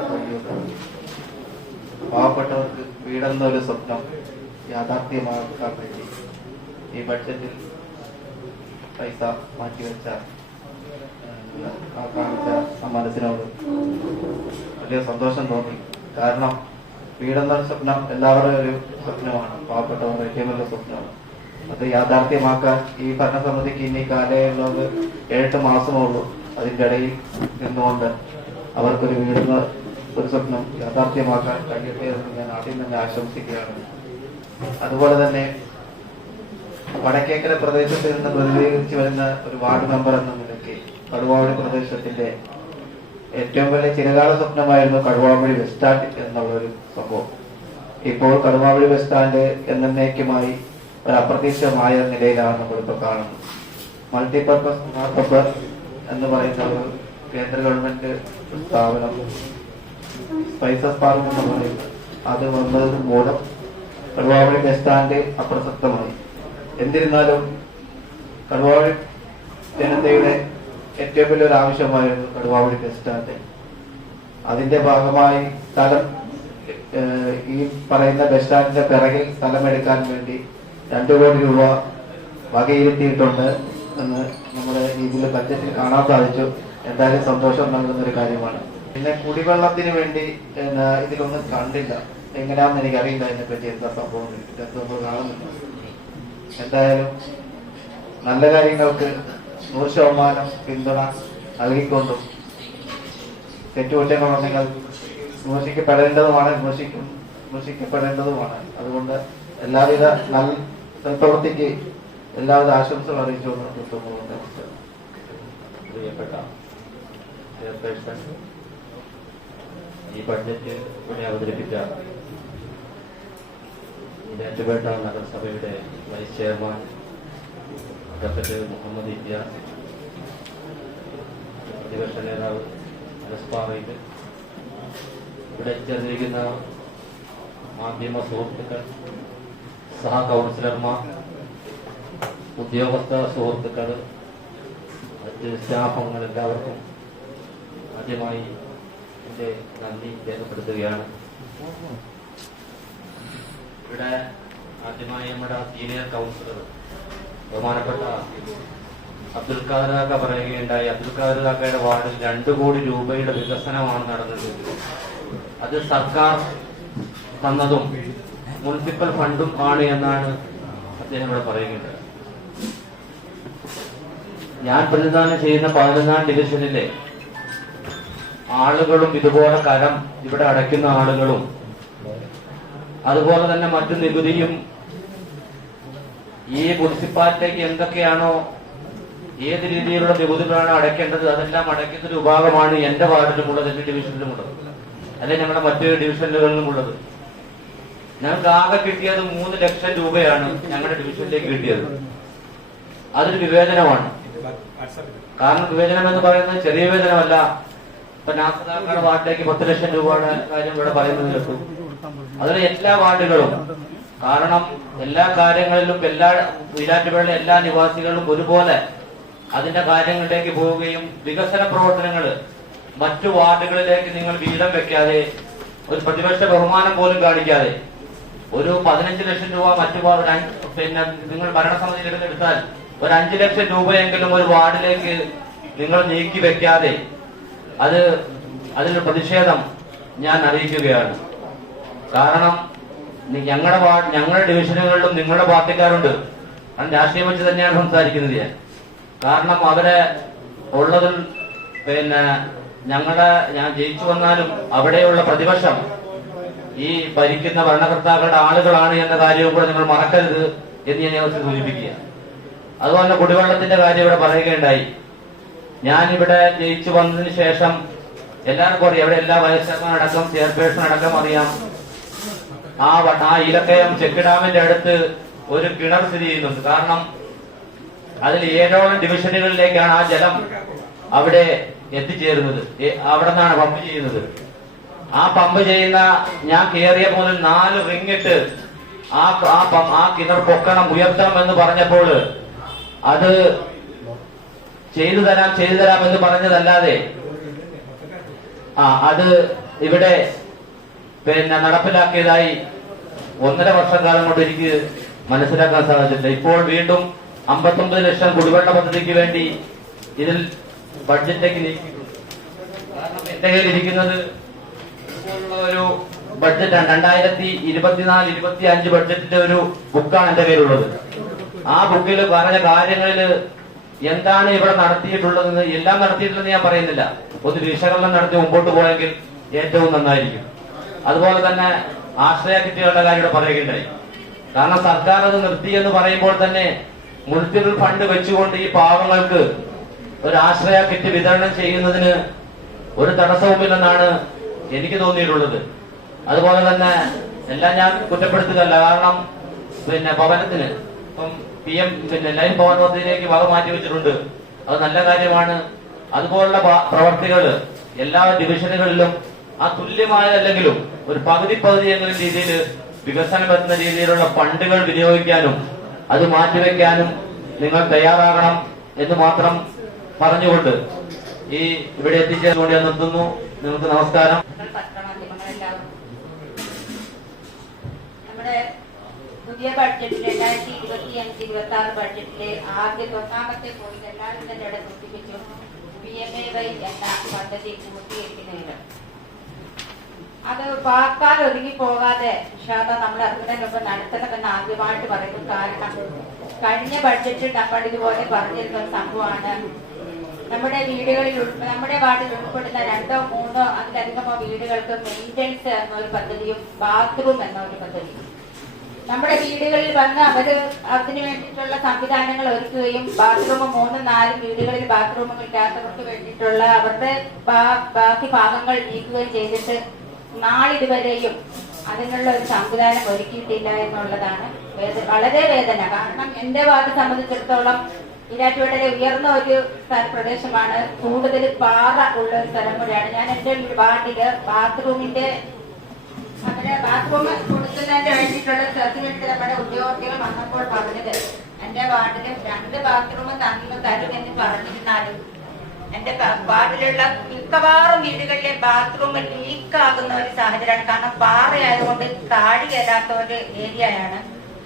പാവപ്പെട്ടവർക്ക് വീടെന്ന ഒരു സ്വപ്നം യാഥാർത്ഥ്യമാക്കാൻ വേണ്ടി ഈ ബഡ്ജറ്റിൽ പൈസ മാറ്റിവെച്ച കാണിച്ച മനസ്സിനോട് വലിയ സന്തോഷം തോന്നി. കാരണം വീടെന്ന സ്വപ്നം എല്ലാവരുടെയും ഒരു സ്വപ്നമാണ്, പാവപ്പെട്ടവരുടെ ഏറ്റവും വലിയ സ്വപ്നമാണ്. അത് യാഥാർത്ഥ്യമാക്കാൻ ഈ ഭരണസമിതിക്ക് ഇനി കാലയുള്ളത് 7 മാസമേ ഉള്ളൂ. അതിന്റെ ഇടയിൽ നിന്നുകൊണ്ട് അവർക്കൊരു വീടുന്ന ഒരു സ്വപ്നം യാഥാർത്ഥ്യമാക്കാൻ കഴിയട്ടെ എന്ന് ഞാൻ ആദ്യം തന്നെ ആശംസിക്കുകയാണ്. അതുപോലെ തന്നെ വടക്കേക്കര പ്രദേശത്ത് നിന്ന് പ്രതിനിധീകരിച്ച് വരുന്ന ഒരു വാർഡ് മെമ്പർ എന്ന നിലയ്ക്ക് കടുവാവഴി പ്രദേശത്തിന്റെ ഏറ്റവും വലിയ ചിരകാല സ്വപ്നമായിരുന്നു കടുവാവഴി ബസ് സ്റ്റാൻഡ് എന്നുള്ളൊരു സംഭവം. ഇപ്പോൾ കടുവാവഴി ബസ് സ്റ്റാൻഡ് എന്നേക്കുമായി ഒരു അപ്രതീക്ഷിതമായ നിലയിലാണ് നമ്മളിപ്പോൾ കാണുന്നത്. മൾട്ടിപർപ്പസ് ഹാർബർ എന്ന് പറയുന്ന ഒരു കേന്ദ്ര ഗവൺമെന്റ് സ്ഥാപനം സ്പൈസസ് പാർക്ക് എന്ന് പറയുന്നത് അത് വന്നത് മൂലം കടുവാവഴി ബസ് സ്റ്റാൻഡ് അപ്രസക്തമായി. എന്നിരുന്നാലും കടുവാവഴി ജനതയുടെ ഏറ്റവും വലിയൊരു ആവശ്യമായിരുന്നു കടുവാവഴി ബസ് സ്റ്റാൻഡ്. അതിന്റെ ഭാഗമായി സ്ഥലം ഈ പറയുന്ന ബസ് സ്റ്റാൻഡിന്റെ പിറകിൽ സ്ഥലമെടുക്കാൻ വേണ്ടി 2 കോടി രൂപ വകയിരുത്തിയിട്ടുണ്ട് എന്ന് നമ്മുടെ ഇതിൽ ബഡ്ജറ്റിൽ കാണാൻ സാധിച്ചു. എന്തായാലും സന്തോഷം നൽകുന്ന ഒരു കാര്യമാണ്. പിന്നെ കുടിവെള്ളത്തിന് വേണ്ടി ഇതിലൊന്നും കണ്ടില്ല. എങ്ങനെയാണെന്ന് എനിക്കറിയില്ല അതിനെപ്പറ്റി എന്താ സംഭവം നമ്മൾ കാണുന്നില്ല. എന്തായാലും നല്ല കാര്യങ്ങൾക്ക് 100% പിന്തുണ നൽകിക്കൊണ്ടും തെറ്റുകുറ്റങ്ങളുണ്ടെങ്കിൽ വിമർശിക്കപ്പെടേണ്ടതുമാണ്. അതുകൊണ്ട് എല്ലാവിധ പ്രവൃത്തിക്ക് എല്ലാവിധ ആശംസകൾ അറിയിച്ചുകൊണ്ട് പ്രിയപ്പെട്ട ചെയർപേഴ്സൺ, ഈ ബഡ്ജറ്റ് ഇവിടെ അവതരിപ്പിച്ച ഈരാറ്റുപേട്ട നഗരസഭയുടെ vice chairman advocate Muhammad Ilyas, പ്രതിപക്ഷ നേതാവ് അനസ്പാറയിൽ, ഇവിടെ ചേർന്നിരിക്കുന്ന മാധ്യമ സുഹൃത്തുക്കൾ, സഹ കൗൺസിലർമാർ, ഉദ്യോഗസ്ഥ സുഹൃത്തുക്കൾ, മറ്റ് സ്റ്റാഫംഗങ്ങൾ എല്ലാവർക്കും ആദ്യമായി എൻ്റെ നന്ദി രേഖപ്പെടുത്തുകയാണ്. ഇവിടെ ആദ്യമായി നമ്മുടെ സീനിയർ കൗൺസിലർ ബഹുമാനപ്പെട്ട അബ്ദുൽ ഖാദർ കാക്ക പറയുകയുണ്ടായി. അബ്ദുൽ ഖാദർ കാക്കയുടെ വാർഡിൽ 2 കോടി രൂപയുടെ വികസനമാണ് നടന്നത്. അത് സർക്കാർ തന്നതും മുനിസിപ്പൽ ഫണ്ടും ആണ് എന്നാണ് അദ്ദേഹം ഇവിടെ പറയുന്നത്. ഞാൻ പ്രതിദാനം ചെയ്യുന്ന 14ാം ഡിവിഷനിലെ ആളുകളും ഇതുപോലെ കരം ഇവിടെ അടയ്ക്കുന്ന ആളുകളും അതുപോലെ തന്നെ മറ്റു നികുതിയും ഈ മുനിസിപ്പാലിറ്റിക്ക് എന്തൊക്കെയാണോ ഏത് രീതിയിലുള്ള നികുതികളാണ് അടയ്ക്കേണ്ടത് അതെല്ലാം അടയ്ക്കുന്ന ഒരു വിഭാഗമാണ് എന്റെ വാർഡിലുമുള്ളത്, എന്റെ ഡിവിഷനിലുമുള്ളത്, അല്ലെ ഞങ്ങളുടെ മറ്റു ഡിവിഷനുകളിലുമുള്ളത്. ഞങ്ങൾക്ക് ആകെ കിട്ടിയത് 3 ലക്ഷം രൂപയാണ് ഞങ്ങളുടെ ഡിവിഷനിലേക്ക് കിട്ടിയത്. അതൊരു വിവേചനമാണ്. കാരണം വിവേചനം എന്ന് പറയുന്നത് ചെറിയ വിവേചനമല്ല. ഇപ്പൊ നാസദാക്കയുടെ വാർഡിലേക്ക് 10 ലക്ഷം രൂപയുടെ കാര്യം ഇവിടെ പറയുന്നത് കേട്ടു. അതിൽ എല്ലാ വാർഡുകളും, കാരണം എല്ലാ കാര്യങ്ങളിലും ഈരാറ്റുപേട്ടയിലെ എല്ലാ നിവാസികളും ഒരുപോലെ അതിന്റെ കാര്യങ്ങളിലേക്ക് പോവുകയും വികസന പ്രവർത്തനങ്ങൾ മറ്റു വാർഡുകളിലേക്ക് നിങ്ങൾ വീതം വെക്കാതെ, ഒരു പ്രതിപക്ഷ ബഹുമാനം പോലും കാണിക്കാതെ, ഒരു 15 ലക്ഷം രൂപ മറ്റു പിന്നെ നിങ്ങൾ ഭരണസമിതിയിൽ എടുത്താൽ ഒരു 5 ലക്ഷം രൂപയെങ്കിലും ഒരു വാർഡിലേക്ക് നിങ്ങൾ നീക്കി വെക്കാതെ അതിനൊരു പ്രതിഷേധം ഞാൻ അറിയിക്കുകയാണ്. കാരണം ഞങ്ങളുടെ ഡിവിഷനുകളിലും നിങ്ങളുടെ പാർട്ടിക്കാരുണ്ട്. കാരണം രാഷ്ട്രീയം വെച്ച് തന്നെയാണ് സംസാരിക്കുന്നത് കാരണം അവരെ ഉള്ളതിൽ ഞാൻ ജയിച്ചു വന്നാലും അവിടെയുള്ള പ്രതിപക്ഷം ഈ ഭരിക്കുന്ന ഭരണകർത്താക്കളുടെ ആളുകളാണ് എന്ന കാര്യവും കൂടെ നിങ്ങൾ മറക്കരുത് എന്ന് ഞാൻ സൂചിപ്പിക്കുക. അതുപോലെ കുടിവെള്ളത്തിന്റെ കാര്യം ഇവിടെ പറയുകയുണ്ടായി. ഞാനിവിടെ ജയിച്ചു വന്നതിന് ശേഷം എല്ലാവർക്കും അറിയാം, ഇവിടെ എല്ലാ വയസ്സന്മാരടക്കം ചെയർപേഴ്സൺ അടക്കം അറിയാം, ആ ഇലക്കയം ചെക്ക് ഡാമിന്റെ അടുത്ത് ഒരു കിണർ സ്ഥിതി ചെയ്യുന്നുണ്ട്. കാരണം അതിൽ 7ഓളം ഡിവിഷനുകളിലേക്കാണ് ആ ജലം അവിടെ എത്തിച്ചേരുന്നത്. അവിടെ നിന്നാണ് പമ്പ് ചെയ്യുന്നത്. ആ പമ്പ് ചെയ്യുന്ന ഞാൻ കയറിയ മുതൽ 4 റിങ്ങിട്ട് ആ കിണർ പൊക്കണം, ഉയർത്തണം എന്ന് പറഞ്ഞപ്പോൾ അത് ചെയ്തു തരാം എന്ന് പറഞ്ഞതല്ലാതെ അത് ഇവിടെ നടപ്പിലാക്കിയതായി 1.5 വർഷക്കാലം കൊണ്ട് എനിക്ക് മനസ്സിലാക്കാൻ സാധിച്ചിട്ടില്ല. ഇപ്പോൾ വീണ്ടും 59 ലക്ഷം കുടിവെള്ള പദ്ധതിക്ക് വേണ്ടി ഇതിൽ ബഡ്ജറ്റിലേക്ക് നീക്കിയിട്ടുണ്ട്. കാരണം എന്റെ കയ്യിലിരിക്കുന്നത് ഒരു ബഡ്ജറ്റാണ്. 2024-25 ബഡ്ജറ്റിന്റെ ഒരു ബുക്കാണ് എന്റെ കയ്യിലുള്ളത്. ആ ബുക്കിൽ പറഞ്ഞ കാര്യങ്ങളിൽ എന്താണ് ഇവിടെ നടത്തിയിട്ടുള്ളതെന്ന്, എല്ലാം നടത്തിയിട്ടുള്ളതെന്ന് ഞാൻ പറയുന്നില്ല, ഒന്ന് വിശകലനം നടത്തി മുമ്പോട്ട് പോയെങ്കിൽ ഏറ്റവും നന്നായിരിക്കും. അതുപോലെ തന്നെ ആശ്രയ കിറ്റുകളുടെ കാര്യം ഇവിടെ പറയുകയുണ്ടായി. കാരണം സർക്കാർ അത് നിർത്തി എന്ന് പറയുമ്പോൾ തന്നെ മുനിസിപ്പൽ ഫണ്ട് വെച്ചുകൊണ്ട് ഈ പാവങ്ങൾക്ക് ഒരു ആശ്രയ കിറ്റ് വിതരണം ചെയ്യുന്നതിന് ഒരു തടസ്സവുമില്ലെന്നാണ് എനിക്ക് തോന്നിയിട്ടുള്ളത്. അതുപോലെ തന്നെ എല്ലാം ഞാൻ കുറ്റപ്പെടുത്തുകയല്ല, കാരണം ഭവനത്തിന് ഇപ്പം PM ലൈഫ് ഭവൻ പദ്ധതിയിലേക്ക് വക മാറ്റി വെച്ചിട്ടുണ്ട്. അത് നല്ല കാര്യമാണ്. അതുപോലുള്ള പ്രവർത്തികൾ എല്ലാ ഡിവിഷനുകളിലും ആ തുല്യമായതല്ലെങ്കിലും ഒരു പകുതി എന്ന രീതിയിൽ വികസനം എത്തുന്ന രീതിയിലുള്ള ഫണ്ടുകൾ വിനിയോഗിക്കാനും അത് മാറ്റിവെക്കാനും നിങ്ങൾ തയ്യാറാകണം എന്ന് മാത്രം പറഞ്ഞുകൊണ്ട് ഈ ഇവിടെ എത്തിച്ചേർന്നുകൊണ്ട് ഞാൻ നിർത്തുന്നു. നിങ്ങൾക്ക് നമസ്കാരം. നമ്മുടെ പുതിയ ബഡ്ജറ്റിൽ 2025-26 ബഡ്ജറ്റിലെ ഒന്നാമത്തെ പോയിന്റ് എല്ലാവരും തന്നെ ഇവിടെ സൂചിപ്പിച്ചു. PMAY എന്ന പദ്ധതി പൂർത്തീകരിക്കുന്നതിന് അത് വാക്കാൽ ഒതുങ്ങി പോകാതെ നമ്മൾ അതിന് മുമ്പ് നടത്തണമെന്ന് ആദ്യമായിട്ട് പറയുന്നു. കാരണം കഴിഞ്ഞ ബഡ്ജറ്റിൽ നമ്മൾ ഇതുപോലെ പറഞ്ഞിരുന്ന ഒരു സംഭവമാണ് നമ്മുടെ വീടുകളിൽ നമ്മുടെ വാർഡിൽ ഉൾപ്പെടുന്ന 2 3 അതിലധികമോ വീടുകൾക്ക് മെയിൻ്റനൻസ് എന്നൊരു പദ്ധതിയും ബാത്റൂം എന്നൊരു പദ്ധതിയും നമ്മുടെ വീടുകളിൽ വന്ന് അതിനു വേണ്ടിയിട്ടുള്ള സംവിധാനങ്ങൾ ഒരുക്കുകയും ബാത്റൂം 3 4 വീടുകളിൽ ബാത്റൂമുകൾ ഇല്ലാത്തവർക്ക് വേണ്ടിയിട്ടുള്ള അവരുടെ ബാക്കി ഭാഗങ്ങൾ നീക്കുകയും ചെയ്തിട്ട് നാളിതുവരെയും അതിനുള്ള ഒരു സംവിധാനം ഒരുക്കിയിട്ടില്ല എന്നുള്ളതാണ് വളരെ വേദന. കാരണം എന്റെ വാർഡ് സംബന്ധിച്ചിടത്തോളം ഈരാറ്റുപേട്ടയിലെ ഉയർന്ന ഒരു പ്രദേശമാണ്, കൂടുതൽ പാറ ഉള്ള ഒരു സ്ഥലം കൂടിയാണ്. ഞാൻ എന്റെ വാർഡില് ബാത്റൂം കൊടുക്കുന്നതിന് വേണ്ടിയിട്ടുള്ള സർട്ടിഫിക്കറ്റ് നമ്മുടെ ഉദ്യോഗസ്ഥകൾ വന്നപ്പോൾ പറഞ്ഞത് എന്റെ വാർഡില് 2 ബാത്റൂം തരുമെന്ന് പറഞ്ഞിരുന്നാലും എന്റെ വാർഡിലുള്ള മിക്കവാറും വീടുകളിലെ ബാത്റൂം ലീക്കാകുന്ന ഒരു സാഹചര്യമാണ്. കാരണം പാറയായതുകൊണ്ട് താഴി കയറാത്ത ഒരു ഏരിയയാണ്.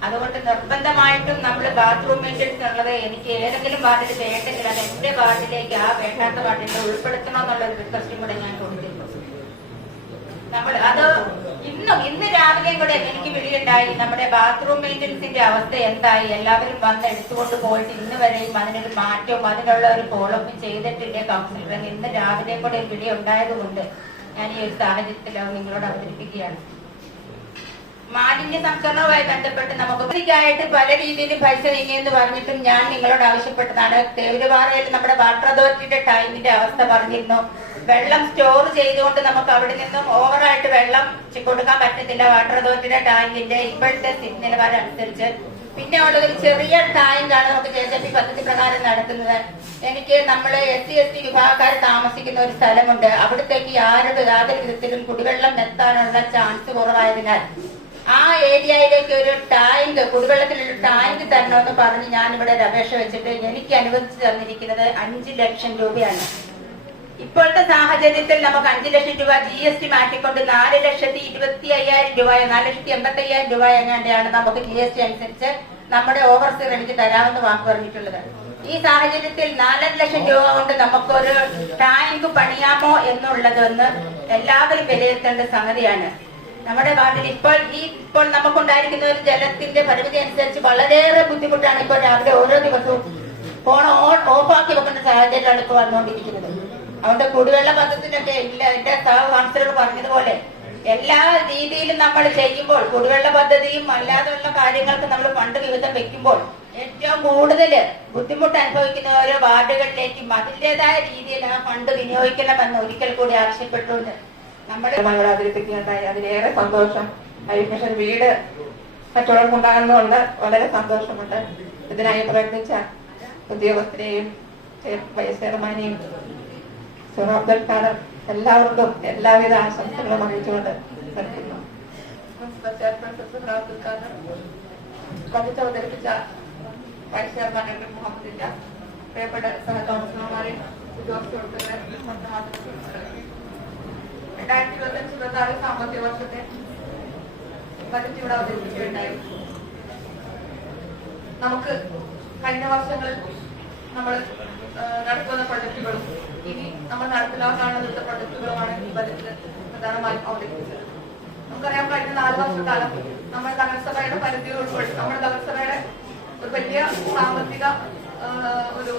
അതുകൊണ്ട് നിർബന്ധമായിട്ടും നമ്മൾ ബാത്റൂം മെയിൻ്റെനൻസ് ഉള്ളത് എനിക്ക് ഏതെങ്കിലും വാർഡിൽ വേണ്ടെങ്കിൽ അത് എന്റെ വാർഡിലേക്ക് വേണ്ടാത്ത വാർഡിൽ ഉൾപ്പെടുത്തണം എന്നുള്ള ഒരു റിക്വസ്റ്റും കൂടെ ഞാൻ കൊടുത്തിരുന്നു. അത് ഇന്ന് രാവിലെയും കൂടെ എനിക്ക് വിളിയുണ്ടായി, നമ്മുടെ ബാത്റൂം മെയിൻ്റെനൻസിന്റെ അവസ്ഥ എന്തായി, എല്ലാവരും വന്ന് എടുത്തുകൊണ്ട് പോയിട്ട് ഇന്ന് വരെയും അതിനൊരു മാറ്റവും അതിനുള്ള ഒരു ഫോളോപ്പും ചെയ്തിട്ടില്ല കൗൺസിലർ. ഇന്ന് രാവിലെയും കൂടെ ഒരു വിളി ഉണ്ടായതുകൊണ്ട് ഞാൻ ഈ ഒരു സാഹചര്യത്തിൽ നിങ്ങളോട് അവതരിപ്പിക്കുകയാണ്. മാലിന്യ സംസ്കരണവുമായി ബന്ധപ്പെട്ട് നമുക്ക് പല രീതിയിൽ പൈസ നീങ്ങിയെന്ന് പറഞ്ഞിട്ടും ഞാൻ നിങ്ങളോട് ആവശ്യപ്പെട്ടതാണ്. തേവരുപാറയിൽ നമ്മുടെ വാട്ടർ അതോറിറ്റിയുടെ ടാങ്കിന്റെ അവസ്ഥ പറഞ്ഞിരുന്നു. വെള്ളം സ്റ്റോർ ചെയ്തുകൊണ്ട് നമുക്ക് അവിടെ നിന്നും ഓവറായിട്ട് വെള്ളം കൊടുക്കാൻ പറ്റത്തില്ല വാട്ടർ അതോറിറ്റിയുടെ ടാങ്കിന്റെ ഇപ്പോഴത്തെ നിലവാരം അനുസരിച്ച്. പിന്നെ ഉള്ളത് ഒരു ചെറിയ ടാങ്കാണ് നമുക്ക് JJP പദ്ധതി പ്രകാരം നടത്തുന്നത്. എനിക്ക് നമ്മള് SC/ST വിഭാഗക്കാർ താമസിക്കുന്ന ഒരു സ്ഥലമുണ്ട്. അവിടത്തേക്ക് യാതൊരു വിധത്തിലും കുടിവെള്ളം എത്താനുള്ള ചാൻസ് കുറവായതിനാൽ ആ ഏരിയയിലേക്ക് ഒരു ടാങ്ക്, കുടിവെള്ളത്തിലുള്ള ടാങ്ക് തരണമെന്ന് പറഞ്ഞ് ഞാനിവിടെ ഒരു അപേക്ഷ വെച്ചിട്ട് എനിക്ക് അനുവദിച്ചു തന്നിരിക്കുന്നത് 5 ലക്ഷം രൂപയാണ്. ഇപ്പോഴത്തെ സാഹചര്യത്തിൽ നമുക്ക് 5 ലക്ഷം രൂപ GST മാറ്റിക്കൊണ്ട് 4,25,000 രൂപ 4,85,000 രൂപ എങ്ങാണ്ടാണ് നമുക്ക് GST അനുസരിച്ച് നമ്മുടെ ഓവർസീർ എനിക്ക് തരാമെന്ന് വാക്ക് പറഞ്ഞിട്ടുള്ളത്. ഈ സാഹചര്യത്തിൽ 4 ലക്ഷം രൂപ കൊണ്ട് നമുക്കൊരു ടാങ്ക് പണിയാമോ എന്നുള്ളതെന്ന് എല്ലാവരും വിലയിരുത്തേണ്ട സംഗതിയാണ്. നമ്മുടെ വാർഡിൽ ഇപ്പോൾ നമുക്കുണ്ടായിരിക്കുന്ന ഒരു ജലത്തിന്റെ പരിമിതി അനുസരിച്ച് വളരെയേറെ ബുദ്ധിമുട്ടാണ് ഇപ്പോൾ രാവിലെ ഓരോ ദിവസവും ഫോൺ ഓഫാക്കി വെക്കുന്ന സാഹചര്യമാണ് ഇപ്പോൾ വന്നുകൊണ്ടിരിക്കുന്നത്. അതുകൊണ്ട് കുടിവെള്ള പദ്ധതിയിലൊക്കെ ഇല്ല, എന്റെ കൗൺസിലർ പറഞ്ഞതുപോലെ എല്ലാ രീതിയിലും നമ്മൾ ചെയ്യുമ്പോൾ കുടിവെള്ള പദ്ധതിയും അല്ലാതെയുള്ള കാര്യങ്ങൾക്ക് നമ്മൾ ഫണ്ട് വിഹിതം വെക്കുമ്പോൾ ഏറ്റവും കൂടുതൽ ബുദ്ധിമുട്ട് അനുഭവിക്കുന്ന ഓരോ വാർഡുകളിലേക്കും അതിൻ്റെതായ രീതിയിൽ ആ ഫണ്ട് വിനിയോഗിക്കണമെന്ന് ഒരിക്കൽ കൂടി ആവശ്യപ്പെട്ടുകൊണ്ട് നമ്മുടെ അവതരിപ്പിക്കുകയുണ്ടായി. അതിലേറെ സന്തോഷം. ഹരിമിഷൻ വീട് കച്ചവടം ഉണ്ടാകുന്നതുകൊണ്ട് വളരെ സന്തോഷമുണ്ട്. ഇതിനായി പ്രയത്നിച്ച ഉദ്യോഗസ്ഥരെയും വൈസ് ചെയർമാനെയും അബ്ദുൽ ഖാദർ എല്ലാവർക്കും എല്ലാവിധ ആശംസകളും അറിയിച്ചുകൊണ്ട് നിർത്തുന്നു. അബ്ദുൽ ഖാദർ ബജറ്റ് അവതരിപ്പിച്ച വൈസ് ചെയർമാൻ മുഹമ്മദില്ല, പ്രിയപ്പെട്ട സഹ കൗൺസിലർമാരെയും ഉദ്യോഗസ്ഥരെ 2025-26 സാമ്പത്തിക വർഷത്തെ ബജറ്റ് ഇവിടെ അവതരിപ്പിക്കുകയുണ്ടായി. നമുക്ക് കഴിഞ്ഞ വർഷങ്ങളിൽ നമ്മൾ നടത്തുന്ന പ്രൊജക്ടുകളും ഇനി നമ്മൾ നടപ്പിലാക്കാനുള്ള പ്രൊജക്ടുകളുമാണ് ഈ ബജറ്റിൽ പ്രധാനമായും അവതരിപ്പിച്ചത്. നമുക്കറിയാം, കഴിഞ്ഞ 4 വർഷക്കാലം നമ്മുടെ നഗരസഭയുടെ പരിധിയിൽ ഉൾപ്പെടുത്തി നമ്മുടെ നഗരസഭയുടെ ഒരു വലിയ സാമ്പത്തിക ഒരു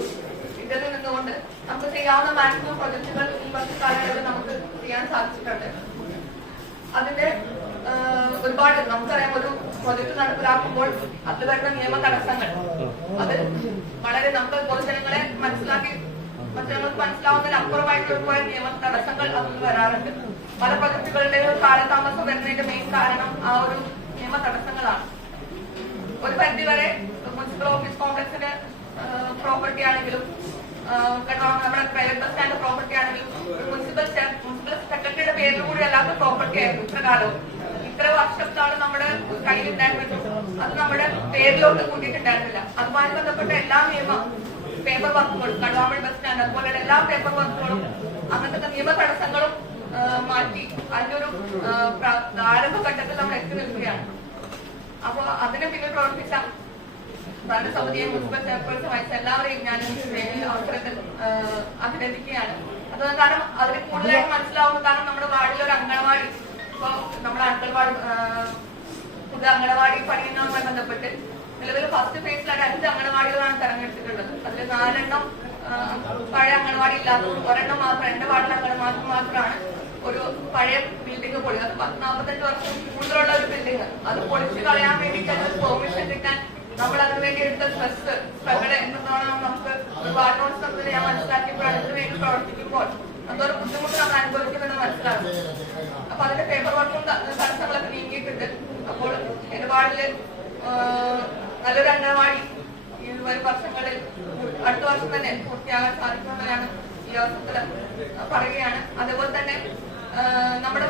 ഇതിൽ നിന്നുകൊണ്ട് നമുക്ക് ചെയ്യാവുന്ന മാക്സിമം പ്രൊജക്ടുകൾ ഈ വർഷക്കാലങ്ങളിൽ നമുക്ക് ചെയ്യാൻ സാധിച്ചിട്ടുണ്ട്. അതിന്റെ ഒരുപാട് നമുക്കറിയാം, ഒരു പ്രൊജക്ട് നടപ്പിലാക്കുമ്പോൾ അത് വരുന്ന നിയമ തടസ്സങ്ങൾ അത് വളരെ നമുക്ക് പൊതുജനങ്ങളെ മറ്റുള്ളവർക്ക് മനസ്സിലാവുന്നതിനപ്പുറമായിട്ട് ഒരുപാട് നിയമ തടസ്സങ്ങൾ അതിൽ വരാറുണ്ട്. പല പ്രൊജക്ടുകളുടെയും കാലതാമസം വരുന്നതിന്റെ മെയിൻ കാരണം ആ ഒരു നിയമ തടസ്സങ്ങളാണ്. ഒരു പരിധിവരെ മുനിസിപ്പൽ ഓഫീസ് കോംപ്ലക്സിന് പ്രോപ്പർട്ടി ആണെങ്കിലും നമ്മുടെ പ്രൈവറ്റ് ബസ് സ്റ്റാൻഡ് പ്രോപ്പർട്ടി ആണെങ്കിലും മുനിസിപ്പൽ സെക്രട്ടറിയുടെ പേരിൽ കൂടി അല്ലാത്ത പ്രോപ്പർട്ടി ആയിരുന്നു ഇത്ര കാലവും. ഇത്ര വർഷത്താണ് നമ്മുടെ കയ്യിലുണ്ടായിരുന്നത്, അത് നമ്മുടെ പേരിലോട്ട് കൂട്ടിയിട്ടുണ്ടായിരുന്നില്ല. അതുമായി ബന്ധപ്പെട്ട എല്ലാ പേപ്പർ വർക്കുകളും കടുവാമണി ബസ് സ്റ്റാൻഡ് അതുപോലെയുള്ള എല്ലാ പേപ്പർ വർക്കുകളും അങ്ങനത്തെ നിയമ തടസ്സങ്ങളും മാറ്റി അതിന്റെ ഒരു ആരംഭഘട്ടത്തിൽ നമ്മൾ എത്തി നിൽക്കുകയാണ്. അപ്പൊ അതിനെ പിന്നിൽ പ്രവർത്തിച്ച ഭരണസമിതിയെ മുനിസിപ്പൽ ചെയർപേഴ്സൺ വഹിച്ച എല്ലാവരെയും ഞാൻ അവസരത്തിൽ അഭിനന്ദിക്കുകയാണ്. അത് കാരണം അതിന് കൂടുതലായിട്ട് മനസ്സിലാവുന്ന കാരണം നമ്മുടെ വാർഡിലൊരു അംഗനവാടി ഇപ്പൊ നമ്മുടെ പുതിയ അംഗനവാടി പണിയുന്നതുമായി ബന്ധപ്പെട്ട് നിലവിൽ ഫസ്റ്റ് ഫേസിലായിട്ട് 5 അംഗനവാടികളാണ് തെരഞ്ഞെടുത്തിട്ടുള്ളത്. അതിൽ 4 എണ്ണം പഴയ അംഗനവാടി ഇല്ലാത്തതും 1 എണ്ണം മാത്രം എന്റെ വാർഡിലെ അംഗനവാടി മാത്രമാണ് ഒരു പഴയ ബിൽഡിംഗ് പൊളി, അത് 40-45 വർഷം കൂടുതലുള്ള ഒരു ബിൽഡിംഗ്. അത് പൊളിച്ചു കളയാൻ വേണ്ടിയിട്ട് അതിന് പെർമിഷൻ കിട്ടാൻ നമ്മൾ അതിനു വേണ്ടി എടുത്ത സ്ട്രഗിൾ എന്നതാണ് നമുക്ക് വാർഡ് നോട്ട്സ് ഞാൻ മനസ്സിലാക്കിയപ്പോഴാണ് ഇതിനു വേണ്ടി പ്രവർത്തിക്കുമ്പോൾ അതൊരു ബുദ്ധിമുട്ട് നമ്മൾ അനുഭവിക്കുമെന്ന് മനസ്സിലാക്കും. അപ്പൊ അതിന്റെ പേപ്പർ വർക്കും തടസ്സങ്ങളൊക്കെ നീങ്ങിയിട്ടുണ്ട്. അപ്പോൾ എന്റെ വാർഡില് നല്ലൊരു അംഗനവാടി ഈ വരും വർഷങ്ങളിൽ അടുത്ത വർഷം തന്നെ പൂർത്തിയാകാൻ സാധിക്കുമെന്നാണ് ഈ അവസരത്തിൽ പറയുകയാണ്. അതേപോലെ തന്നെ നമ്മുടെ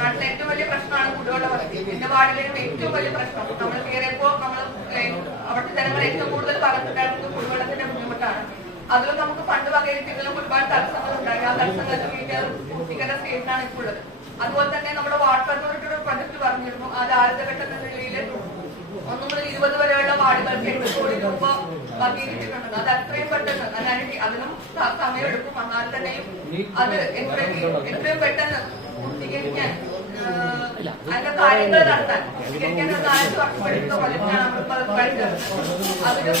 നാട്ടിലെ ഏറ്റവും വലിയ പ്രശ്നമാണ് കുടിവെള്ള പദ്ധതി. എന്റെ വാർഡിലെയും ഏറ്റവും വലിയ പ്രശ്നം നമ്മൾ കയറിയപ്പോ അവിടുത്തെ ജനങ്ങൾ ഏറ്റവും കൂടുതൽ പറഞ്ഞിട്ടുണ്ടായിരുന്നത് കുടിവെള്ളത്തിന്റെ ബുദ്ധിമുട്ടാണ്. അതിലും നമുക്ക് ഫണ്ട് വകയിരുത്തിയതിലും ഒരുപാട് തടസ്സങ്ങൾ ഉണ്ടായി. ആ തടസ്സങ്ങൾക്ക് വേണ്ടി പൂർത്തീകരണ സ്റ്റേജിലാണ് ഇപ്പോൾ ഉള്ളത്. അതുപോലെ തന്നെ നമ്മുടെ വാട്ടർ അതോറിറ്റിയുടെ പ്രൊജക്ട് പറഞ്ഞിരുന്നു. അത് ആദ്യഘട്ടത്തിന്റെ നിലയിൽ 1 മുതൽ 20 വരെയുള്ള വാർഡുകൾക്ക് 8 കോടി രൂപ വകയിരുത്തിയിട്ടുണ്ട്. അത് അത്രയും പെട്ടെന്ന് അതിനും സമയമെടുക്കും. എന്നാൽ തന്നെയും അത് എത്രയും പെട്ടെന്ന് പൂർത്തീകരിക്കാൻ അതിന്റെ കാര്യങ്ങൾ നടത്താൻ പൂർത്തീകരിക്കാൻ 4 വർഷം എടുക്കുന്ന പ്രൊജക്റ്റാണ് നമ്മളിപ്പോൾ കഴിഞ്ഞത്. അതിനും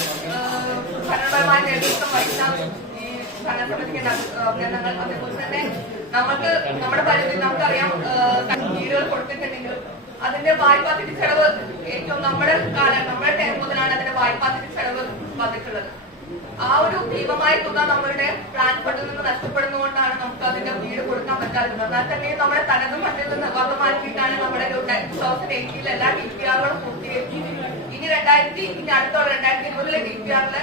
ഭരണപരമായ നേതൃത്വം വഹിച്ച ഈ ഭരണസമിതിക്ക് അഭിനന്ദനങ്ങൾ. അതേപോലെ തന്നെ നമുക്ക് നമ്മുടെ പരിധി നമുക്കറിയാം, വീടുകൾ കൊടുത്തിട്ടുണ്ടെങ്കിലും അതിന്റെ വായ്പാ തിരിച്ചടവ് ഏറ്റവും നമ്മുടെ ടൈം മുതലാണ് അതിന്റെ വായ്പാ തിരിച്ചടവ് വന്നിട്ടുള്ളത്. ആ ഒരു ഭീമമായ തുക നമ്മളുടെ പ്ലാൻ ഫണ്ടിൽ നിന്ന് നഷ്ടപ്പെടുന്നതുകൊണ്ടാണ് നമുക്ക് അതിന്റെ വീട് കൊടുക്കാൻ പറ്റാത്തത്. എന്നാൽ തന്നെ നമ്മുടെ തനത് ഫണ്ടിൽ നിന്ന് വക മാറ്റിയിട്ടാണ് നമ്മുടെ 2018 എല്ലാ DPR-കളും പൂർത്തീകരിച്ചു. ഇനി അടുത്തുള്ള 2020 DPR-ലെ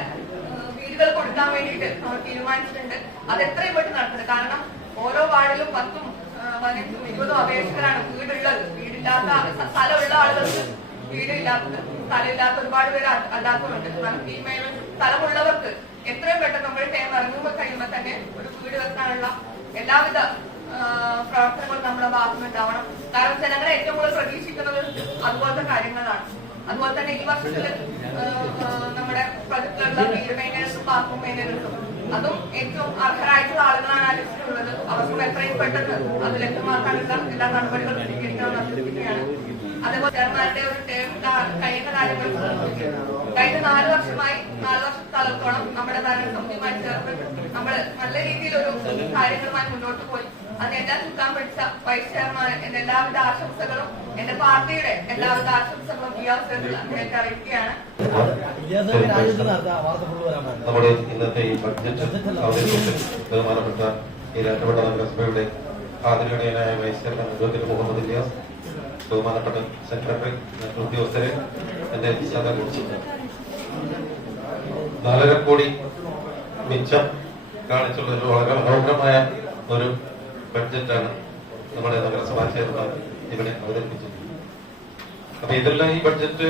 വീടുകൾ കൊടുക്കാൻ വേണ്ടിയിട്ട് നമ്മൾ തീരുമാനിച്ചിട്ടുണ്ട്. അത് എത്രയും പെട്ടെന്ന് നടത്തുന്നത്. കാരണം ഓരോ വാർഡിലും 10ഉം 15ഉം 20ഉം അപേക്ഷകരാണ് വീടുള്ളത്. വീടില്ലാത്ത സ്ഥലമുള്ള ആളുകൾക്ക് വീടില്ലാത്തത്, സ്ഥലമില്ലാത്ത ഒരുപാട് പേര് അല്ലാത്തതുണ്ട്. ഈ സ്ഥലമുള്ളവർക്ക് എത്രയും പെട്ടെന്ന് നമ്മൾ ടൈം ഇറങ്ങുമ്പോൾ കഴിയുമ്പോൾ തന്നെ ഒരു വീട് വെക്കാനുള്ള എല്ലാവിധ പ്രവർത്തനങ്ങളും നമ്മുടെ ഭാഗത്തുനിന്നുണ്ടാവണം. കാരണം ജനങ്ങളെ ഏറ്റവും കൂടുതൽ പ്രതീക്ഷിക്കുന്നത് അതുപോലത്തെ കാര്യങ്ങളാണ്. അതുപോലെ തന്നെ ഈ വർഷത്തിൽ നമ്മുടെ പ്രൊജക്റ്റിലുള്ള വീട് മെയിൻ്റനൻസും ബാത്റൂം മെയിൻ്റനൻസും അതും ഏറ്റവും അർഹരായിട്ടുള്ള ആളുകളാണ് ആ ലിസ്റ്റിലുള്ളത്. അവർക്കും എത്രയും പെട്ടെന്ന് അത് ലഭ്യമാക്കാനുള്ള എല്ലാ നടപടികളും സ്വീകരിക്കണമെന്ന് അഭ്യർത്ഥിക്കുകയാണ്. അതേപോലെ ചെയർമാരുടെ ഒരു ടേം കഴിയുന്ന കാര്യങ്ങൾ കഴിഞ്ഞ 4 വർഷത്തോളം നമ്മുടെ ഭരണസമിതിയുമായി ചേർന്ന് നമ്മൾ നല്ല രീതിയിലൊരു കാര്യങ്ങളുമായി മുന്നോട്ട് പോയി. അതിനെല്ലാം ചുക്കാൻ പിടിച്ച വൈസ് ചെയർമാൻ എന്റെ എല്ലാവിധ ആശംസകളും എന്റെ പാർട്ടിയുടെ എല്ലാവിധ ആശംസകളും ഈ അവസരത്തിൽ അദ്ദേഹത്തെ അറിയിക്കുകയാണ്. നമ്മുടെ ഇന്നത്തെ ഈ ബഡ്ജറ്റ് അവതരിപ്പിച്ച് ബഹുമാനപ്പെട്ട ഈ രാഷ്ട്രപതി നഗരസഭയുടെ ആദരണീയനായ vice chairman advocate Muhammad Iliyas, ബഹുമാനപ്പെട്ട സെക്രട്ടറി, മറ്റു ഉദ്യോഗസ്ഥരെ, എന്റെ സഹകുറിച്ചിട്ട് 4.5 കോടി മിച്ചം കാണിച്ചുള്ള ഒരു വളരെ മനോഹരമായ ഒരു ബഡ്ജറ്റാണ് നമ്മുടെ നഗരസഭാ ചെയർമാൻ ഇവിടെ അവതരിപ്പിച്ചത്. അപ്പൊ ഇതെല്ലാം ഈ ബഡ്ജറ്റ്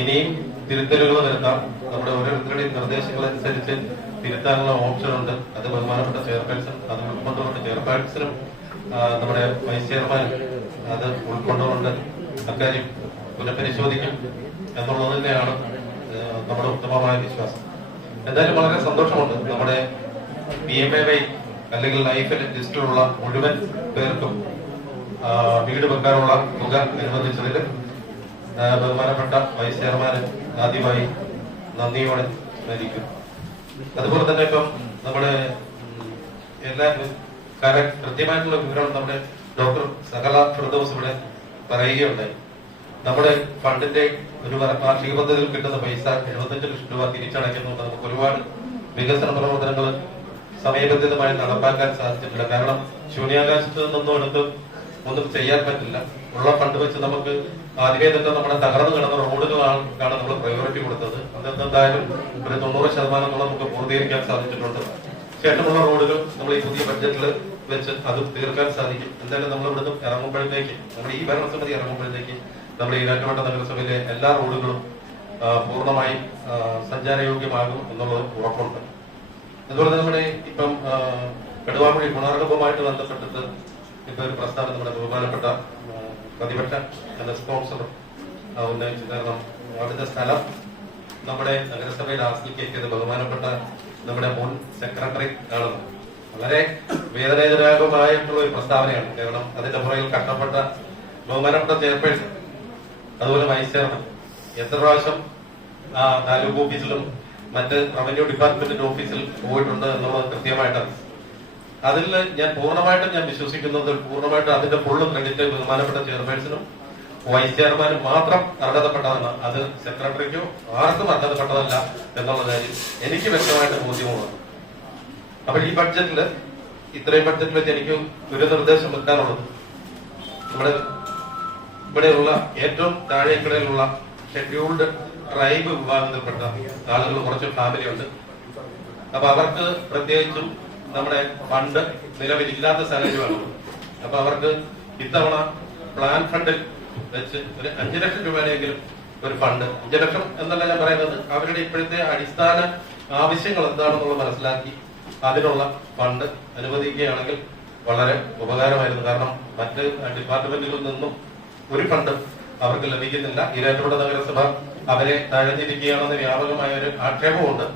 ഇനിയും തിരുത്തലുകൾ വരുത്താം. നമ്മുടെ ഓരോരുത്തരുടെയും നിർദ്ദേശങ്ങൾ അനുസരിച്ച് തിരുത്താനുള്ള ഓപ്ഷൻ ഉണ്ട്. അത് ബഹുമാനപ്പെട്ട ചെയർപേഴ്സൺ, അത് ഉൾക്കൊണ്ടുകൊണ്ട് ചെയർപേഴ്സണും നമ്മുടെ വൈസ് ചെയർമാനും അത് ഉൾക്കൊണ്ടുകൊണ്ട് അക്കാര്യം പുനഃപരിശോധിക്കും എന്നുള്ളത് തന്നെയാണ് നമ്മുടെ ഉത്തമമായ വിശ്വാസം. എന്തായാലും വളരെ സന്തോഷമുണ്ട്. നമ്മുടെ PMAY അല്ലെങ്കിൽ ലൈഫ് ലിസ്റ്റിലുള്ള മുഴുവൻ പേർക്കും വീട് വെക്കാനുള്ള തുക അനുവദിച്ചതിൽ ബഹുമാനപ്പെട്ട വൈസ് ചെയർമാന് ആദ്യമായി നന്ദിയോടെ സ്മരിക്കും. അതുപോലെ തന്നെ ഇപ്പം നമ്മുടെ എല്ലാ കൃത്യമായിട്ടുള്ള വിവരം നമ്മുടെ ഡോക്ടർ സകല ഫിർദൗസ് ഇവിടെ പറയുകയുണ്ടായി. നമ്മുടെ ഫണ്ടിന്റെ ഒരു കാർഷിക പദ്ധതിയിൽ കിട്ടുന്ന പൈസ 75 ലക്ഷം രൂപ തിരിച്ചടയ്ക്കുന്നുണ്ട്. നമുക്ക് ഒരുപാട് വികസന പ്രവർത്തനങ്ങൾ സമയബന്ധിതമായി നടപ്പാക്കാൻ സാധിച്ചിട്ടില്ല. കാരണം ശൂന്യാകാശത്ത് നിന്നൊന്നും എടുത്ത് ഒന്നും ചെയ്യാൻ പറ്റില്ല. ഉള്ള ഫണ്ട് വെച്ച് നമുക്ക് ആദ്യമേ തന്നെ നമ്മുടെ തകർന്നു കിടന്ന റോഡുകളാണ് നമ്മൾ പ്രയോറിറ്റി കൊടുത്തത്. അതെന്തായാലും ഒരു 90% നമുക്ക് പൂർത്തീകരിക്കാൻ സാധിച്ചിട്ടുണ്ട്. ശേഷമുള്ള റോഡുകൾ നമ്മൾ ഈ പുതിയ ബഡ്ജറ്റിൽ വെച്ച് അത് തീർക്കാൻ സാധിക്കും. എന്തായാലും നമ്മൾ ഇവിടുന്ന് ഇറങ്ങുമ്പോഴത്തേക്ക്, നമ്മുടെ ഈ ഭരണസമിതി ഇറങ്ങുമ്പോഴത്തേക്ക് നമ്മുടെ ഈ രാജവട്ട നഗരസഭയിലെ എല്ലാ റോഡുകളും പൂർണ്ണമായും സഞ്ചാരയോഗ്യമാകും എന്നുള്ളത് ഉറപ്പുണ്ട്. അതുപോലെ തന്നെ നമ്മുടെ ഇപ്പം കടുവാമൊഴി പുനർഗമവുമായിട്ട് ബന്ധപ്പെട്ടിട്ട് ഇപ്പൊ ഒരു പ്രസ്താവന നമ്മുടെ ബഹുമാനപ്പെട്ട പ്രതിപക്ഷ സ്പോൺസർ ഉന്നയിച്ചു. കാരണം അവിടുത്തെ സ്ഥലം നമ്മുടെ നഗരസഭയിൽ ആസ്വദിക്കിയത് ബഹുമാനപ്പെട്ട നമ്മുടെ മുൻ സെക്രട്ടറി ആണ്. വളരെ വേദനാജനകമായിട്ടുള്ള ഒരു പ്രസ്താവനയാണ്. കാരണം അതിന്റെ പുറകിൽ കഷ്ടപ്പെട്ട ബഹുമാനപ്പെട്ട ചെയർപേഴ്സൺ, അതുപോലെ വൈസ് ചെയർമാൻ എത്ര പ്രാവശ്യം താലൂക്ക് ഓഫീസിലും മറ്റ് റവന്യൂ ഡിപ്പാർട്ട്മെന്റിന്റെ ഓഫീസിൽ പോയിട്ടുണ്ട് എന്നുള്ളത് കൃത്യമായിട്ടാണ്. അതിൽ ഞാൻ പൂർണ്ണമായിട്ടും വിശ്വസിക്കുന്നത്, പൂർണ്ണമായിട്ടും അതിന്റെ ഫുള്ളും ക്രെഡിറ്റ് ബഹുമാനപ്പെട്ട ചെയർപേഴ്സണും വൈസ് ചെയർമാനും മാത്രം അർഹതപ്പെട്ടതാണ്. അത് സെക്രട്ടറിക്കോ ആർക്കും അർഹതപ്പെട്ടതല്ല എന്നുള്ള കാര്യം എനിക്ക് വ്യക്തമായിട്ട് ബോധ്യമാണ്. അപ്പോൾ ഈ ബഡ്ജറ്റില്, ഇത്രയും ബഡ്ജറ്റിൽ വെച്ച് എനിക്ക് ഒരു നിർദ്ദേശം വെക്കാനുള്ളത്, നമ്മുടെ ഇവിടെയുള്ള ഏറ്റവും താഴേക്കിടയിലുള്ള ഷെഡ്യൂൾഡ് ട്രൈബ് വിഭാഗത്തിൽപ്പെട്ട ആളുകൾ കുറച്ച് ഫാമിലി ഉണ്ട്. അപ്പൊ അവർക്ക് പ്രത്യേകിച്ചും നമ്മുടെ ഫണ്ട് നിലവിലില്ലാത്ത സാഹചര്യമാണ്. അപ്പൊ അവർക്ക് ഇത്തവണ പ്ലാൻ ഫണ്ടിൽ വെച്ച് ഒരു 5 ലക്ഷം രൂപയെങ്കിലും ഒരു ഫണ്ട്, 5 ലക്ഷം എന്നല്ല ഞാൻ പറയുന്നത്, അവരുടെ ഇപ്പോഴത്തെ അടിസ്ഥാന ആവശ്യങ്ങൾ എന്താണെന്നുള്ളത് മനസ്സിലാക്കി അതിനുള്ള ഫണ്ട് അനുവദിക്കുകയാണെങ്കിൽ വളരെ ഉപകാരമായിരുന്നു. കാരണം മറ്റ് ഡിപ്പാർട്ട്മെന്റുകളിൽ നിന്നും ഒരു ഫണ്ട് അവർക്ക് ലഭിക്കുന്നില്ല. ഈരാറ്റുപേട്ട നഗരസഭ അവരെ തഴഞ്ഞിരിക്കുകയാണെന്ന് വ്യാപകമായ ഒരു ആക്ഷേപമുണ്ട്.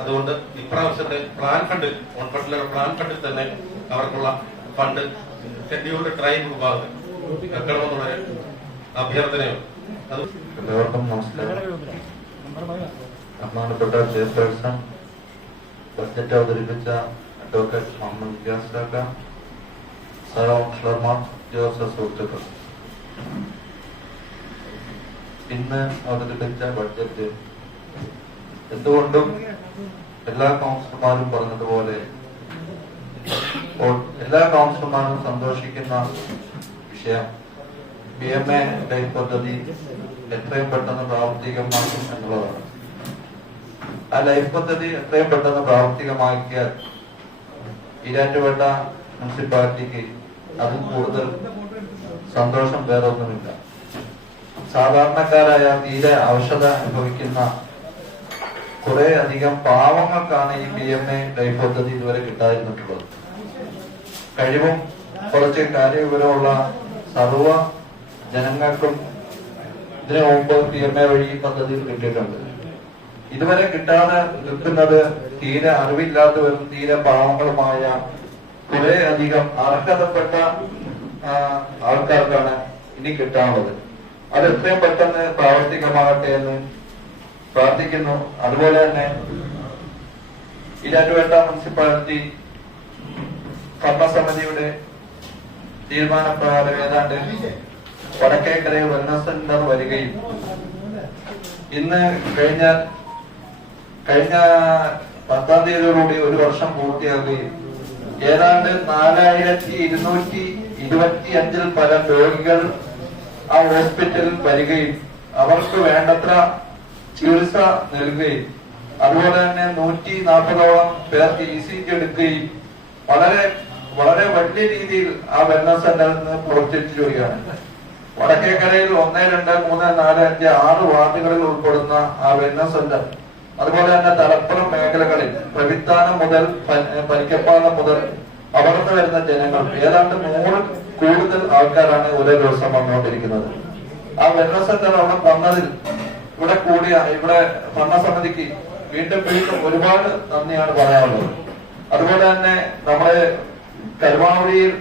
അതുകൊണ്ട് ഇപ്രാവശ്യത്തെ പ്ലാൻ ഫണ്ടിൽ, പ്ലാൻ ഫണ്ടിൽ തന്നെ അവർക്കുള്ള ഫണ്ട് ഷെഡ്യൂൾഡ് ട്രൈബ് വിഭാഗം വെക്കണമെന്നുള്ള അഭ്യർത്ഥനയുണ്ട്. അത് എല്ലാവർക്കും നമസ്കാരം. ബഹുമാനപ്പെട്ട ചെയർപേഴ്സൺ, ബഡ്ജറ്റ് അവതരിപ്പിച്ച അഡ്വക്കേറ്റ് മുഹമ്മദ് ഇലിയാസ് കാക്ക, കൗൺസിലർമാർ, ഉദ്യോഗസ്ഥ സുഹൃത്തുക്കൾ, ഇന്ന് അവതരിപ്പിച്ച ബഡ്ജറ്റ് എന്തുകൊണ്ടും എല്ലാ കൗൺസിലർമാരും പറഞ്ഞതുപോലെ എല്ലാ കൗൺസിലർമാരും സന്തോഷിക്കുന്ന വിഷയം PMA ലൈഫ് പദ്ധതി എത്രയും പെട്ടെന്ന് പ്രാവർത്തികമാക്കും എന്നുള്ളതാണ്. ആ ലൈഫ് പദ്ധതി എത്രയും പെട്ടെന്ന് പ്രാവർത്തികമാക്കിയാൽ ഈരാറ്റുപേട്ട മുനിസിപ്പാലിറ്റിക്ക് അതിൽ കൂടുതൽ സന്തോഷം വേറൊന്നുമില്ല. സാധാരണക്കാരായ തീരെ അവശത അനുഭവിക്കുന്ന കുറെ അധികം പാവങ്ങൾക്കാണ് ഈ PMA ലൈഫ് പദ്ധതി ഇതുവരെ കിട്ടാതിരുന്നിട്ടുള്ളത്. കഴിവും കുറച്ച് കാര്യവിവരമുള്ള സർവ ജനങ്ങൾക്കും ഇതിനു മുമ്പ് PMA വഴി ഈ പദ്ധതിയിൽ കിട്ടിയിട്ടുണ്ട്. ഇതുവരെ കിട്ടാതെ നിൽക്കുന്നത് തീരെ അറിവില്ലാത്തവരും തീരെ പാവങ്ങളുമായ കുറെ അധികം അർഹതപ്പെട്ട ആൾക്കാർക്കാണ് ഇനി കിട്ടാനുള്ളത്. അത് എത്രയും പെട്ടെന്ന് പ്രാവർത്തികമാകട്ടെ എന്ന് പ്രാർത്ഥിക്കുന്നു. അതുപോലെ തന്നെ ഈരാറ്റുപേട്ട മുനിസിപ്പാലിറ്റി ഭരണസമിതിയുടെ തീരുമാനപ്രകാരം ഏതാണ്ട് വടക്കേക്കരയിൽ വെൽനസ് സെന്റർ വരികയും ഇന്ന് കഴിഞ്ഞ 10-ാം തീയതിയോടുകൂടി 1 വർഷം പൂർത്തിയാക്കുകയും ഏതാണ്ട് 4225 പരം രോഗികൾ ആ ഹോസ്പിറ്റലിൽ വരികയും അവർക്ക് വേണ്ടത്ര ചികിത്സ നൽകുകയും അതുപോലെ തന്നെ 140ഓളം പേർക്ക് ECG എടുക്കുകയും വളരെ വളരെ വലിയ രീതിയിൽ ആ വെൽനസ് സെന്ററിൽ നിന്ന് പ്രവർത്തിച്ചു വരികയാണ്. വടക്കേക്കരയിൽ 1, 2, 3, 4, 5, 6 വാർഡുകളിൽ ഉൾപ്പെടുന്ന ആ വെൽനസ് സെന്റർ അതുപോലെ തന്നെ തലപ്പുറം മേഖലകളിൽ പ്രവിത്താനം മുതൽ പരിക്കപ്പാലം മുതൽ അവിടുന്ന് വരുന്ന ജനങ്ങൾ ഏതാണ്ട് 100 കൂടുതൽ ആൾക്കാരാണ് ഓരോ ദിവസം വന്നുകൊണ്ടിരിക്കുന്നത്. ആ വെൽനസ് സെന്റർ അവിടെ വന്നതിൽ ഇവിടെ ഭരണസമിതിക്ക് വീണ്ടും ഒരുപാട് നന്ദിയാണ് പറയാനുള്ളത്. അതുപോലെ തന്നെ നമ്മുടെ കരുവാവടിയിൽ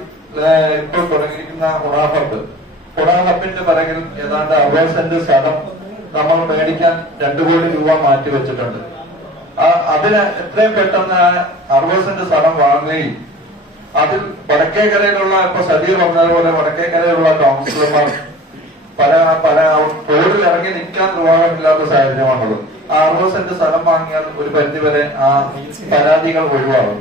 ഇപ്പോൾ തുടങ്ങിയിരിക്കുന്ന ഹുണാഹബിന്റെ പിറകിൽ ഏതാണ്ട് 60 സെന്റ് സ്ഥലം നമ്മൾ മേടിക്കാൻ 2 കോടി രൂപ മാറ്റിവെച്ചിട്ടുണ്ട്. അതിന് എത്രയും പെട്ടെന്ന് 60 സെന്റ് സ്ഥലം വാങ്ങുകയും അതിൽ വടക്കേക്കരയിലുള്ള ഇപ്പൊ സദീർ പറഞ്ഞതുപോലെ വടക്കേക്കരയിലുള്ള കൗൺസിലർമാർ പല റോഡിൽ ഇറങ്ങി നിൽക്കാൻ നിർവാഹമില്ലാത്ത സാഹചര്യമാണുള്ളത്. ആ 60 സെന്റ് സ്ഥലം വാങ്ങിയാൽ ഒരു പരിധിവരെ ആ പരാതികൾ ഒഴിവാകും.